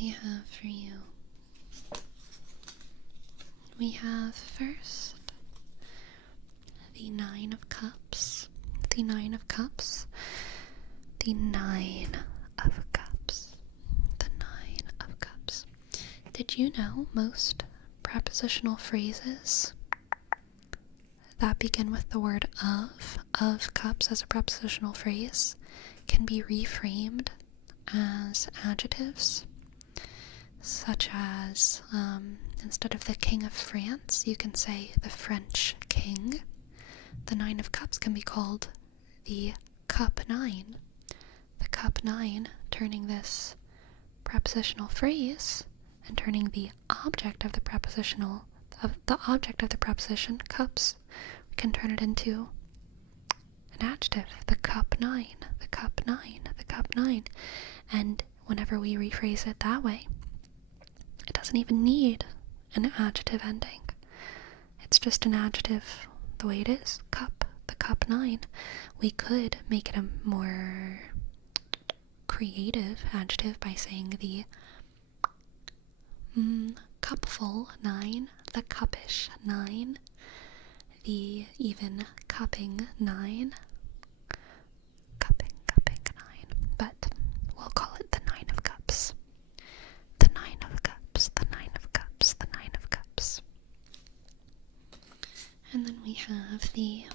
We have for you. We have first the Nine of Cups. The Nine of Cups. The Nine of Cups. The Nine of Cups. Did you know most prepositional phrases that begin with the word of cups as a prepositional phrase, can be reframed as adjectives? Such as, instead of the King of France, you can say the French King. The Nine of Cups can be called the Cup Nine. The Cup Nine, turning this prepositional phrase and turning the object of the preposition cups, we can turn it into an adjective. The Cup Nine. The Cup Nine. The Cup Nine. And whenever we rephrase it that way, it doesn't even need an adjective ending. It's just an adjective the way it is. Cup. The Cup Nine. We could make it a more creative adjective by saying the cupful 9, the cuppish 9, the even cupping 9, cupping 9, but we'll call it the 9 of cups. The 9 of cups, the 9 of cups, the 9 of cups. And then we have the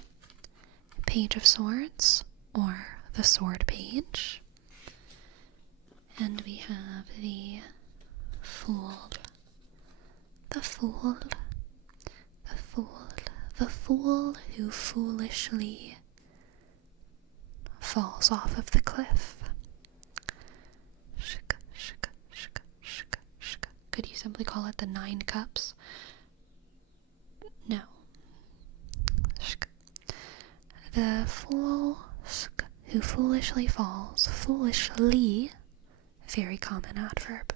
Page of Swords, or the Sword Page. And we have the Fool. The Fool. The Fool. The Fool who foolishly falls off of the cliff. Shika, shika, shika, shika, shika. Could you simply call it the 9 cups? No. Shika. The fool who foolishly falls. Foolishly, very common adverb.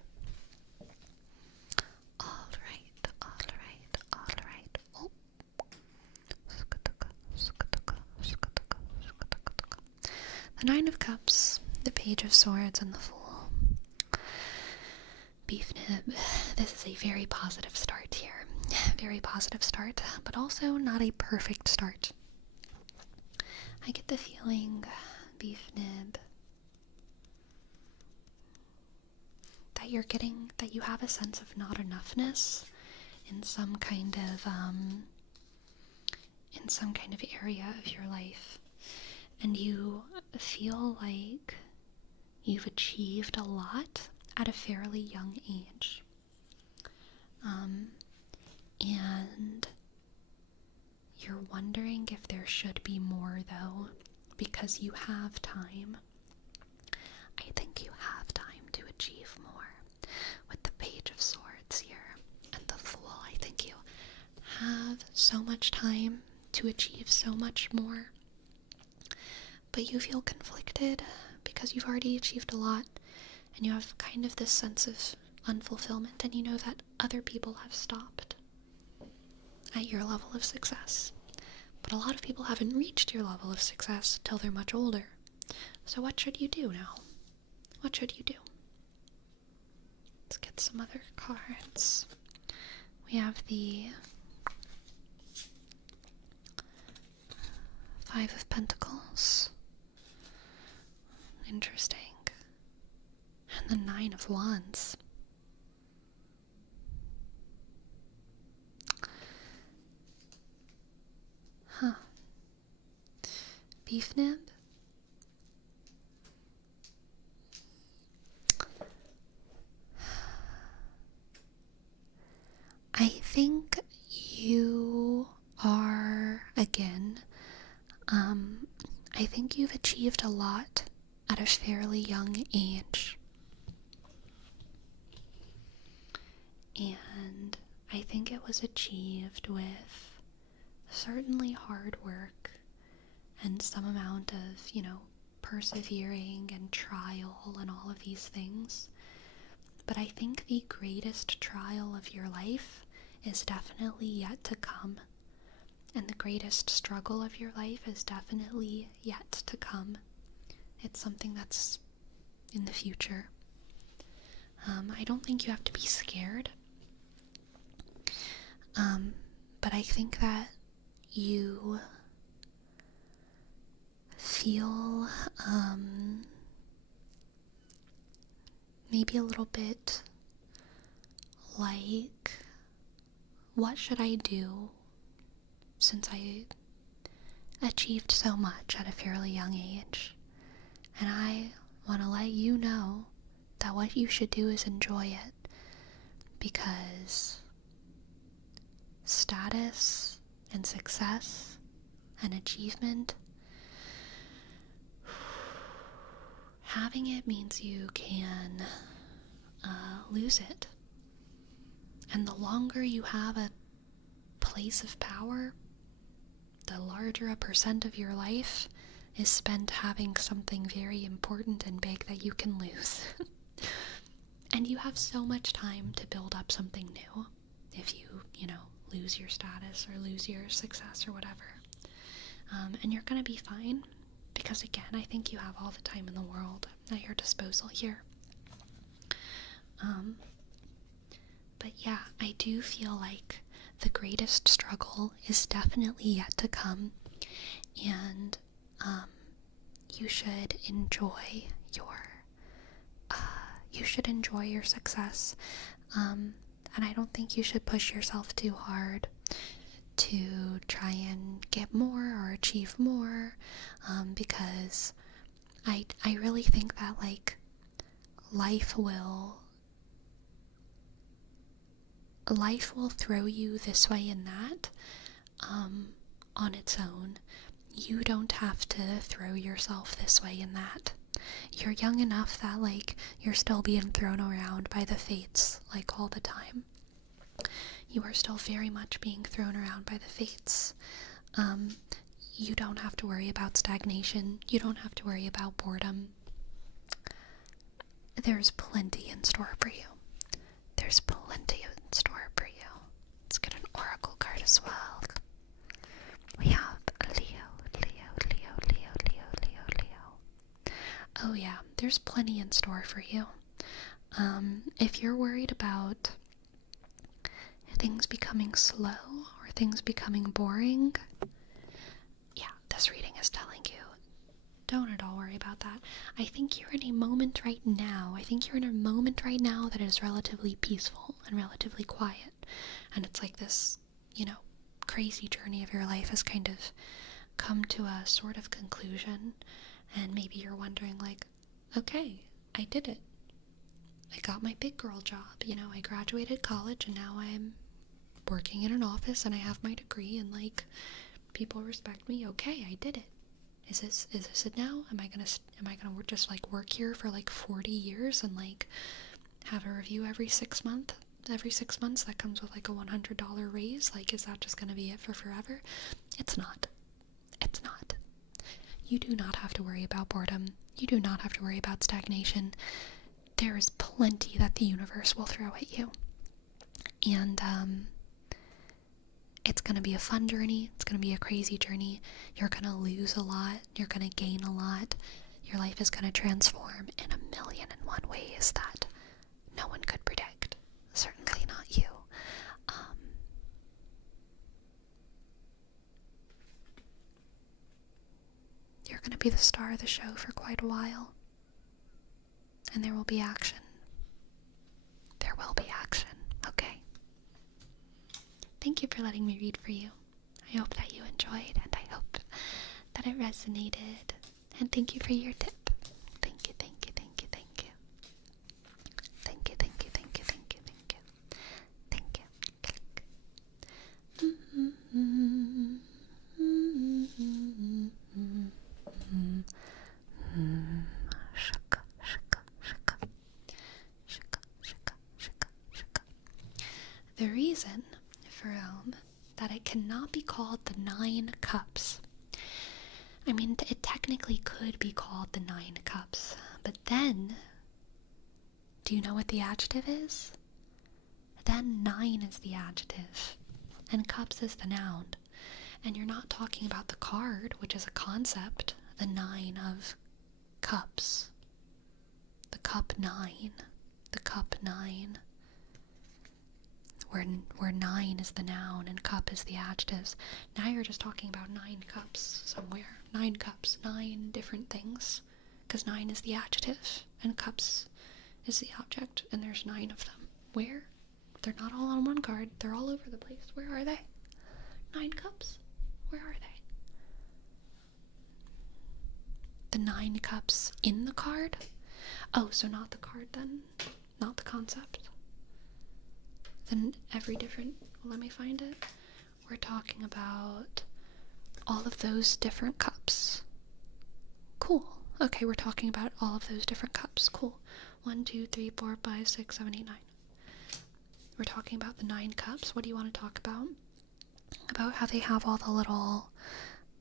Alright, alright, alright. Oh. The 9 of Cups, the Page of Swords, and the Fool. Beef nib. This is a very positive start here. Very positive start, but also not a perfect start. I get the feeling, Beef nib, that you have a sense of not enoughness in some kind of area of your life, and you feel like you've achieved a lot at a fairly young age, and you're wondering if there should be more, though, because you have time. I think you have time to achieve more with the Page of Swords here and the Fool. I think you have so much time to achieve so much more, but you feel conflicted because you've already achieved a lot, and you have kind of this sense of unfulfillment, and you know that other people have stopped at your level of success. But a lot of people haven't reached your level of success till they're much older. So what should you do now? What should you do? Let's get some other cards. We have the 5 of Pentacles. Interesting. And the 9 of Wands. Huh. Beef nib? I think you are, again, I think you've achieved a lot at a fairly young age. And I think it was achieved with certainly hard work and some amount of, persevering and trial and all of these things. But I think the greatest trial of your life is definitely yet to come. And the greatest struggle of your life is definitely yet to come. It's something that's in the future. I don't think you have to be scared. But I think that you feel maybe a little bit like, what should I do since I achieved so much at a fairly young age? And I want to let you know that what you should do is enjoy it, because status and success and achievement, having it means you can lose it. And the longer you have a place of power, the larger a percent of your life is spent having something very important and big that you can lose. And you have so much time to build up something new if you lose your status or lose your success or whatever. And you're gonna be fine, because again, I think you have all the time in the world at your disposal here. But yeah, I do feel like the greatest struggle is definitely yet to come, and you should enjoy your success. And I don't think you should push yourself too hard to try and get more or achieve more, because I really think that like life will throw you this way and that on its own. You don't have to throw yourself this way and that. You're young enough that like you're still being thrown around by the fates like all the time. You are still very much being thrown around by the fates. You don't have to worry about stagnation. You don't have to worry about boredom. There's plenty in store for you. There's plenty in store for you. Let's get an oracle card as well. We have Leo. Oh yeah, there's plenty in store for you. If you're worried about things becoming slow or things becoming boring, yeah, this reading is telling you, don't at all worry about that. I think you're in a moment right now. That is relatively peaceful and relatively quiet. And it's like this, crazy journey of your life has kind of come to a sort of conclusion. And maybe you're wondering like, okay, I did it. I got my big girl job. I graduated college and now I'm working in an office and I have my degree and like people respect me. Okay, I did it. Is this it now? Am I gonna just like work here for like 40 years and like have a review every 6 months? Every 6 months that comes with like a $100 raise? Like, is that just gonna be it for forever? It's not. It's not. You do not have to worry about boredom. You do not have to worry about stagnation. There is plenty that the universe will throw at you. And it's going to be a fun journey. It's going to be a crazy journey. You're going to lose a lot. You're going to gain a lot. Your life is going to transform in 1,000,001 ways that no one could predict. Certainly not you. You're going to be the star of the show for quite a while. And there will be action. There will be action, okay? Thank you for letting me read for you. I hope that you enjoyed, and I hope that it resonated. And thank you for your tip. Thank you, thank you, thank you, thank you. Thank you, thank you, thank you, thank you, thank you. Thank you. Click. Shaka, shaka, shaka. Shaka, shaka, shaka, shaka. The reason, Jerome, that it cannot be called the 9 cups. I mean, it technically could be called the 9 cups, but then, do you know what the adjective is? Then 9 is the adjective, and cups is the noun. And you're not talking about the card, which is a concept, the 9 of cups. The cup 9. The cup 9. Where 9 is the noun and cup is the adjectives. Now you're just talking about 9 cups somewhere. 9 cups, 9 different things. Because 9 is the adjective and cups is the object, and there's 9 of them. Where? They're not all on one card. They're all over the place. Where are they? 9 cups. Where are they? The 9 cups in the card? Oh, so not the card then? Not the concept? Then every different, let me find it. We're talking about all of those different cups. Cool. Okay, we're talking about all of those different cups. Cool. 1, 2, 3, 4, 5, 6, 7, 8, 9. We're talking about the 9 cups. What do you want to talk about? About how they have all the little,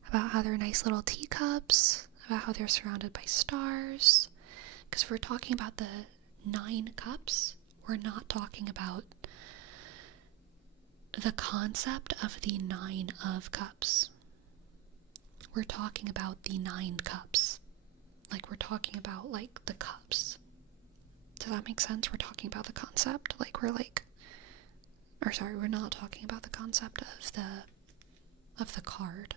about how they're nice little teacups, about how they're surrounded by stars. Because if we're talking about the 9 cups, we're not talking about the concept of the 9 of cups. We're talking about the 9 cups. Like, we're talking about, like, the cups. Does that make sense? We're talking about the concept. Like, we're, like, or sorry, we're not talking about the concept of the card.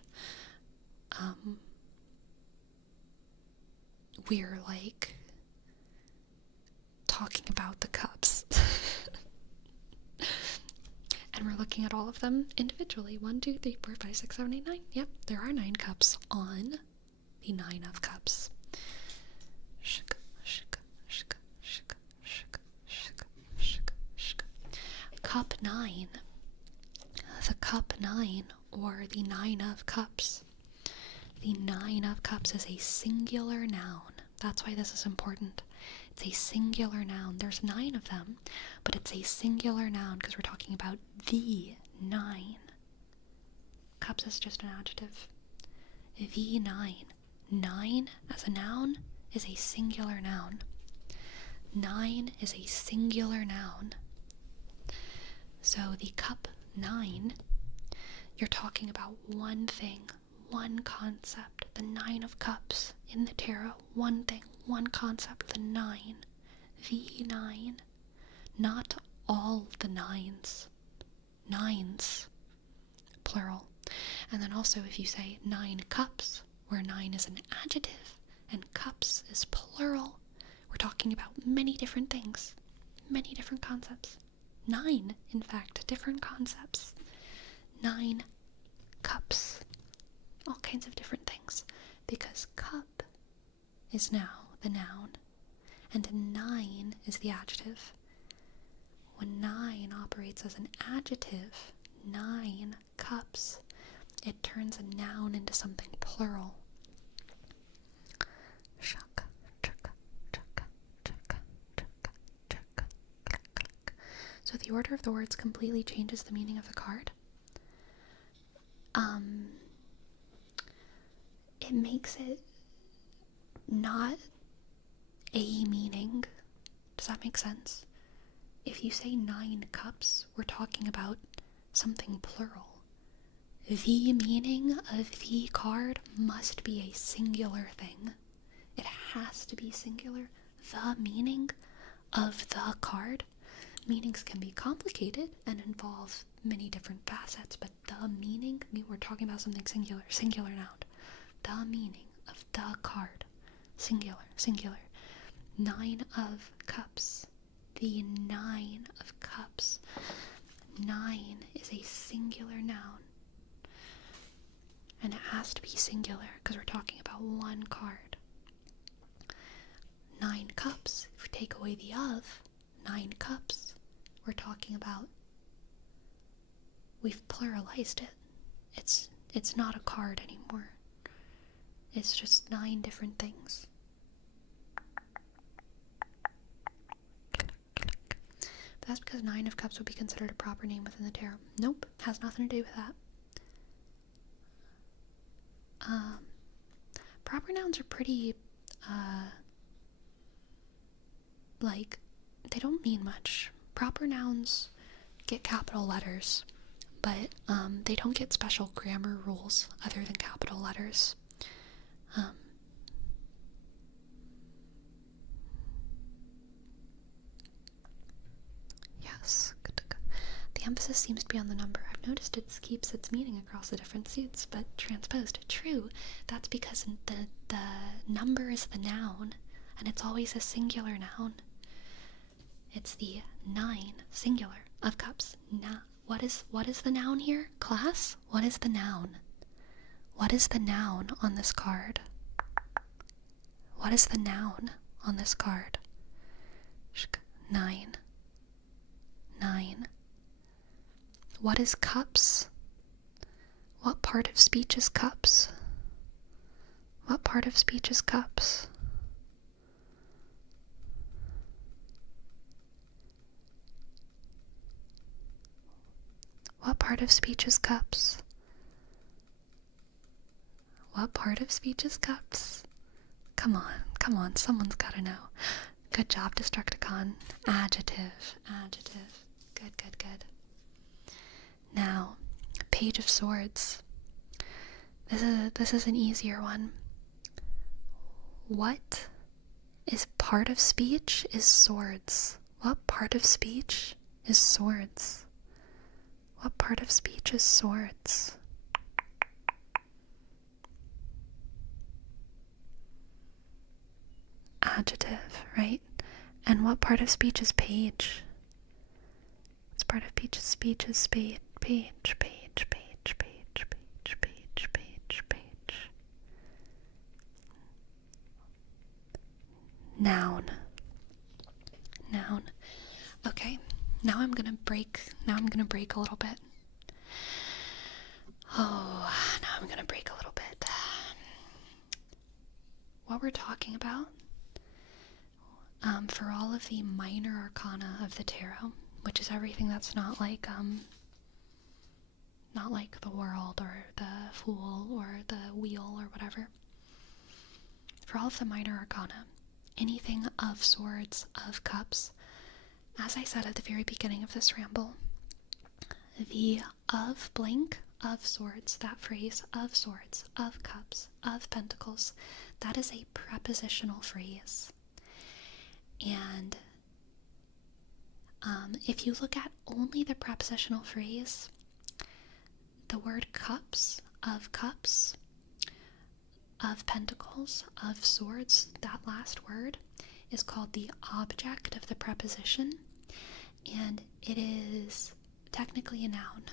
We're like talking about the cups. And we're looking at all of them individually. 1, 2, 3, 4, 5, 6, 7, 8, 9. Yep, there are 9 cups on the 9 of cups. Cup 9. The cup 9, or the 9 of cups. The 9 of cups is a singular noun. That's why this is important. It's a singular noun. There's 9 of them, but it's a singular noun because we're talking about the 9. Cups is just an adjective. The 9. 9 as a noun is a singular noun. 9 is a singular noun. So the cup 9, you're talking about one thing, one concept. The 9 of cups in the tarot, one thing, one concept, the 9. The 9. Not all the 9s. 9s, plural. And then also if you say 9 cups, where 9 is an adjective and cups is plural, we're talking about many different things, many different concepts. 9, in fact, different concepts. 9 cups. All kinds of different things. Because cup is now the noun, and 9 is the adjective. When 9 operates as an adjective, 9 cups, it turns a noun into something plural. So the order of the words completely changes the meaning of the card. It makes it not a meaning. Does that make sense? If you say 9 cups, we're talking about something plural. The meaning of the card must be a singular thing. It has to be singular. The meaning of the card. Meanings can be complicated and involve many different facets, but the meaning, we're talking about something singular, singular noun. The meaning of the card, singular, singular. 9 of cups. The 9 of cups. 9 is a singular noun. And it has to be singular because we're talking about one card. 9 cups, if we take away the of, 9 cups, we're talking about, we've pluralized it. It's not a card anymore. It's just 9 different things. But that's because 9 of cups would be considered a proper name within the tarot. Nope, has nothing to do with that. Proper nouns are pretty, they don't mean much. Proper nouns get capital letters, but they don't get special grammar rules other than capital letters. Yes. The emphasis seems to be on the number. I've noticed it keeps its meaning across the different suits, but transposed. True. That's because the number is the noun, and it's always a singular noun. It's the 9, singular, of cups. What is the noun here? Class? What is the noun? What is the noun on this card? What is the noun on this card? 9. 9. What is cups? What part of speech is cups? What part of speech is cups? What part of speech is cups? What part of speech is cups? Come on, someone's gotta know. Good job, Destructicon. Adjective. Good. Now, Page of Swords. This is an easier one. What is part of speech is swords. What part of speech is swords? What part of speech is swords? Adjective, right? And what part of speech is page? What's part of speech is page, page, page, page, page, page, page, page. Noun. Noun. Okay, now I'm gonna break a little bit. Oh, now I'm gonna break a little bit. What we're talking about, for all of the minor arcana of the tarot, which is everything that's not like the world or the fool or the wheel or whatever. For all of the minor arcana, anything of swords, of cups, as I said at the very beginning of this ramble, the of blank, of swords, that phrase, of swords, of cups, of pentacles, that is a prepositional phrase. And if you look at only the prepositional phrase, the word cups, of pentacles, of swords, that last word is called the object of the preposition, and it is technically a noun,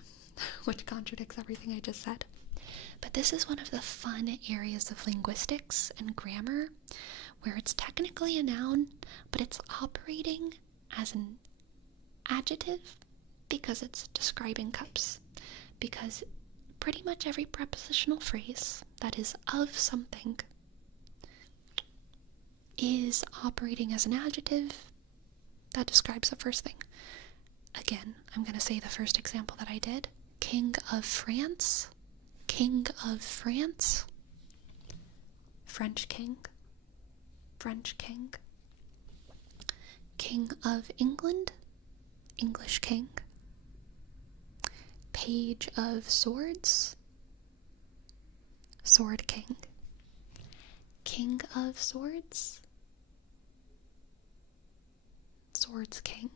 which contradicts everything I just said. But this is one of the fun areas of linguistics and grammar where it's technically a noun, but it's operating as an adjective because it's describing cups. Because pretty much every prepositional phrase that is of something is operating as an adjective that describes the first thing. Again, I'm going to say the first example that I did. King of France. King of France. French king. French king. King of England. English king. Page of swords. Sword king. King of swords. Swords king.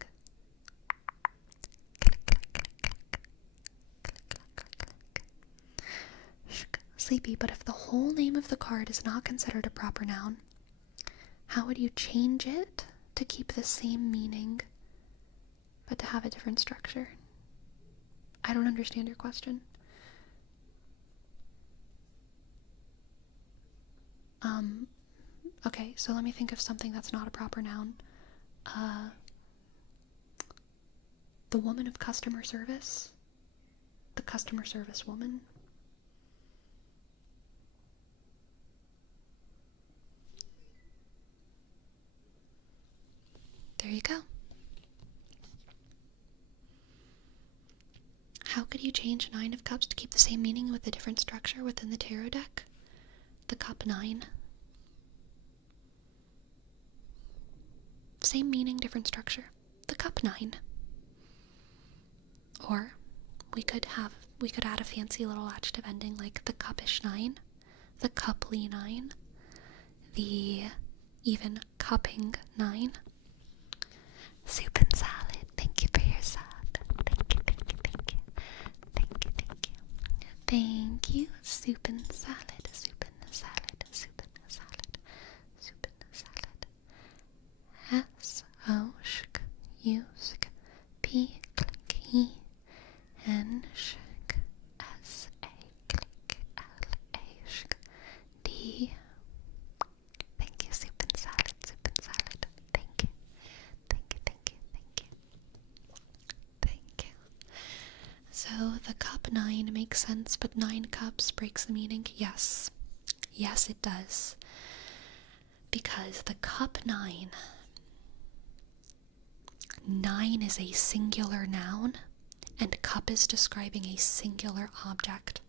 Sleepy, but if the whole name of the card is not considered a proper noun, how would you change it to keep the same meaning, but to have a different structure? I don't understand your question. Okay, so let me think of something that's not a proper noun. The woman of customer service. The customer service woman. There you go. How could you change 9 of cups to keep the same meaning with a different structure within the tarot deck? The cup 9. Same meaning, different structure. The cup 9. Or we could add a fancy little adjective ending like the cuppish 9, the couply 9, the even cupping 9. Soup and salad. Thank you for your sub. Thank you, thank you, thank you. Thank you, thank you. Thank you. Soup and salad. Soup and salad. Soup and salad. Soup and salad. S-O-S-K-U-S-K P-K-E-N-S-K S-A-K-L-A-S-K-D. Thank you, soup and salad, soup and salad. Thank you. Thank you, thank you, thank you. Thank you. So the cup 9 makes sense, but 9 cups breaks the meaning? Yes. Yes, it does. Because the cup 9 is a singular noun, and cup is describing a singular object,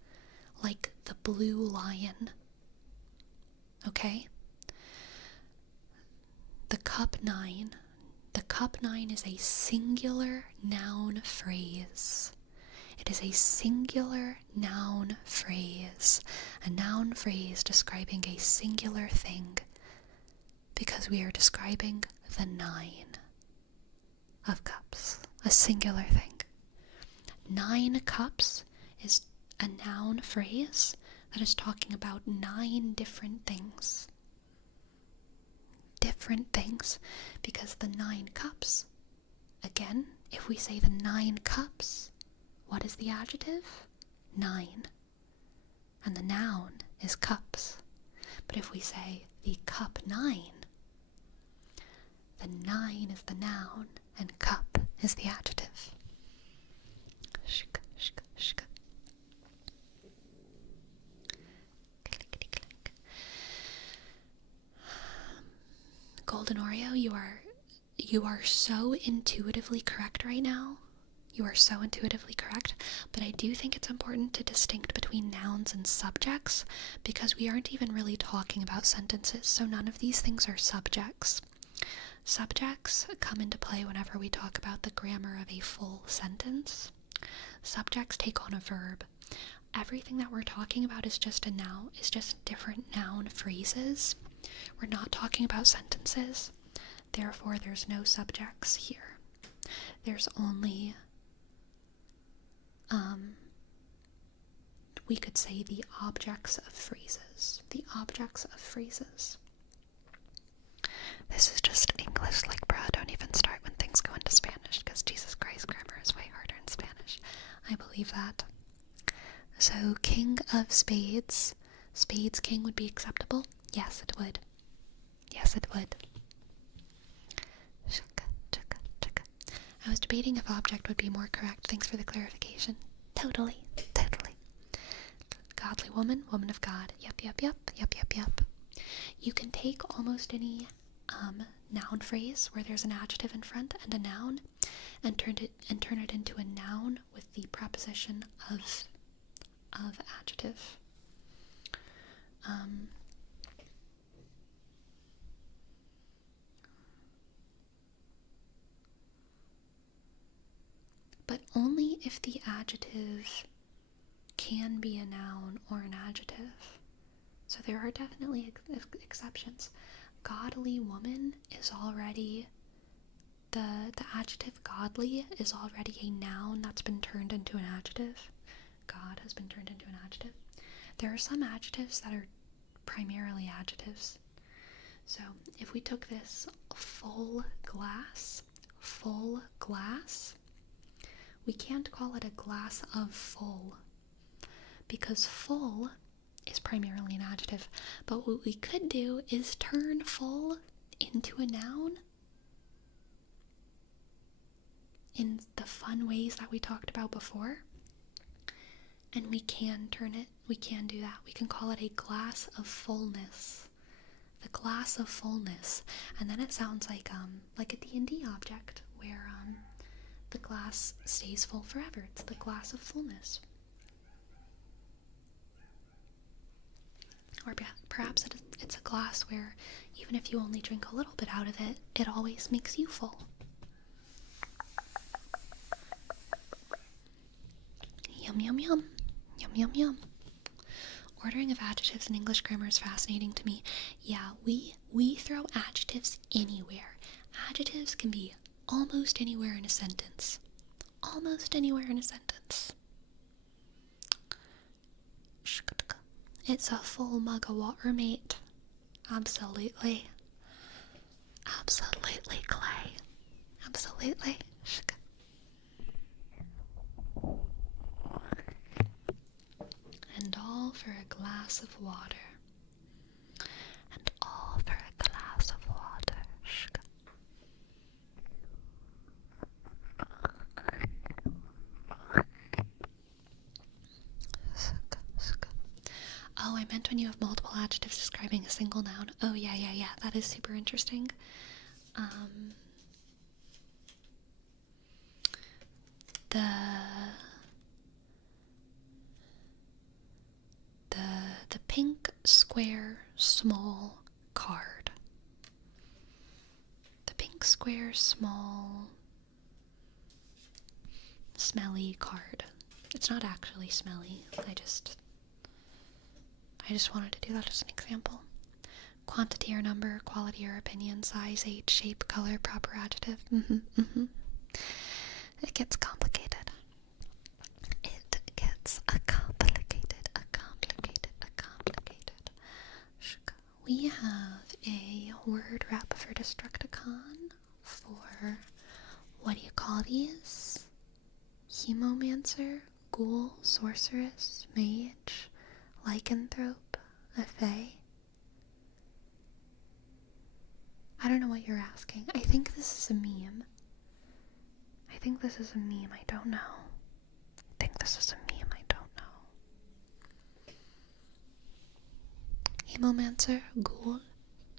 like the blue lion. Okay? The cup 9 is a singular noun phrase. It is a singular noun phrase. A noun phrase describing a singular thing, because we are describing the 9 of cups, a singular thing. 9 cups is a noun phrase that is talking about 9 different things. Different things, because the 9 cups, again, if we say the 9 cups, what is the adjective? 9. And the noun is cups. But if we say the cup 9, the 9 is the noun and cup is the adjective. Shk, shk, shk. Golden Oreo, you are so intuitively correct right now. You are so intuitively correct, but I do think it's important to distinct between nouns and subjects, because we aren't even really talking about sentences, so none of these things are subjects. Subjects come into play whenever we talk about the grammar of a full sentence. Subjects take on a verb. Everything that we're talking about is just a noun, is just different noun phrases. We're not talking about sentences, therefore there's no subjects here. There's only we could say the objects of phrases. The objects of phrases. This is just English, like, bruh, don't even start when things go into Spanish, because Jesus Christ, grammar is way harder in Spanish. I believe that. So, king of spades. Spades king would be acceptable? Yes, it would. Yes, it would. I was debating if object would be more correct. Thanks for the clarification. Totally. Godly woman, woman of God. Yep. You can take almost any noun phrase where there's an adjective in front and a noun, and turn it into a noun with the preposition of adjective. But only if the adjective can be a noun or an adjective. So there are definitely exceptions. Godly woman is already, the adjective godly is already a noun that's been turned into an adjective. God has been turned into an adjective. There are some adjectives that are primarily adjectives. So if we took this full glass, we can't call it a glass of full, because full is primarily an adjective. But what we could do is turn full into a noun in the fun ways that we talked about before. And we can do that. We can call it a glass of fullness. The glass of fullness. And then it sounds like a D&D object where the glass stays full forever. It's the glass of fullness. Or perhaps it's a glass where even if you only drink a little bit out of it, it always makes you full. Yum, yum, yum. Yum, yum, yum. Ordering of adjectives in English grammar is fascinating to me. Yeah, we throw adjectives anywhere. Adjectives can be almost anywhere in a sentence. Almost anywhere in a sentence. It's a full mug of water, mate. Absolutely. Absolutely, Clay. Absolutely. And all for a glass of water. And all for a glass of water. Oh, I meant when you have multiple adjectives describing a single noun. Oh, yeah. That is super interesting. The pink square small card. The pink square small smelly card. It's not actually smelly. I just wanted to do that as an example. Quantity or number, quality or opinion, size, age, shape, color, proper adjective. It gets complicated. It's a complicated. We have a word wrap for Destructicon for, what do you call these? Hemomancer, ghoul, sorceress, mage, lycanthrope, a fae. I don't know what you're asking. I think this is a meme. I don't know. Hemomancer, ghoul,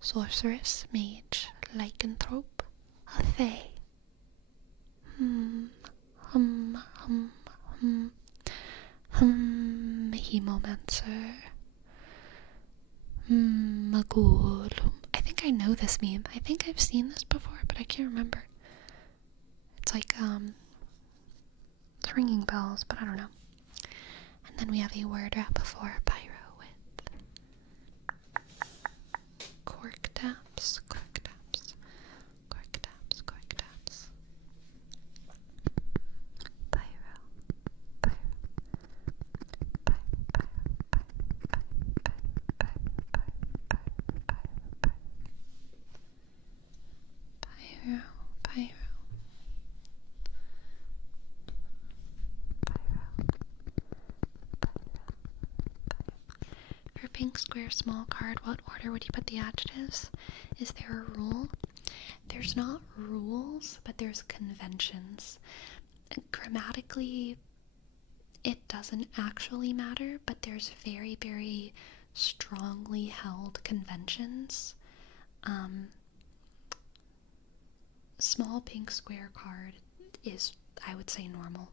sorceress, mage, lycanthrope, a fae. Hemomancer. A ghoul. I think I know this meme. I think I've seen this before, but I can't remember. It's like, it's ringing bells, but I don't know. And then we have a word wrap for pyro with cork taps. Pyro. For pink square small card, what order would you put the adjectives? Is there a rule? There's not rules, but there's conventions. Grammatically, it doesn't actually matter, but there's very, very strongly held conventions. Small pink square card is, I would say, normal.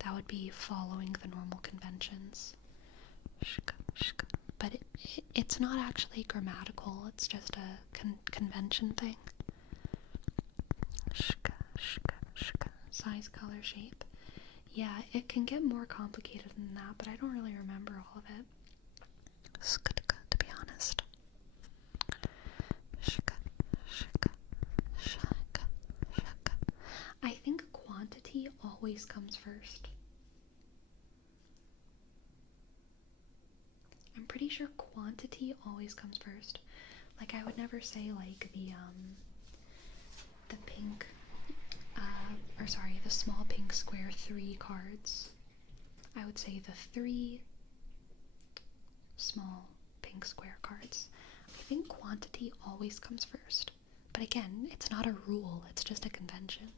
That would be following the normal conventions. But it's not actually grammatical, it's just a convention thing. Size, color, shape. Yeah, it can get more complicated than that, but I don't really remember all of it, to be honest. I think quantity always comes first. I'm pretty sure quantity always comes first. Like, I would never say, like, the pink, the small pink square 3 cards. I would say the 3 small pink square cards. I think quantity always comes first. But again, it's not a rule, it's just a convention.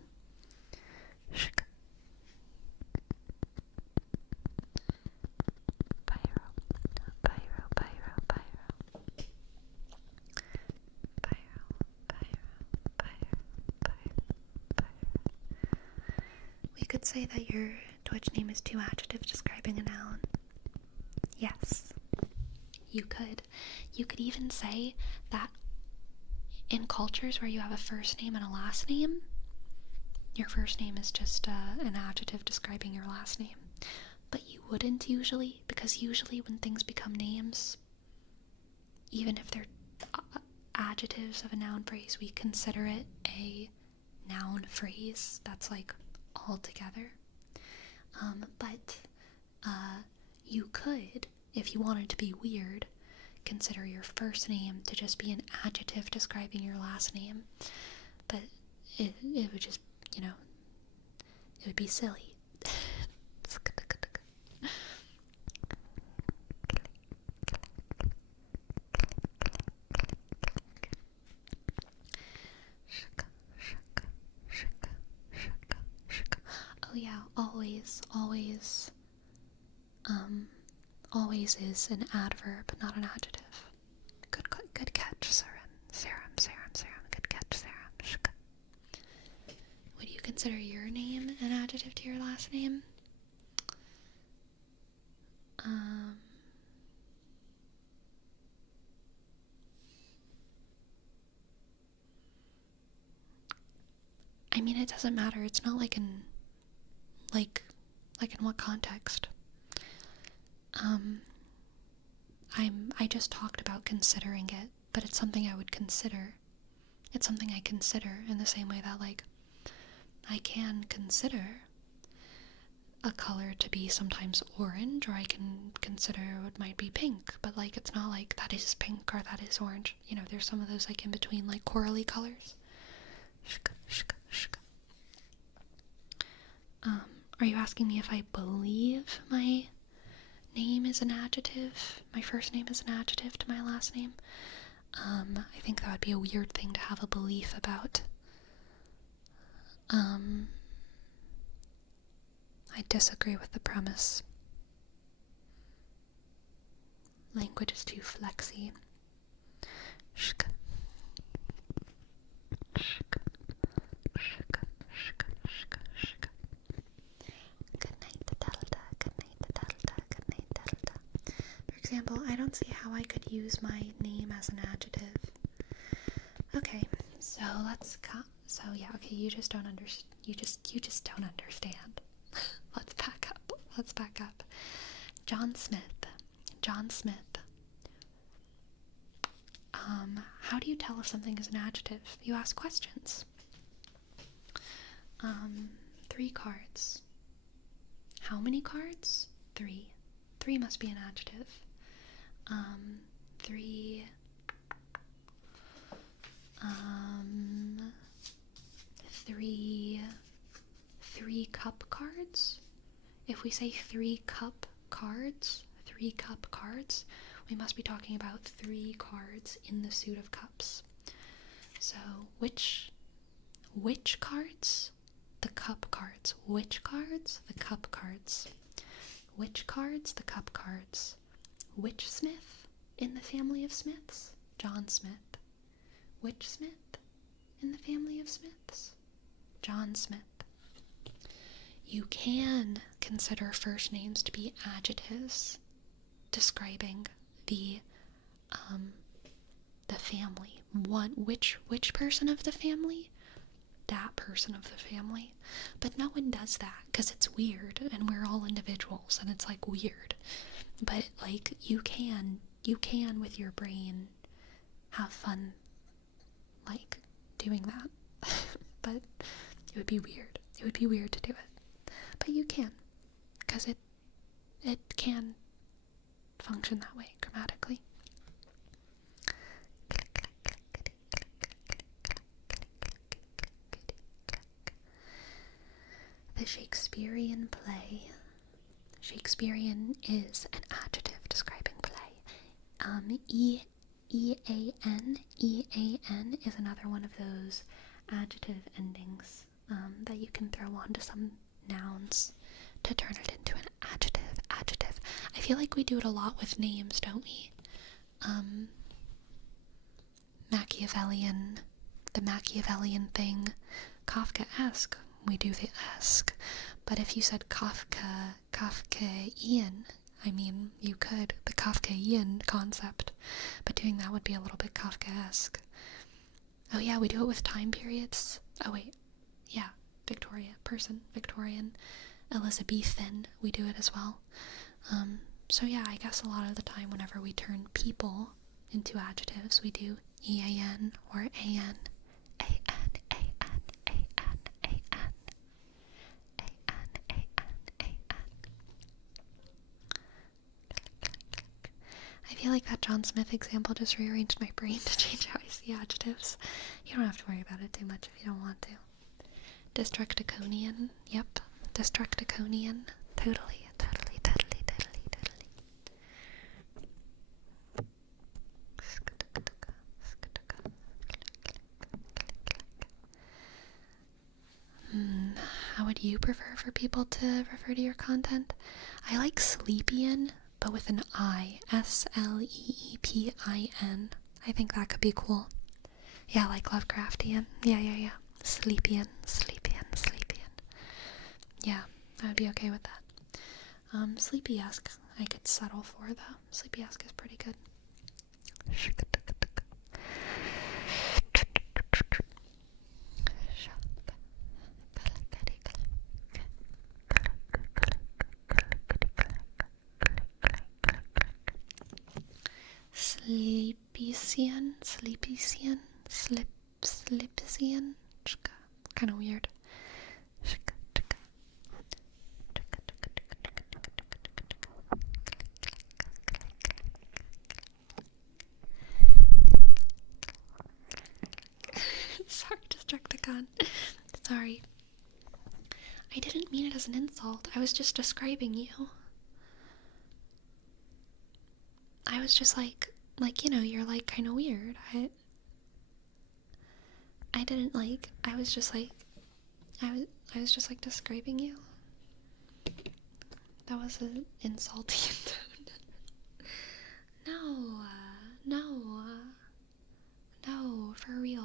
We could say that your Twitch name is 2 adjectives describing a noun. Yes, you could. You could even say that in cultures where you have a first name and a last name, your first name is just an adjective describing your last name. But you wouldn't usually, because usually when things become names, even if they're adjectives of a noun phrase, we consider it a noun phrase that's like all together. But you could, if you wanted to be weird, consider your first name to just be an adjective describing your last name. But it would just, it would be silly. Oh yeah, always is an adverb, not an adjective. Good catch, Serum. Good catch, Serum. Would you consider your name an adjective to your last name? I mean, it doesn't matter. It's not like in what context? I just talked about considering it, but it's something I would consider. It's something I consider in the same way that, like, I can consider a color to be sometimes orange, or I can consider what might be pink, but like it's not like that is pink or that is orange. You know, there's some of those like in between, like corally colors. Are you asking me if I believe my name is an adjective? My first name is an adjective to my last name? I think that would be a weird thing to have a belief about. I disagree with the premise. Language is too flexy. Good night, Delta. Good night, Delta. Good night, Delta. For example, I don't see how I could use my name as an adjective. Okay, so let's so yeah, okay, you just don't understand. You just don't understand. Let's back up. Let's back up. John Smith. John Smith. How do you tell if something is an adjective? You ask questions. 3 cards. How many cards? 3. 3 must be an adjective. 3 3 cup cards. If we say 3 cup cards, we must be talking about 3 cards in the suit of cups. So, which cards? The cup cards. Which cards? The cup cards. Which cards? The cup cards. Which Smith in the family of Smiths? John Smith. Which Smith in the family of Smiths? John Smith. You can consider first names to be adjectives describing the family. Which person of the family? That person of the family. But no one does that because it's weird and we're all individuals and it's like weird. But like you can with your brain have fun like doing that. But it would be weird. It would be weird to do it. But you can, because it can function that way grammatically. The Shakespearean play. Shakespearean is an adjective describing play. E-A-N is another one of those adjective endings that you can throw onto some nouns to turn it into an adjective. I feel like we do it a lot with names, don't we? Machiavellian, the Machiavellian thing. Kafkaesque, we do the esque. But if you said Kafkaean, I mean, you could, the Kafkaean concept, but doing that would be a little bit Kafkaesque. Oh yeah, we do it with time periods. Oh wait, yeah, Victorian, Elizabethan, we do it as well. So yeah, I guess a lot of the time whenever we turn people into adjectives, we do E-A-N or A-N. I feel like that John Smith example just rearranged my brain to change how I see adjectives. You don't have to worry about it too much if you don't want to. Destructiconian, yep. Destructiconian, totally. How would you prefer for people to refer to your content? I like Sleepien, but with an I. Sleepin. I think that could be cool. Yeah, like Lovecraftian. Yeah. Sleepien. Yeah, I would be okay with that. Sleepy-esque, I could settle for, though. Sleepy-esque is pretty good. Sleepysian, Slipsian, kind of weird. Sorry, Destructicon. Sorry. I didn't mean it as an insult. I was just describing you. I was just like, you know, you're like kind of weird. I didn't like, I was just like describing you. That was an insulting tone. No, for real.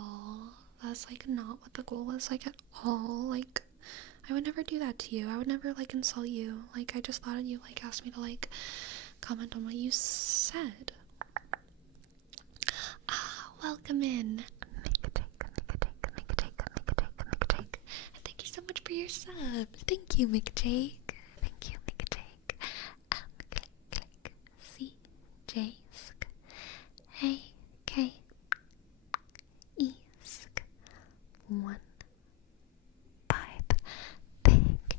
That's like not what the goal was like at all. Like, I would never do that to you. I would never like insult you. Like, I just thought you like asked me to like comment on what you said. Welcome in. Make a take. And thank you so much for your sub. Thank you, McJake. Thank you, McJake. Click. C, J, sk. Hey, K, E, sk. 1, 5. Thank.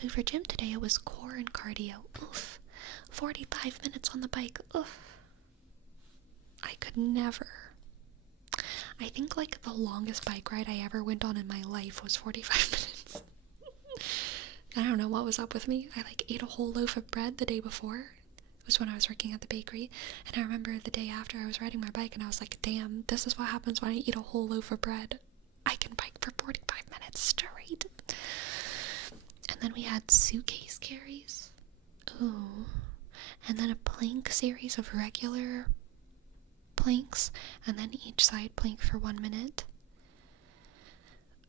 So for gym today, it was core and cardio. Oof. 45 minutes on the bike. Oof. I could never. I think like the longest bike ride I ever went on in my life was 45 minutes. I don't know what was up with me. I like ate a whole loaf of bread the day before. It was when I was working at the bakery. And I remember the day after I was riding my bike and I was like, damn, this is what happens when I eat a whole loaf of bread. I can bike for 45 minutes straight. And then we had suitcase carries. Ooh. And then a plank series of regular planks. And then each side plank for 1 minute.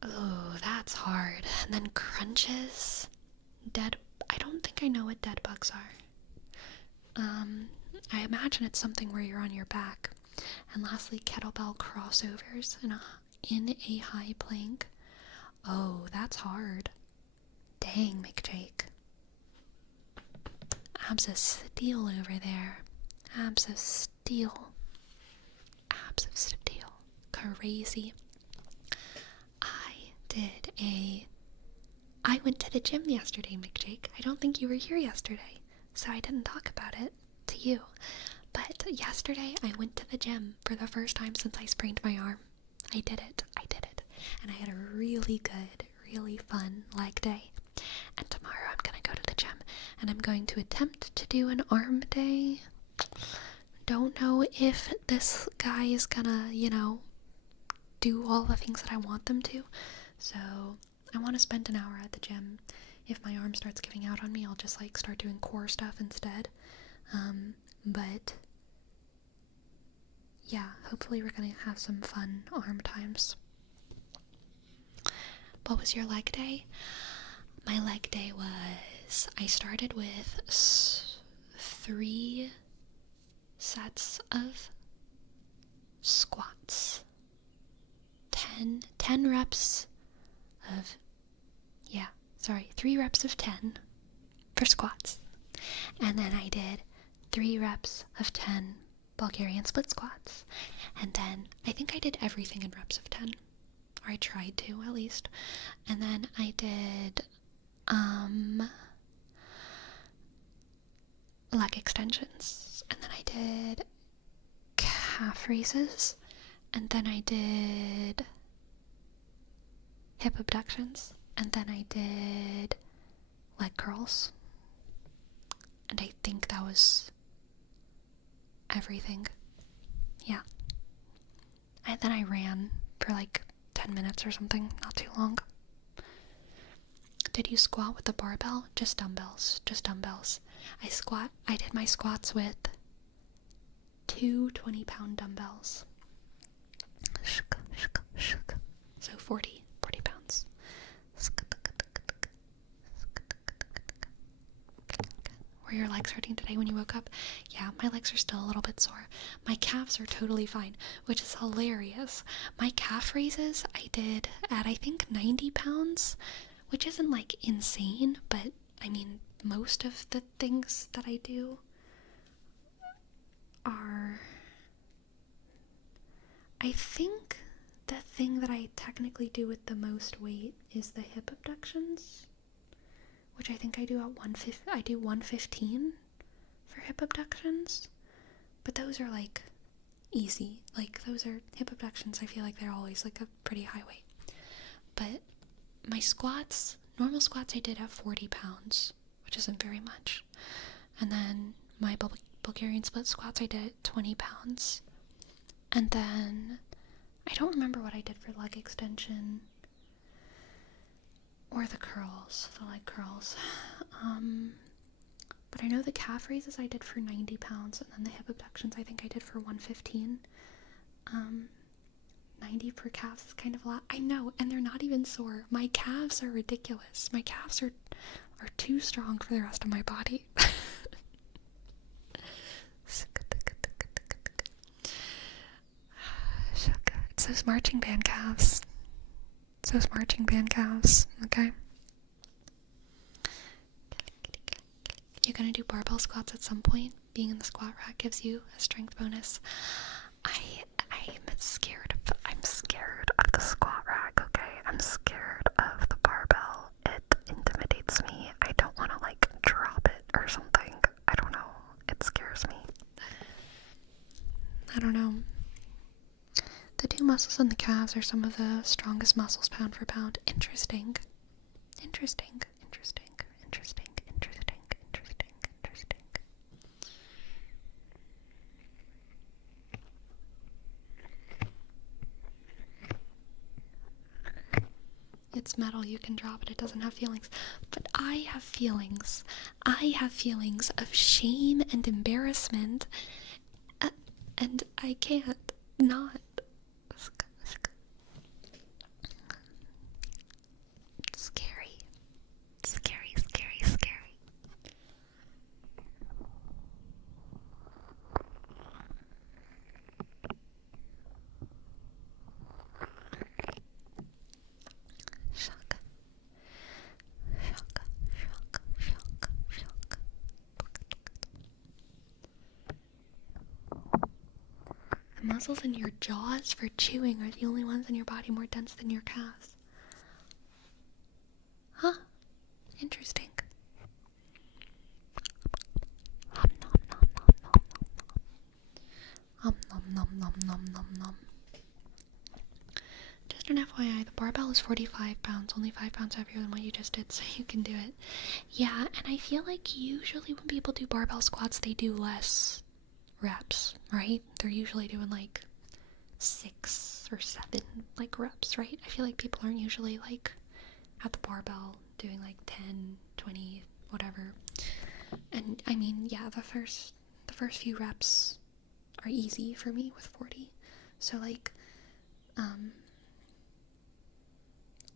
Oh, that's hard. And then crunches. I don't think I know what dead bugs are. I imagine it's something where you're on your back. And lastly, kettlebell crossovers in a high plank. Oh, that's hard. Dang, McJake. Abs of steel over there. Abs of steel. Crazy. I went to the gym yesterday, McJake. I don't think you were here yesterday, so I didn't talk about it to you. But yesterday, I went to the gym for the first time since I sprained my arm. I did it. And I had a really good, really fun leg day. And tomorrow I'm gonna go to the gym, and I'm going to attempt to do an arm day. Don't know if this guy is gonna, do all the things that I want them to. So I want to spend an hour at the gym. If my arm starts giving out on me, I'll just like start doing core stuff instead. But yeah, hopefully we're gonna have some fun arm times. What was your leg day? My leg day was, I started with 3 sets of squats. 10 reps of, 3 reps of 10 for squats. And then I did 3 reps of 10 Bulgarian split squats. And then I think I did everything in reps of 10. Or I tried to, at least. And then I did, leg extensions. And then I did calf raises. And then I did hip abductions. And then I did leg curls. And I think that was everything. Yeah. And then I ran for like 10 minutes or something, not too long. Did you squat with the barbell? Just dumbbells. I did my squats with 2 20-pound dumbbells. So 40 pounds. Were your legs hurting today when you woke up? Yeah, my legs are still a little bit sore. My calves are totally fine, which is hilarious. My calf raises I did at I think 90 pounds, which isn't like insane, but I mean, most of the things that I do are, I think the thing that I technically do with the most weight is the hip abductions, which I think I do at 115 for hip abductions. But those are like easy. Like those are hip abductions. I feel like they're always like a pretty high weight. But my squats, normal squats I did at 40 pounds, which isn't very much. And then my Bulgarian split squats I did at 20 pounds. And then I don't remember what I did for leg extension or the curls, the leg curls. But I know the calf raises I did for 90 pounds, and then the hip abductions I think I did for 115. 90 per calves is kind of a lot. I know, and they're not even sore. My calves are ridiculous. My calves are too strong for the rest of my body. It's those marching band calves. It's those marching band calves, okay? You're gonna do barbell squats at some point. Being in the squat rack gives you a strength bonus. I'm scared of the squat rack, okay? I'm scared of the barbell. It intimidates me. I don't want to, like, drop it or something. I don't know. It scares me. I don't know. The two muscles in the calves are some of the strongest muscles pound for pound. Interesting. Interesting. Interesting. Interesting. Interesting. Interesting. Interesting. It's metal, you can drop it, it doesn't have feelings. But I have feelings. I have feelings of shame and embarrassment, and I can't not. It's scary. Scary, scary, scary. Shock. Shock. Shock. Shock. Shock. The muscles in your jaws for chewing are the only ones in your body more dense than your calves. Huh? Interesting. Nom nom nom nom nom nom. Just an FYI, the barbell is 45 pounds, only 5 pounds heavier than what you just did, so you can do it. Yeah, and I feel like usually when people do barbell squats, they do less reps, right? They're usually doing like 6 or 7 like reps, right? I feel like people aren't usually like at the barbell doing like 10, 20, whatever. And I mean, yeah, the first few reps are easy for me with 40. So like,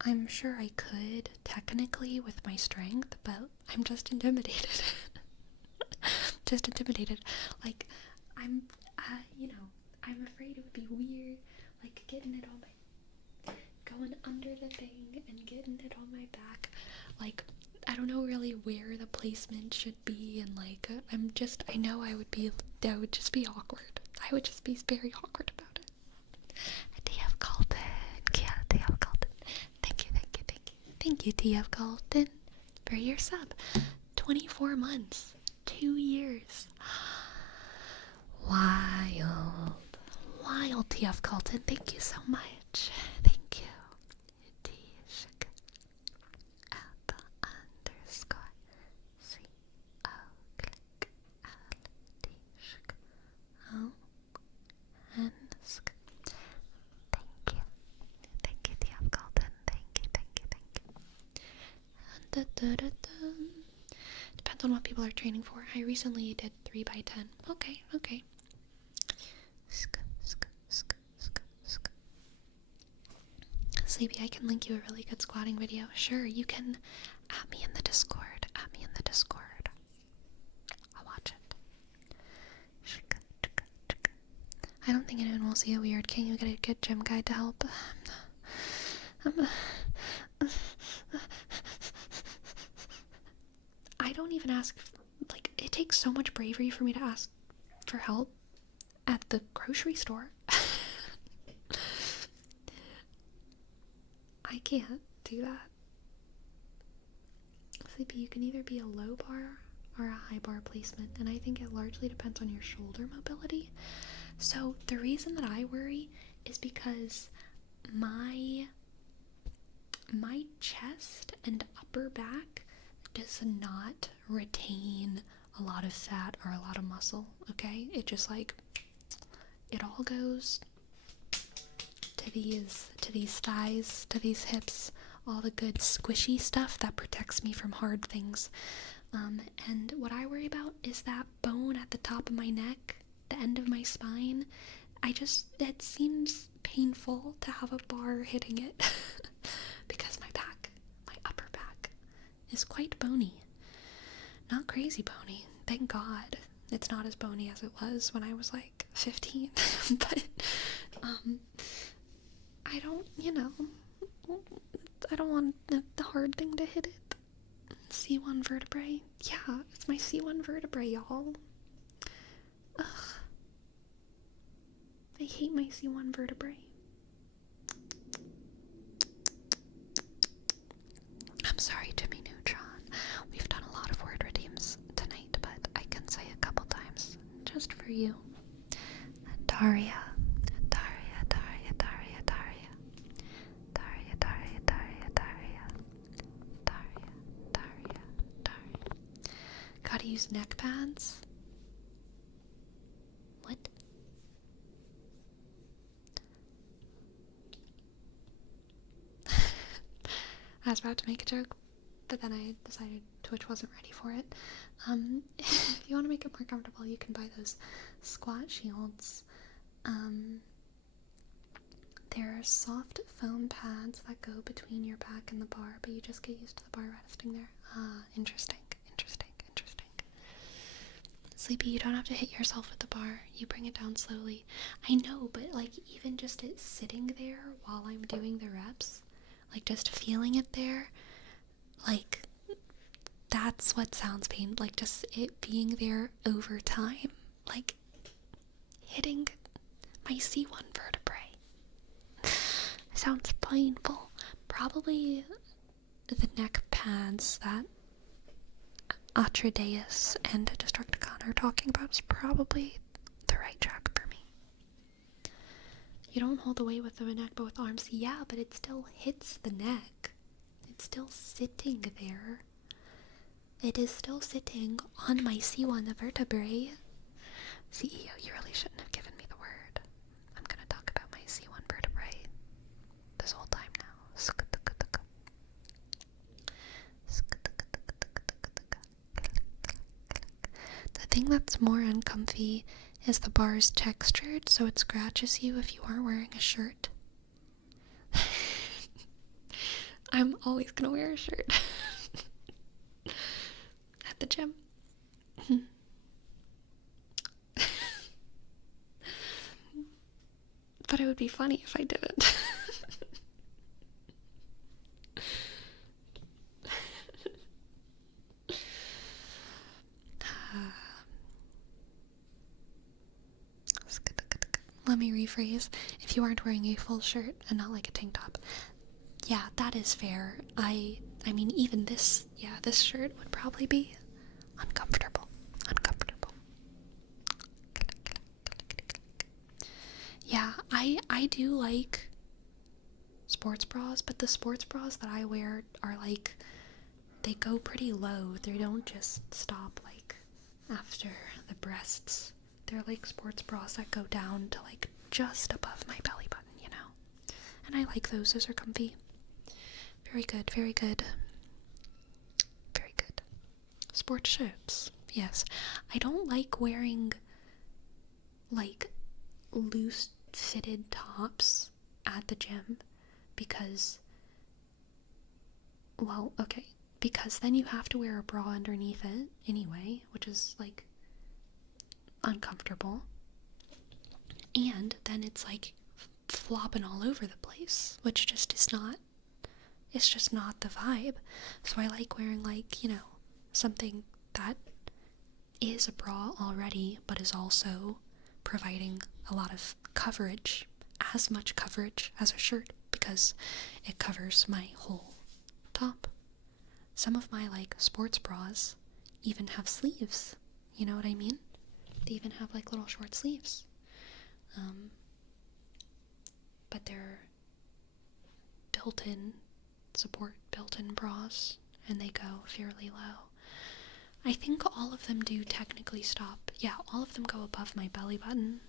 I'm sure I could technically with my strength, but I'm just intimidated. Just intimidated. Like, I'm afraid it would be weird, like getting it on my, going under the thing and getting it on my back. Like, I don't know really where the placement should be, and like, I know that would just be awkward. I would just be very awkward about it. TF Colton. Yeah, TF Colton. Thank you. Thank you, TF Colton, for your sub. 24 months. 2 years. Wild, TF Colton. Thank you so much. Thank you. T-shk app underscore C-O click L-T-shk O-N-sk. Thank you. Thank you, TF Colton. Thank you. Depends on what people are training for. I recently did 3x10. Okay. Sleepy, I can link you a really good squatting video. Sure, you can add me in the Discord. I'll watch it. I don't think anyone will see it weird. Can you get a good gym guide to help? I don't even ask, like, it takes so much bravery for me to ask for help at the grocery store. I can't do that. Sleepy, you can either be a low bar or a high bar placement, and I think it largely depends on your shoulder mobility. So the reason that I worry is because my chest and upper back does not retain a lot of fat or a lot of muscle, okay? It just like, it all goes to these thighs, to these hips, all the good squishy stuff that protects me from hard things. And what I worry about is that bone at the top of my neck, the end of my spine. It seems painful to have a bar hitting it because my upper back is quite bony. Not crazy bony, thank God. It's not as bony as it was when I was like 15, but I don't want the hard thing to hit it. C1 vertebrae. Yeah, it's my C1 vertebrae, y'all. Ugh. I hate my C1 vertebrae. I'm sorry, Jimmy Neutron. We've done a lot of word redeems tonight, but I can say a couple times just for you. Daria. Daria, Daria, Daria, Daria. Daria, Daria, Daria, Daria. Daria, Daria, Daria. Gotta use neck pads? What? I was about to make a joke, but then I decided Twitch wasn't ready for it. If you want to make it more comfortable, you can buy those squat shields. There are soft foam pads that go between your back and the bar, but you just get used to the bar resting there. Ah, interesting. Sleepy, you don't have to hit yourself with the bar. You bring it down slowly. I know, but like even just it sitting there while I'm doing the reps, like just feeling it there, like that's what sounds pain. Like just it being there over time, like hitting my C1 vertebrae. Sounds painful. Probably the neck pads that Atredeus and Destructicon are talking about is probably the right track for me. You don't hold the weight with the neck but with arms. Yeah, but it still hits the neck. It's still sitting there. It is still sitting on my C1 vertebrae. CEO, you really shouldn't have given me the word. I'm gonna talk about my C1 vertebrae this whole time now. The thing that's more uncomfy is the bar is textured, so it scratches you if you aren't wearing a shirt. I'm always gonna wear a shirt at the gym. But it would be funny if I didn't. Let me rephrase. If you aren't wearing a full shirt and not like a tank top. Yeah, that is fair. I mean, even this shirt would probably be uncomfortable. Yeah, I do like sports bras, but the sports bras that I wear are like, they go pretty low. They don't just stop like after the breasts. They're like sports bras that go down to like just above my belly button, you know? And I like those. Those are comfy. Very good, very good. Very good. Sports shirts. Yes. I don't like wearing like loose fitted tops at the gym because, well, okay, because then you have to wear a bra underneath it anyway, which is like uncomfortable, and then it's like flopping all over the place, which just is not, it's just not the vibe. So I like wearing like, you know, something that is a bra already but is also providing a lot of coverage, as much coverage as a shirt, because it covers my whole top. Some of my like sports bras even have sleeves. You know what I mean? They even have like little short sleeves. But they're built-in support, built-in bras, and they go fairly low. I think all of them do technically stop. Yeah, all of them go above my belly button.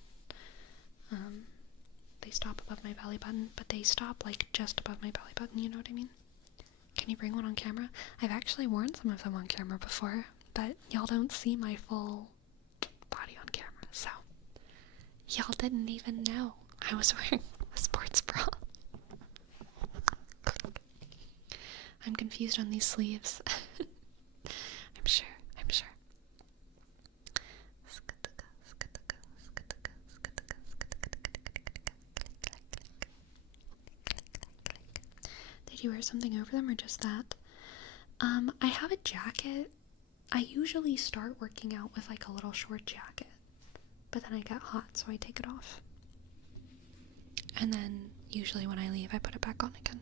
They stop above my belly button, but they stop like just above my belly button, you know what I mean? Can you bring one on camera? I've actually worn some of them on camera before, but y'all don't see my full body on camera, so y'all didn't even know I was wearing a sports bra. I'm confused on these sleeves. I'm sure. Did you wear something over them or just that? I have a jacket. I usually start working out with like a little short jacket, but then I get hot, so I take it off. And then usually when I leave, I put it back on again.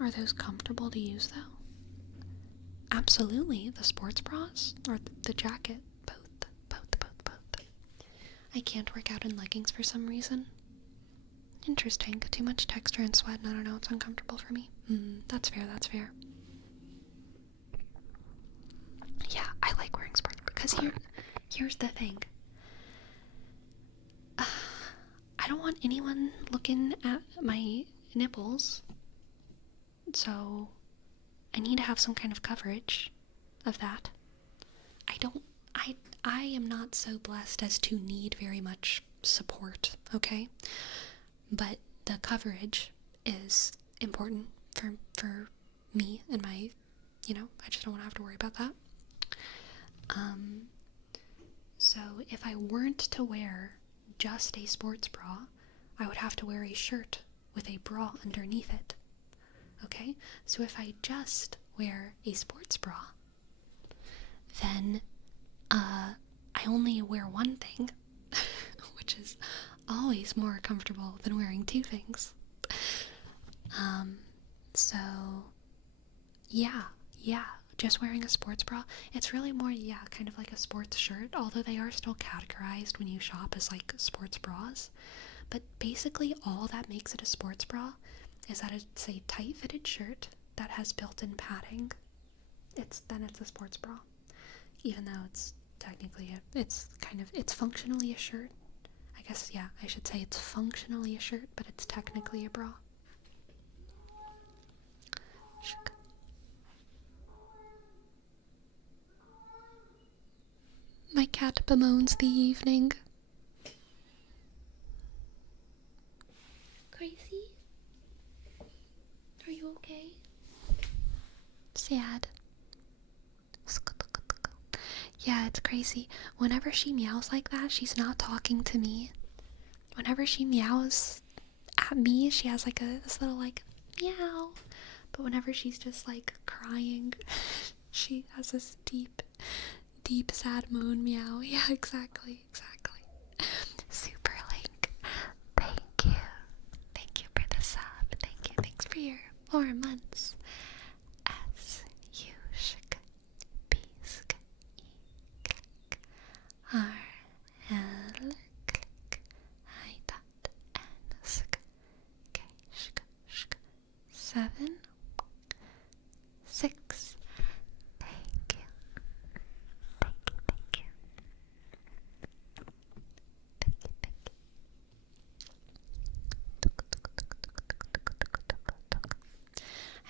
Are those comfortable to use though? Absolutely. The sports bras or the jacket, both. I can't work out in leggings for some reason. Interesting. Too much texture and sweat, and I don't know, it's uncomfortable for me. That's fair. Yeah, I like wearing sports because here's the thing. I don't want anyone looking at my nipples, so I need to have some kind of coverage of that. I am not so blessed as to need very much support, okay? But the coverage is important for me and my, I just don't want to have to worry about that. So if I weren't to wear just a sports bra, I would have to wear a shirt with a bra underneath it. Okay? So if I just wear a sports bra, then I only wear one thing, which is always more comfortable than wearing two things. So yeah, just wearing a sports bra, it's really more, kind of like a sports shirt, although they are still categorized when you shop as like sports bras. But basically all that makes it a sports bra is that it's a tight-fitted shirt that has built-in padding. It's a sports bra, even though it's technically it's functionally a shirt. I guess, I should say it's functionally a shirt, but it's technically a bra. My cat bemoans the evening. Crazy? Are you okay? Sad. Yeah, it's crazy. Whenever she meows like that, she's not talking to me. Whenever she meows at me, she has like this little like meow. But whenever she's just like crying, she has this deep sad moan meow. Yeah, exactly. Super Link, thank you. Thank you for the sub. Thank you. Thanks for your 4 months. S U S K P S K E click R L click I dot N S K K sh K 7 6. Thank you.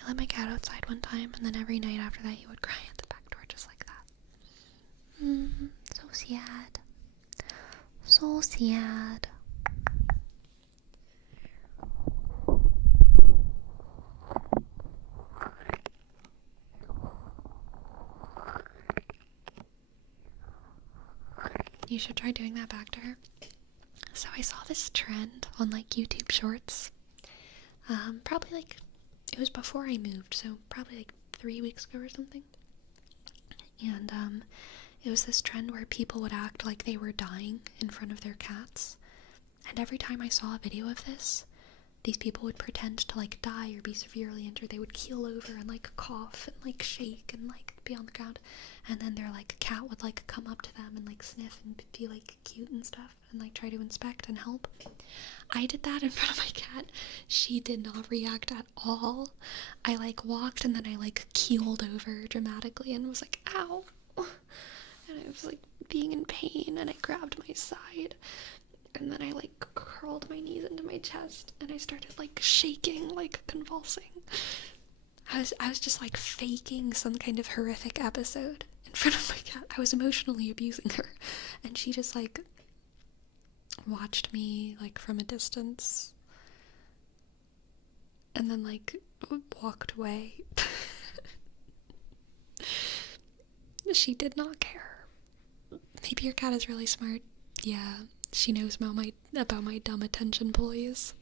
I let my cat outside one time, and then every night after that he would cry at the back door just like that. So sad. So sad. You should try doing that back to her. So I saw this trend on like YouTube Shorts. Probably like, it was before I moved, so probably like 3 weeks ago or something. And it was this trend where people would act like they were dying in front of their cats. And every time I saw a video of this, these people would pretend to like die or be severely injured. They would keel over and like cough and like shake and like be on the ground. And then their like cat would like come up to them and like sniff and be like cute and stuff and like try to inspect and help. I did that in front of my cat. She did not react at all. I like walked and then I like keeled over dramatically and was like, ow. And I was like being in pain and I grabbed my side. And then I like curled my knees into my chest and I started like shaking, like convulsing. I was just like faking some kind of horrific episode in front of my cat. I was emotionally abusing her. And she just like watched me like from a distance. And then like walked away. She did not care. Maybe your cat is really smart. Yeah, she knows about my dumb attention bullies.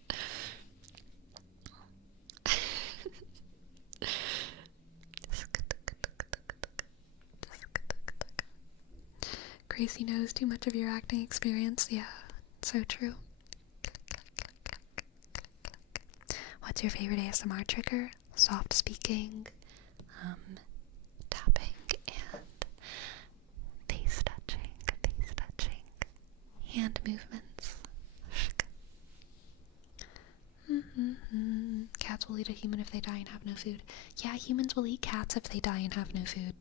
Gracie knows too much of your acting experience. Yeah, so true. What's your favorite ASMR trigger? Soft speaking, tapping, and face touching, hand movements. Cats will eat a human if they die and have no food. Yeah, humans will eat cats if they die and have no food.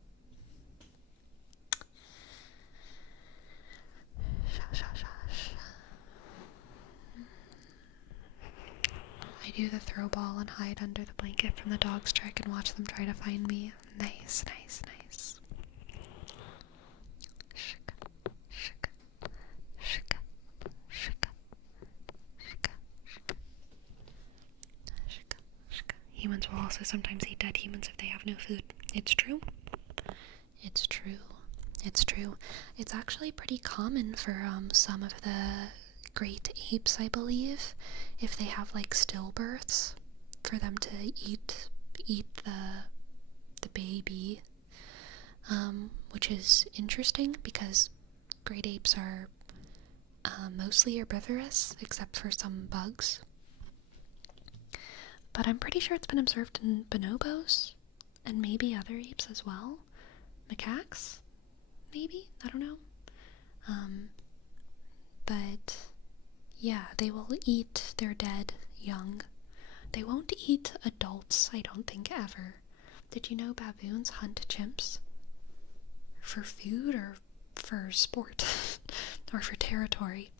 I do the throw ball and hide under the blanket from the dog's trick and watch them try to find me. Nice. Humans will also sometimes eat dead humans if they have no food. It's true. It's actually pretty common for some of the great apes, I believe, if they have like stillbirths, for them to eat the baby, which is interesting because great apes are mostly herbivorous, except for some bugs. But I'm pretty sure it's been observed in bonobos, and maybe other apes as well. Macaques? Maybe? I don't know. But yeah, they will eat their dead young. They won't eat adults, I don't think, ever. Did you know baboons hunt chimps? For food or for sport? Or for territory?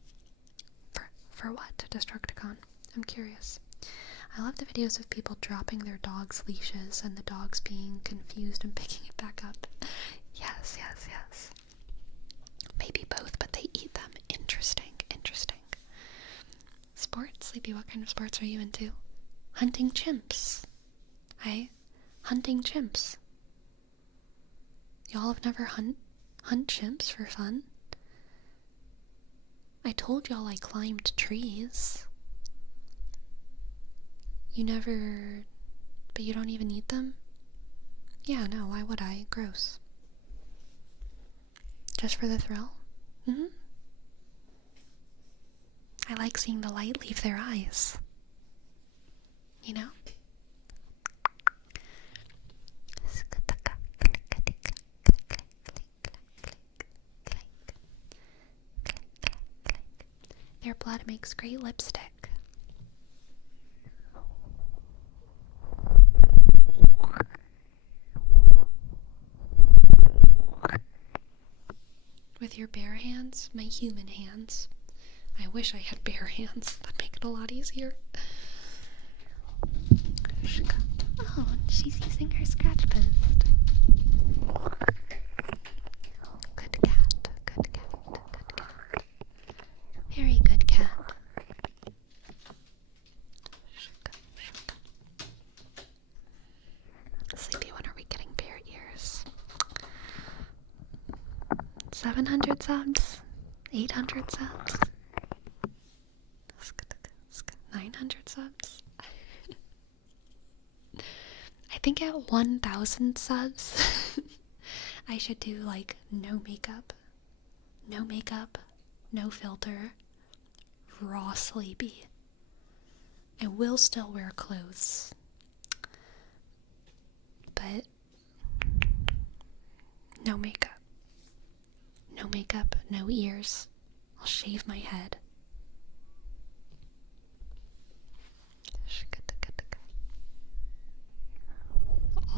For what? Destructicon? I'm curious. I love the videos of people dropping their dogs' leashes and the dogs being confused and picking it back up. Yes. Maybe both, but they eat them. Interesting. Sports? Sleepy, what kind of sports are you into? Hunting chimps. Hunting chimps. Y'all have never hunt chimps for fun? I told y'all I climbed trees. You never... But you don't even eat them? Yeah, no, why would I? Gross. Just for the thrill? I like seeing the light leave their eyes. You know? Their blood makes great lipstick. With your bare hands, my human hands. I wish I had bare hands. That'd make it a lot easier. Oh, she's using her scratch post. Good cat. Very good cat. Sleepy, when are we getting bear ears? 700 subs? 800 subs? 900 subs? I think at 1,000 subs, I should do like no makeup, no filter, raw sleepy. I will still wear clothes, but no makeup. No makeup, no ears. I'll shave my head.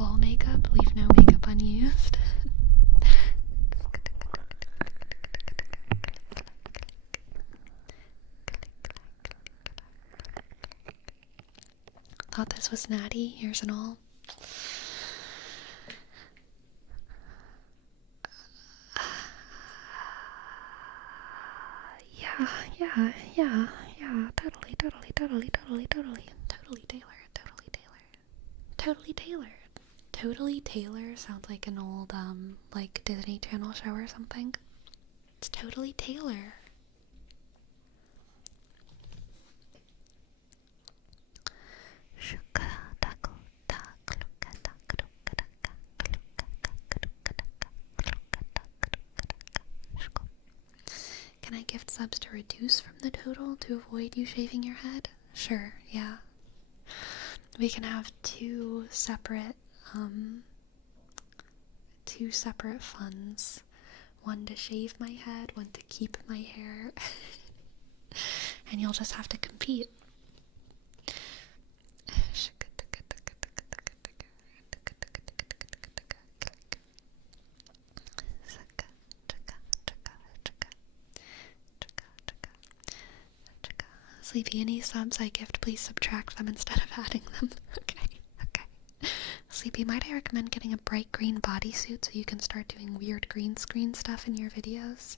All makeup, leave no makeup unused. Thought this was natty, ears and all. Yeah, totally tailored. Totally Taylor sounds like an old, like Disney Channel show or something. It's Totally Taylor. Can I gift subs to reduce from the total to avoid you shaving your head? Sure, yeah. We can have two separate funds. One to shave my head, one to keep my hair. And you'll just have to compete. Sleepy, any subs I gift, please subtract them instead of adding them. Okay. Sleepy, might I recommend getting a bright green bodysuit so you can start doing weird green screen stuff in your videos?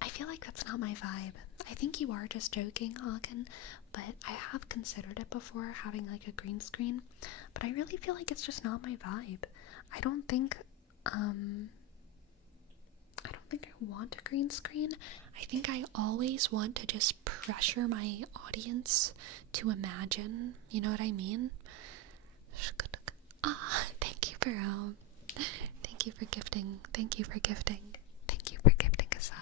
I feel like that's not my vibe. I think you are just joking, Hagen, but I have considered it before, having like a green screen, but I really feel like it's just not my vibe. I don't think I want a green screen. I think I always want to just pressure my audience to imagine, you know what I mean? Thank you for gifting a sub.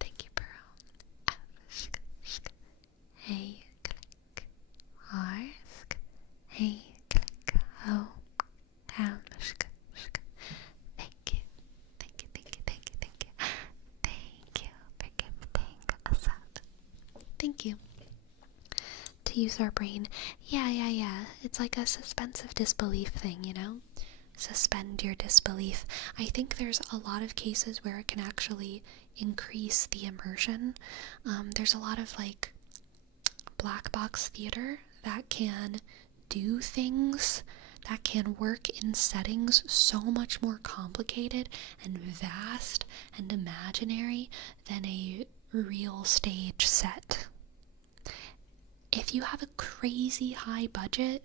Thank you for hey click ask hey click oh ham thank you for gifting a sub. Thank you. To use our brain. Yeah. It's like a suspensive disbelief thing, you know? Suspend your disbelief. I think there's a lot of cases where it can actually increase the immersion. There's a lot of like black box theater that can do things, that can work in settings so much more complicated and vast and imaginary than a real stage set. If you have a crazy high budget,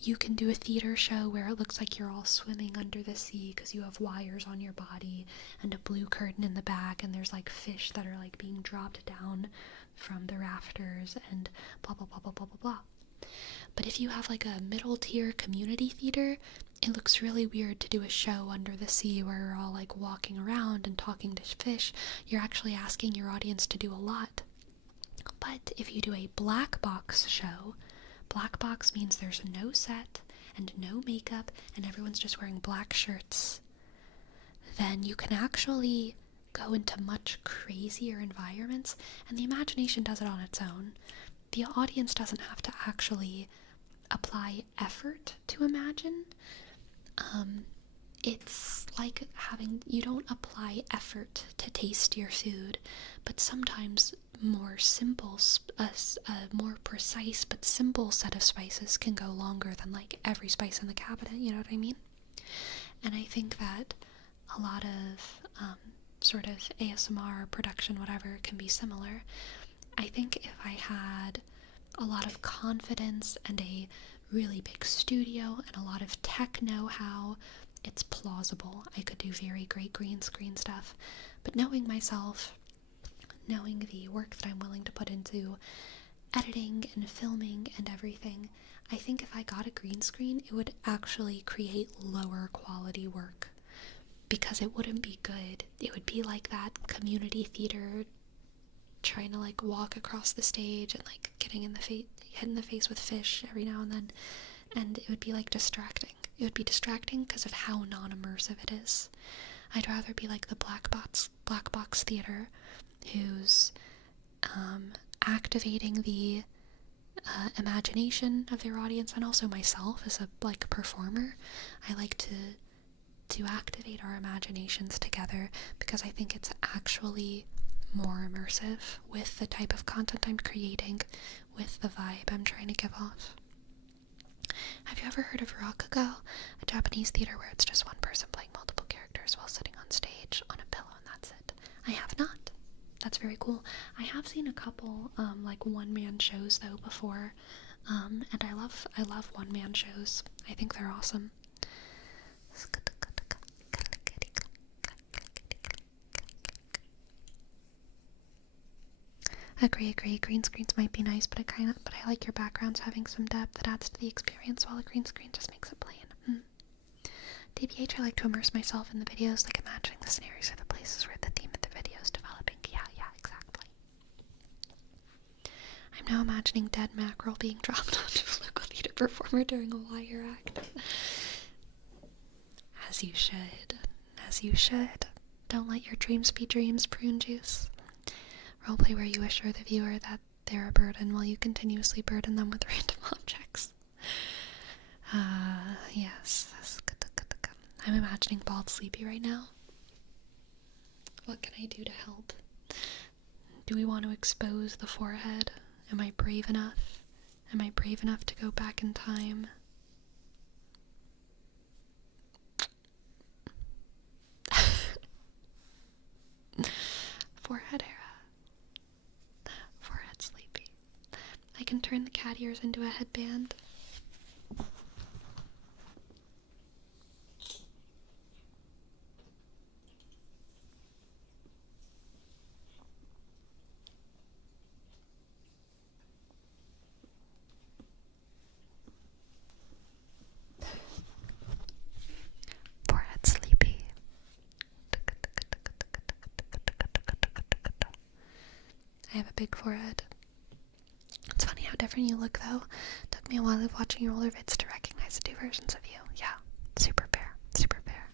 you can do a theater show where it looks like you're all swimming under the sea because you have wires on your body and a blue curtain in the back, and there's like fish that are like being dropped down from the rafters and blah blah blah blah blah blah blah. But if you have like a middle tier community theater, it looks really weird to do a show under the sea where you're all like walking around and talking to fish. You're actually asking your audience to do a lot. But if you do a black box show, black box means there's no set and no makeup and everyone's just wearing black shirts, then you can actually go into much crazier environments, and the imagination does it on its own. The audience doesn't have to actually apply effort to imagine. It's like you don't apply effort to taste your food, but sometimes more simple, a more precise but simple set of spices can go longer than like every spice in the cabinet, you know what I mean? And I think that a lot of sort of ASMR production, whatever, can be similar. I think if I had a lot of confidence and a really big studio and a lot of tech know-how it's plausible. I could do very great green screen stuff, but knowing myself, knowing the work that I'm willing to put into editing and filming and everything, I think if I got a green screen, it would actually create lower quality work, because it wouldn't be good. It would be like that community theater trying to like walk across the stage and like getting in the hit in the face with fish every now and then, and it would be like distracting. It would be distracting because of how non-immersive it is. I'd rather be like the black box theater, who's activating the imagination of their audience, and also myself as a like performer. I like to activate our imaginations together, because I think it's actually more immersive with the type of content I'm creating, with the vibe I'm trying to give off. Have you ever heard of Rakugo, a Japanese theater where it's just one person playing multiple characters while sitting on stage on a pillow and that's it? I have not. That's very cool. I have seen a couple like one-man shows though before, and I love one-man shows. I think they're awesome. Agree. Green screens might be nice, but I like your backgrounds having some depth that adds to the experience, while a green screen just makes it plain. DBH, I like to immerse myself in the videos, like imagining the scenarios or the places where the theme of the video is developing. Yeah, exactly. I'm now imagining dead mackerel being dropped onto a local theater performer during a wire act. As you should. As you should. Don't let your dreams be dreams, prune juice. Roleplay where you assure the viewer that they're a burden while you continuously burden them with random objects. Yes. I'm imagining Bald Sleepy right now. What can I do to help? Do we want to expose the forehead? Am I brave enough? Am I brave enough to go back in time? Forehead era. Forehead Sleepy. I can turn the cat ears into a headband. Forehead Sleepy. I have a big forehead. It's funny how different you look, though. Took me a while of watching your older vids to recognize the two versions of you. Yeah, super fair, super fair.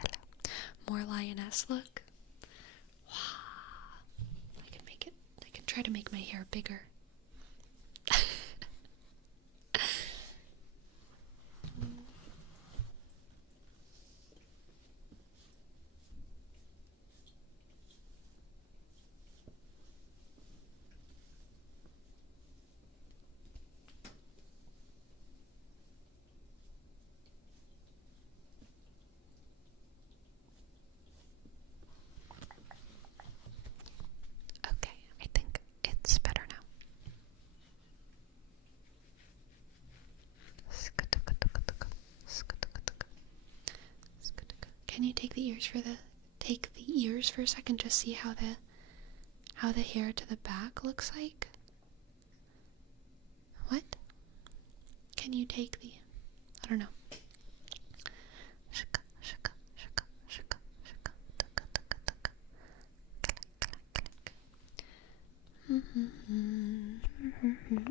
Hello. More lioness look. Wow. I can try to make my hair bigger. Okay, I think it's better now. Can you take the ears for a second, just see how the hair to the back looks like? What? Can you take the, I don't know.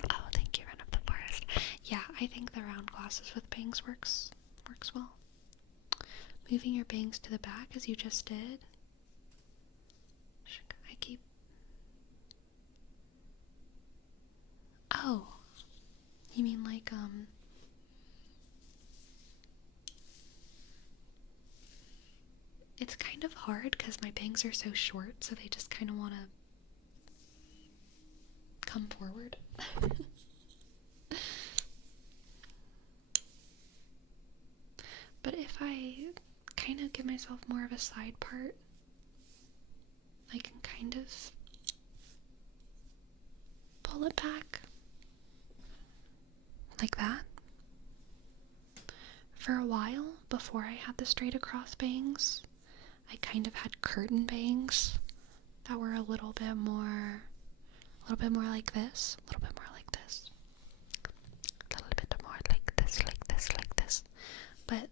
Oh, thank you, Run of the Forest. Yeah, I think the round glasses with bangs works well. Moving your bangs to the back as you just did. Oh, you mean like, it's kind of hard because my bangs are so short, so they just kind of want to come forward. But if I kind of give myself more of a side part, I can kind of pull it back. like that. For a while, before I had the straight across bangs, I kind of had curtain bangs that were a little bit more like this, a little bit more like this, a little bit more like this, like this, like this. But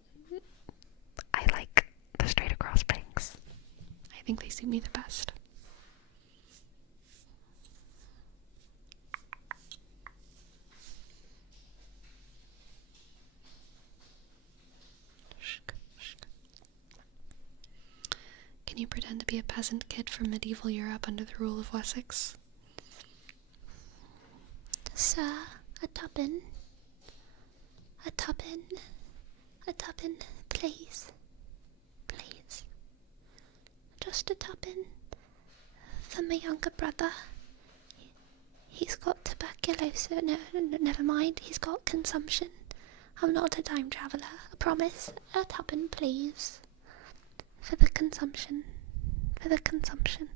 I like the straight across bangs. I think they suit me the best. Can you pretend to be a peasant kid from medieval Europe under the rule of Wessex? Sir, a tuppence. A tuppence. A tuppence, please. Please. Just a tuppence. For my younger brother. He's got tuberculosis. No, never mind. He's got consumption. I'm not a time traveller. I promise. A tuppence, please. For the consumption. For the consumption.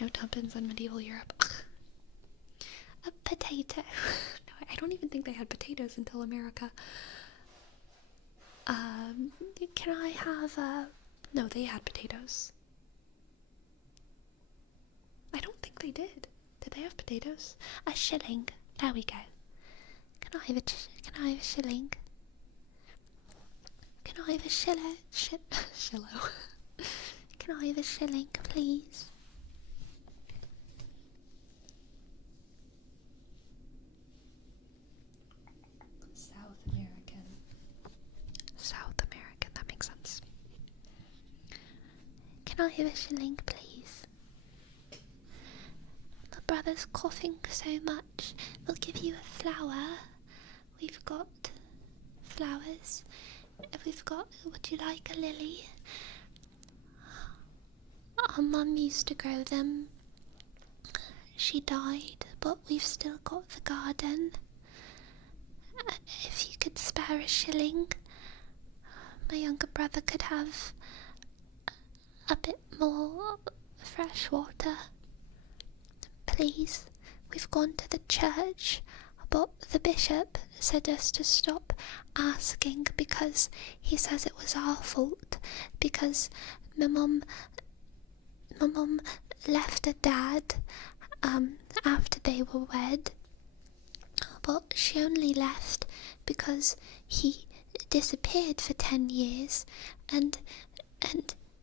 No tuppence in medieval Europe. Ugh. A potato. No, I don't even think they had potatoes until America. Can I have No, they had potatoes. I don't think they did. Did they have potatoes? A shilling. There we go. Can I have a shilling? Can I have a shillo? Shillo. Can I have a shilling, please? South American, that makes sense. Can I have a shilling, please? My brother's coughing so much. We'll give you a flower. We've got flowers. Would you like a lily? Our mum used to grow them. She died, but we've still got the garden. If you could spare a shilling, my younger brother could have a bit more fresh water. Please, we've gone to the church, but the bishop said us to stop asking because he says it was our fault, because my mum left her dad after they were wed, but she only left because he disappeared for 10 years and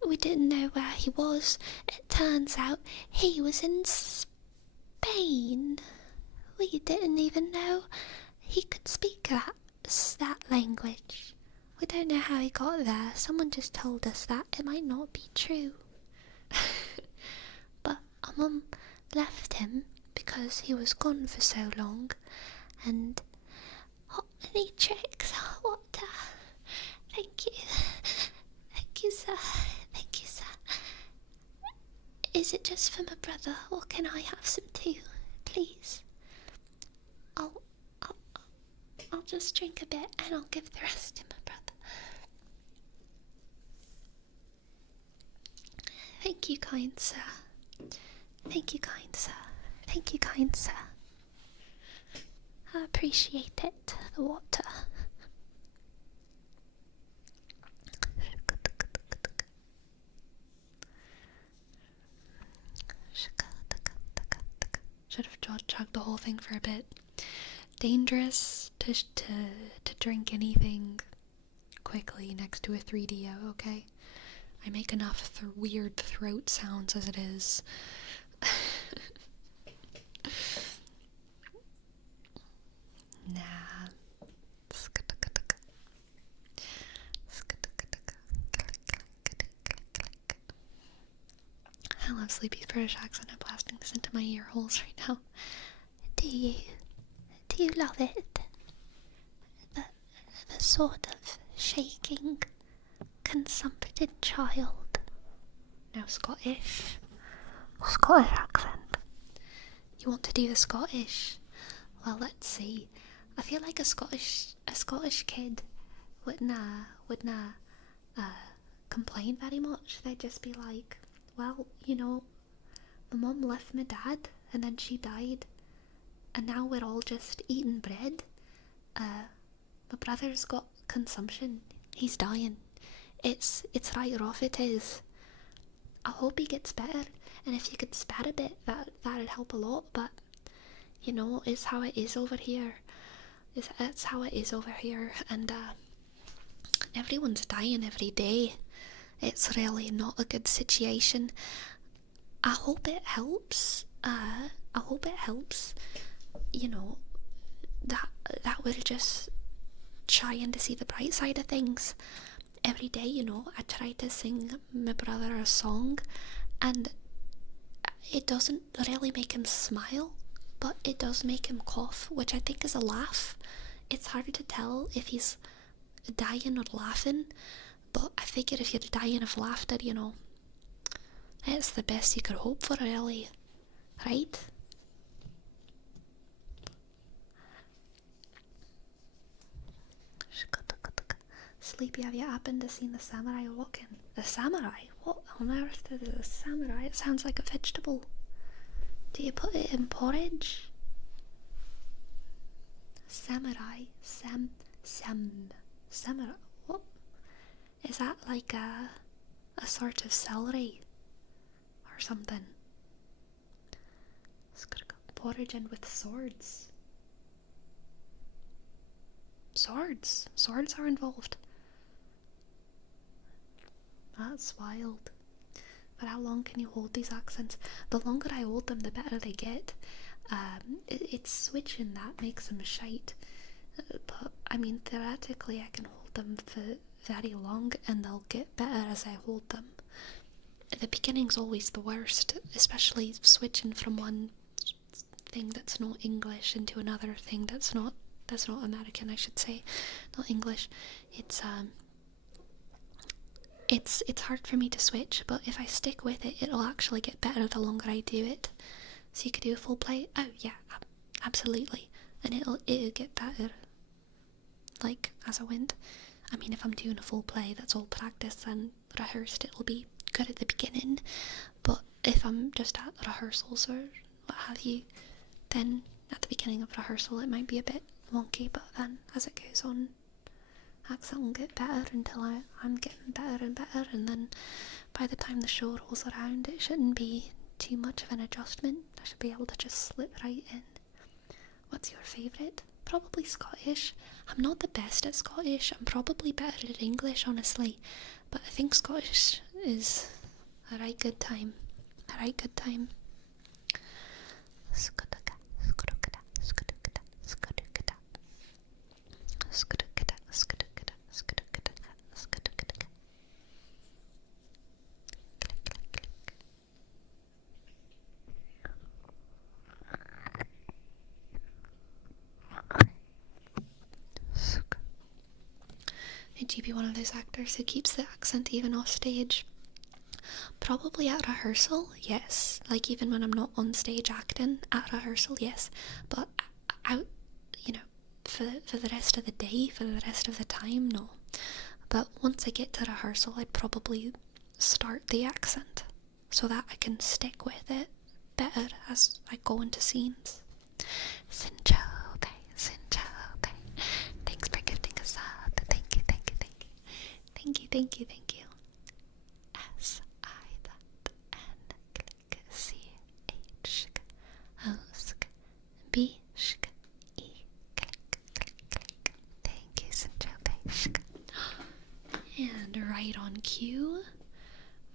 we didn't know where he was. It turns out he was in Spain. We didn't even know he could speak that language. We don't know how he got there. Someone just told us that. It might not be true. But our mum left him because he was gone for so long. And any tricks? Hot water. Thank you. Thank you, sir. Thank you, sir. Is it just for my brother, or can I have some too, please? I'll just drink a bit and I'll give the rest to my brother. Thank you, kind sir. Thank you, kind sir. Thank you, kind sir. I appreciate it, the water. Should have chugged the whole thing for a bit. Dangerous to drink anything quickly next to a 3DO, okay? I make enough weird throat sounds as it is. Nah. I love Sleepy's British accent. I'm blasting this into my ear holes right now. Do you love it? The sort of shaking, consumpted child. No, Scottish accent. You want to do the Scottish? Well, let's see. I feel like a Scottish kid wouldn't complain very much. They'd just be like, well, you know, my mum left my dad and then she died and now we're all just eating bread My brother's got consumption. He's dying. It's right rough, it is. I hope he gets better, and if you could spare a bit, that'd help a lot, but, you know, it's how it is over here. It's how it is over here, and, everyone's dying every day. It's really not a good situation. I hope it helps. You know, that we're just trying to see the bright side of things. Every day, you know, I try to sing my brother a song, and it doesn't really make him smile, but it does make him cough, which I think is a laugh. It's hard to tell if he's dying or laughing, but I figure if you're dying of laughter, you know, it's the best you could hope for, really, right? Sleepy, have you happened to seen the samurai walking? The samurai? What on earth is a samurai? It sounds like a vegetable. Do you put it in porridge? Samurai. Samurai. What? Is that like a sort of celery? Or something? It's gonna go porridge and with swords. Swords are involved. That's wild. But how long can you hold these accents? The longer I hold them, the better they get. It's switching that makes them shite. But, I mean, theoretically I can hold them for very long and they'll get better as I hold them. The beginning's always the worst, especially switching from one thing that's not English into another thing that's not American, I should say. Not English. It's hard for me to switch, but if I stick with it, it'll actually get better the longer I do it. So you could do a full play? Oh yeah, absolutely. And it'll get better, like, as I went. I mean, if I'm doing a full play that's all practiced and rehearsed, it'll be good at the beginning. But if I'm just at rehearsals or what have you, then at the beginning of rehearsal it might be a bit wonky, but then as it goes on, accent will get better until I'm getting better and better, and then by the time the show rolls around, it shouldn't be too much of an adjustment. I should be able to just slip right in. What's your favourite? Probably Scottish. I'm not the best at Scottish. I'm probably better at English, honestly, but I think Scottish is a right good time. Would you be one of those actors who keeps the accent even off stage? Probably at rehearsal, yes. Like, even when I'm not on stage acting, at rehearsal, yes. But out, you know, for the rest of the day, for the rest of the time, no. But once I get to rehearsal, I'd probably start the accent so that I can stick with it better as I go into scenes. Sinchobe. Thanks for gifting us up. Thank you. S I that N click C H O sk B sk E click. Thank you, Sinchobe. And right on cue,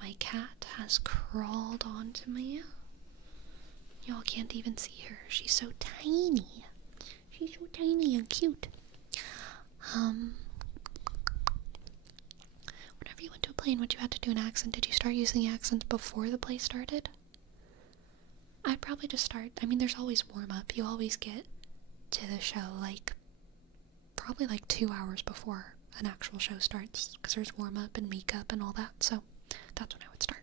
my cat has crawled onto me. Y'all can't even see her. She's so tiny. She's so tiny and cute. Whenever you went to a play and you had to do an accent, did you start using accents before the play started? I'd probably just start. I mean, there's always warm-up. You always get to the show, probably 2 hours before an actual show starts, because there's warm-up and makeup and all that, so that's when I would start.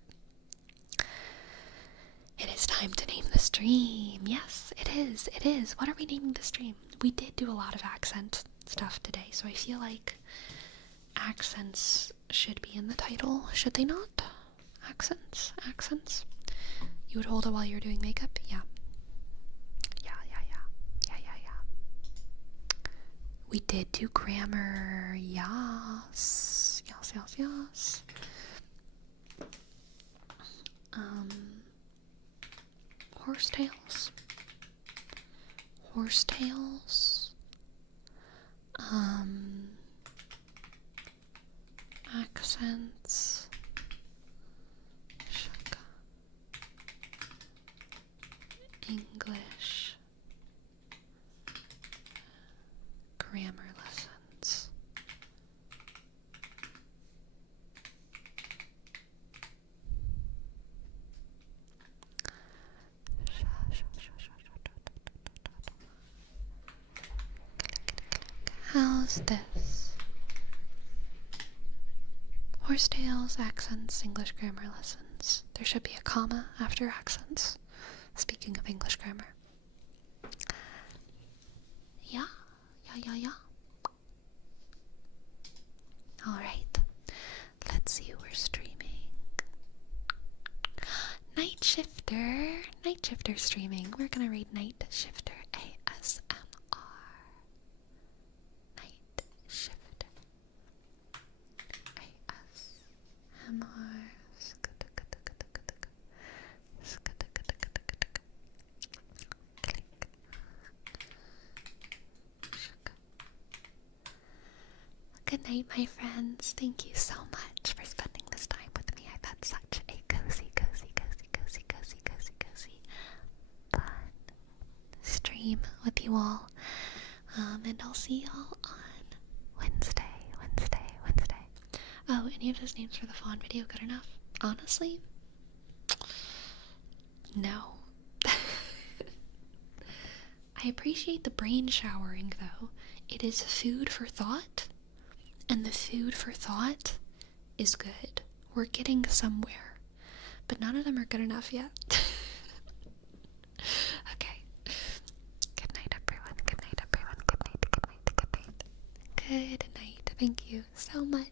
It is time to name the stream. Yes, it is. What are we naming the stream? We did do a lot of accent stuff today, so I feel like accents should be in the title, should they not? Accents. You would hold it while you're doing makeup? Yeah. We did do grammar. Yes. Yes, yes, yes. Horsetails. Horsetails. Accents. English. Grammar lessons. How's this? Horsetails, accents, English grammar lessons. There should be a comma after accents. Speaking of English grammar. Yeah. Alright. Let's see who we're streaming. Night Shifter. Night Shifter streaming. We're gonna read Night Shifter ASMR. Night Shifter ASMR. Good night, my friends. Thank you so much for spending this time with me. I've had such a cozy fun stream with you all. And I'll see y'all on Wednesday. Oh, any of those names for the fawn video good enough? Honestly? No. I appreciate the brain showering, though. It is food for thought, and the food for thought is good. We're getting somewhere, but none of them are good enough yet. Okay. Good night, everyone. Good night. Good night. Thank you so much.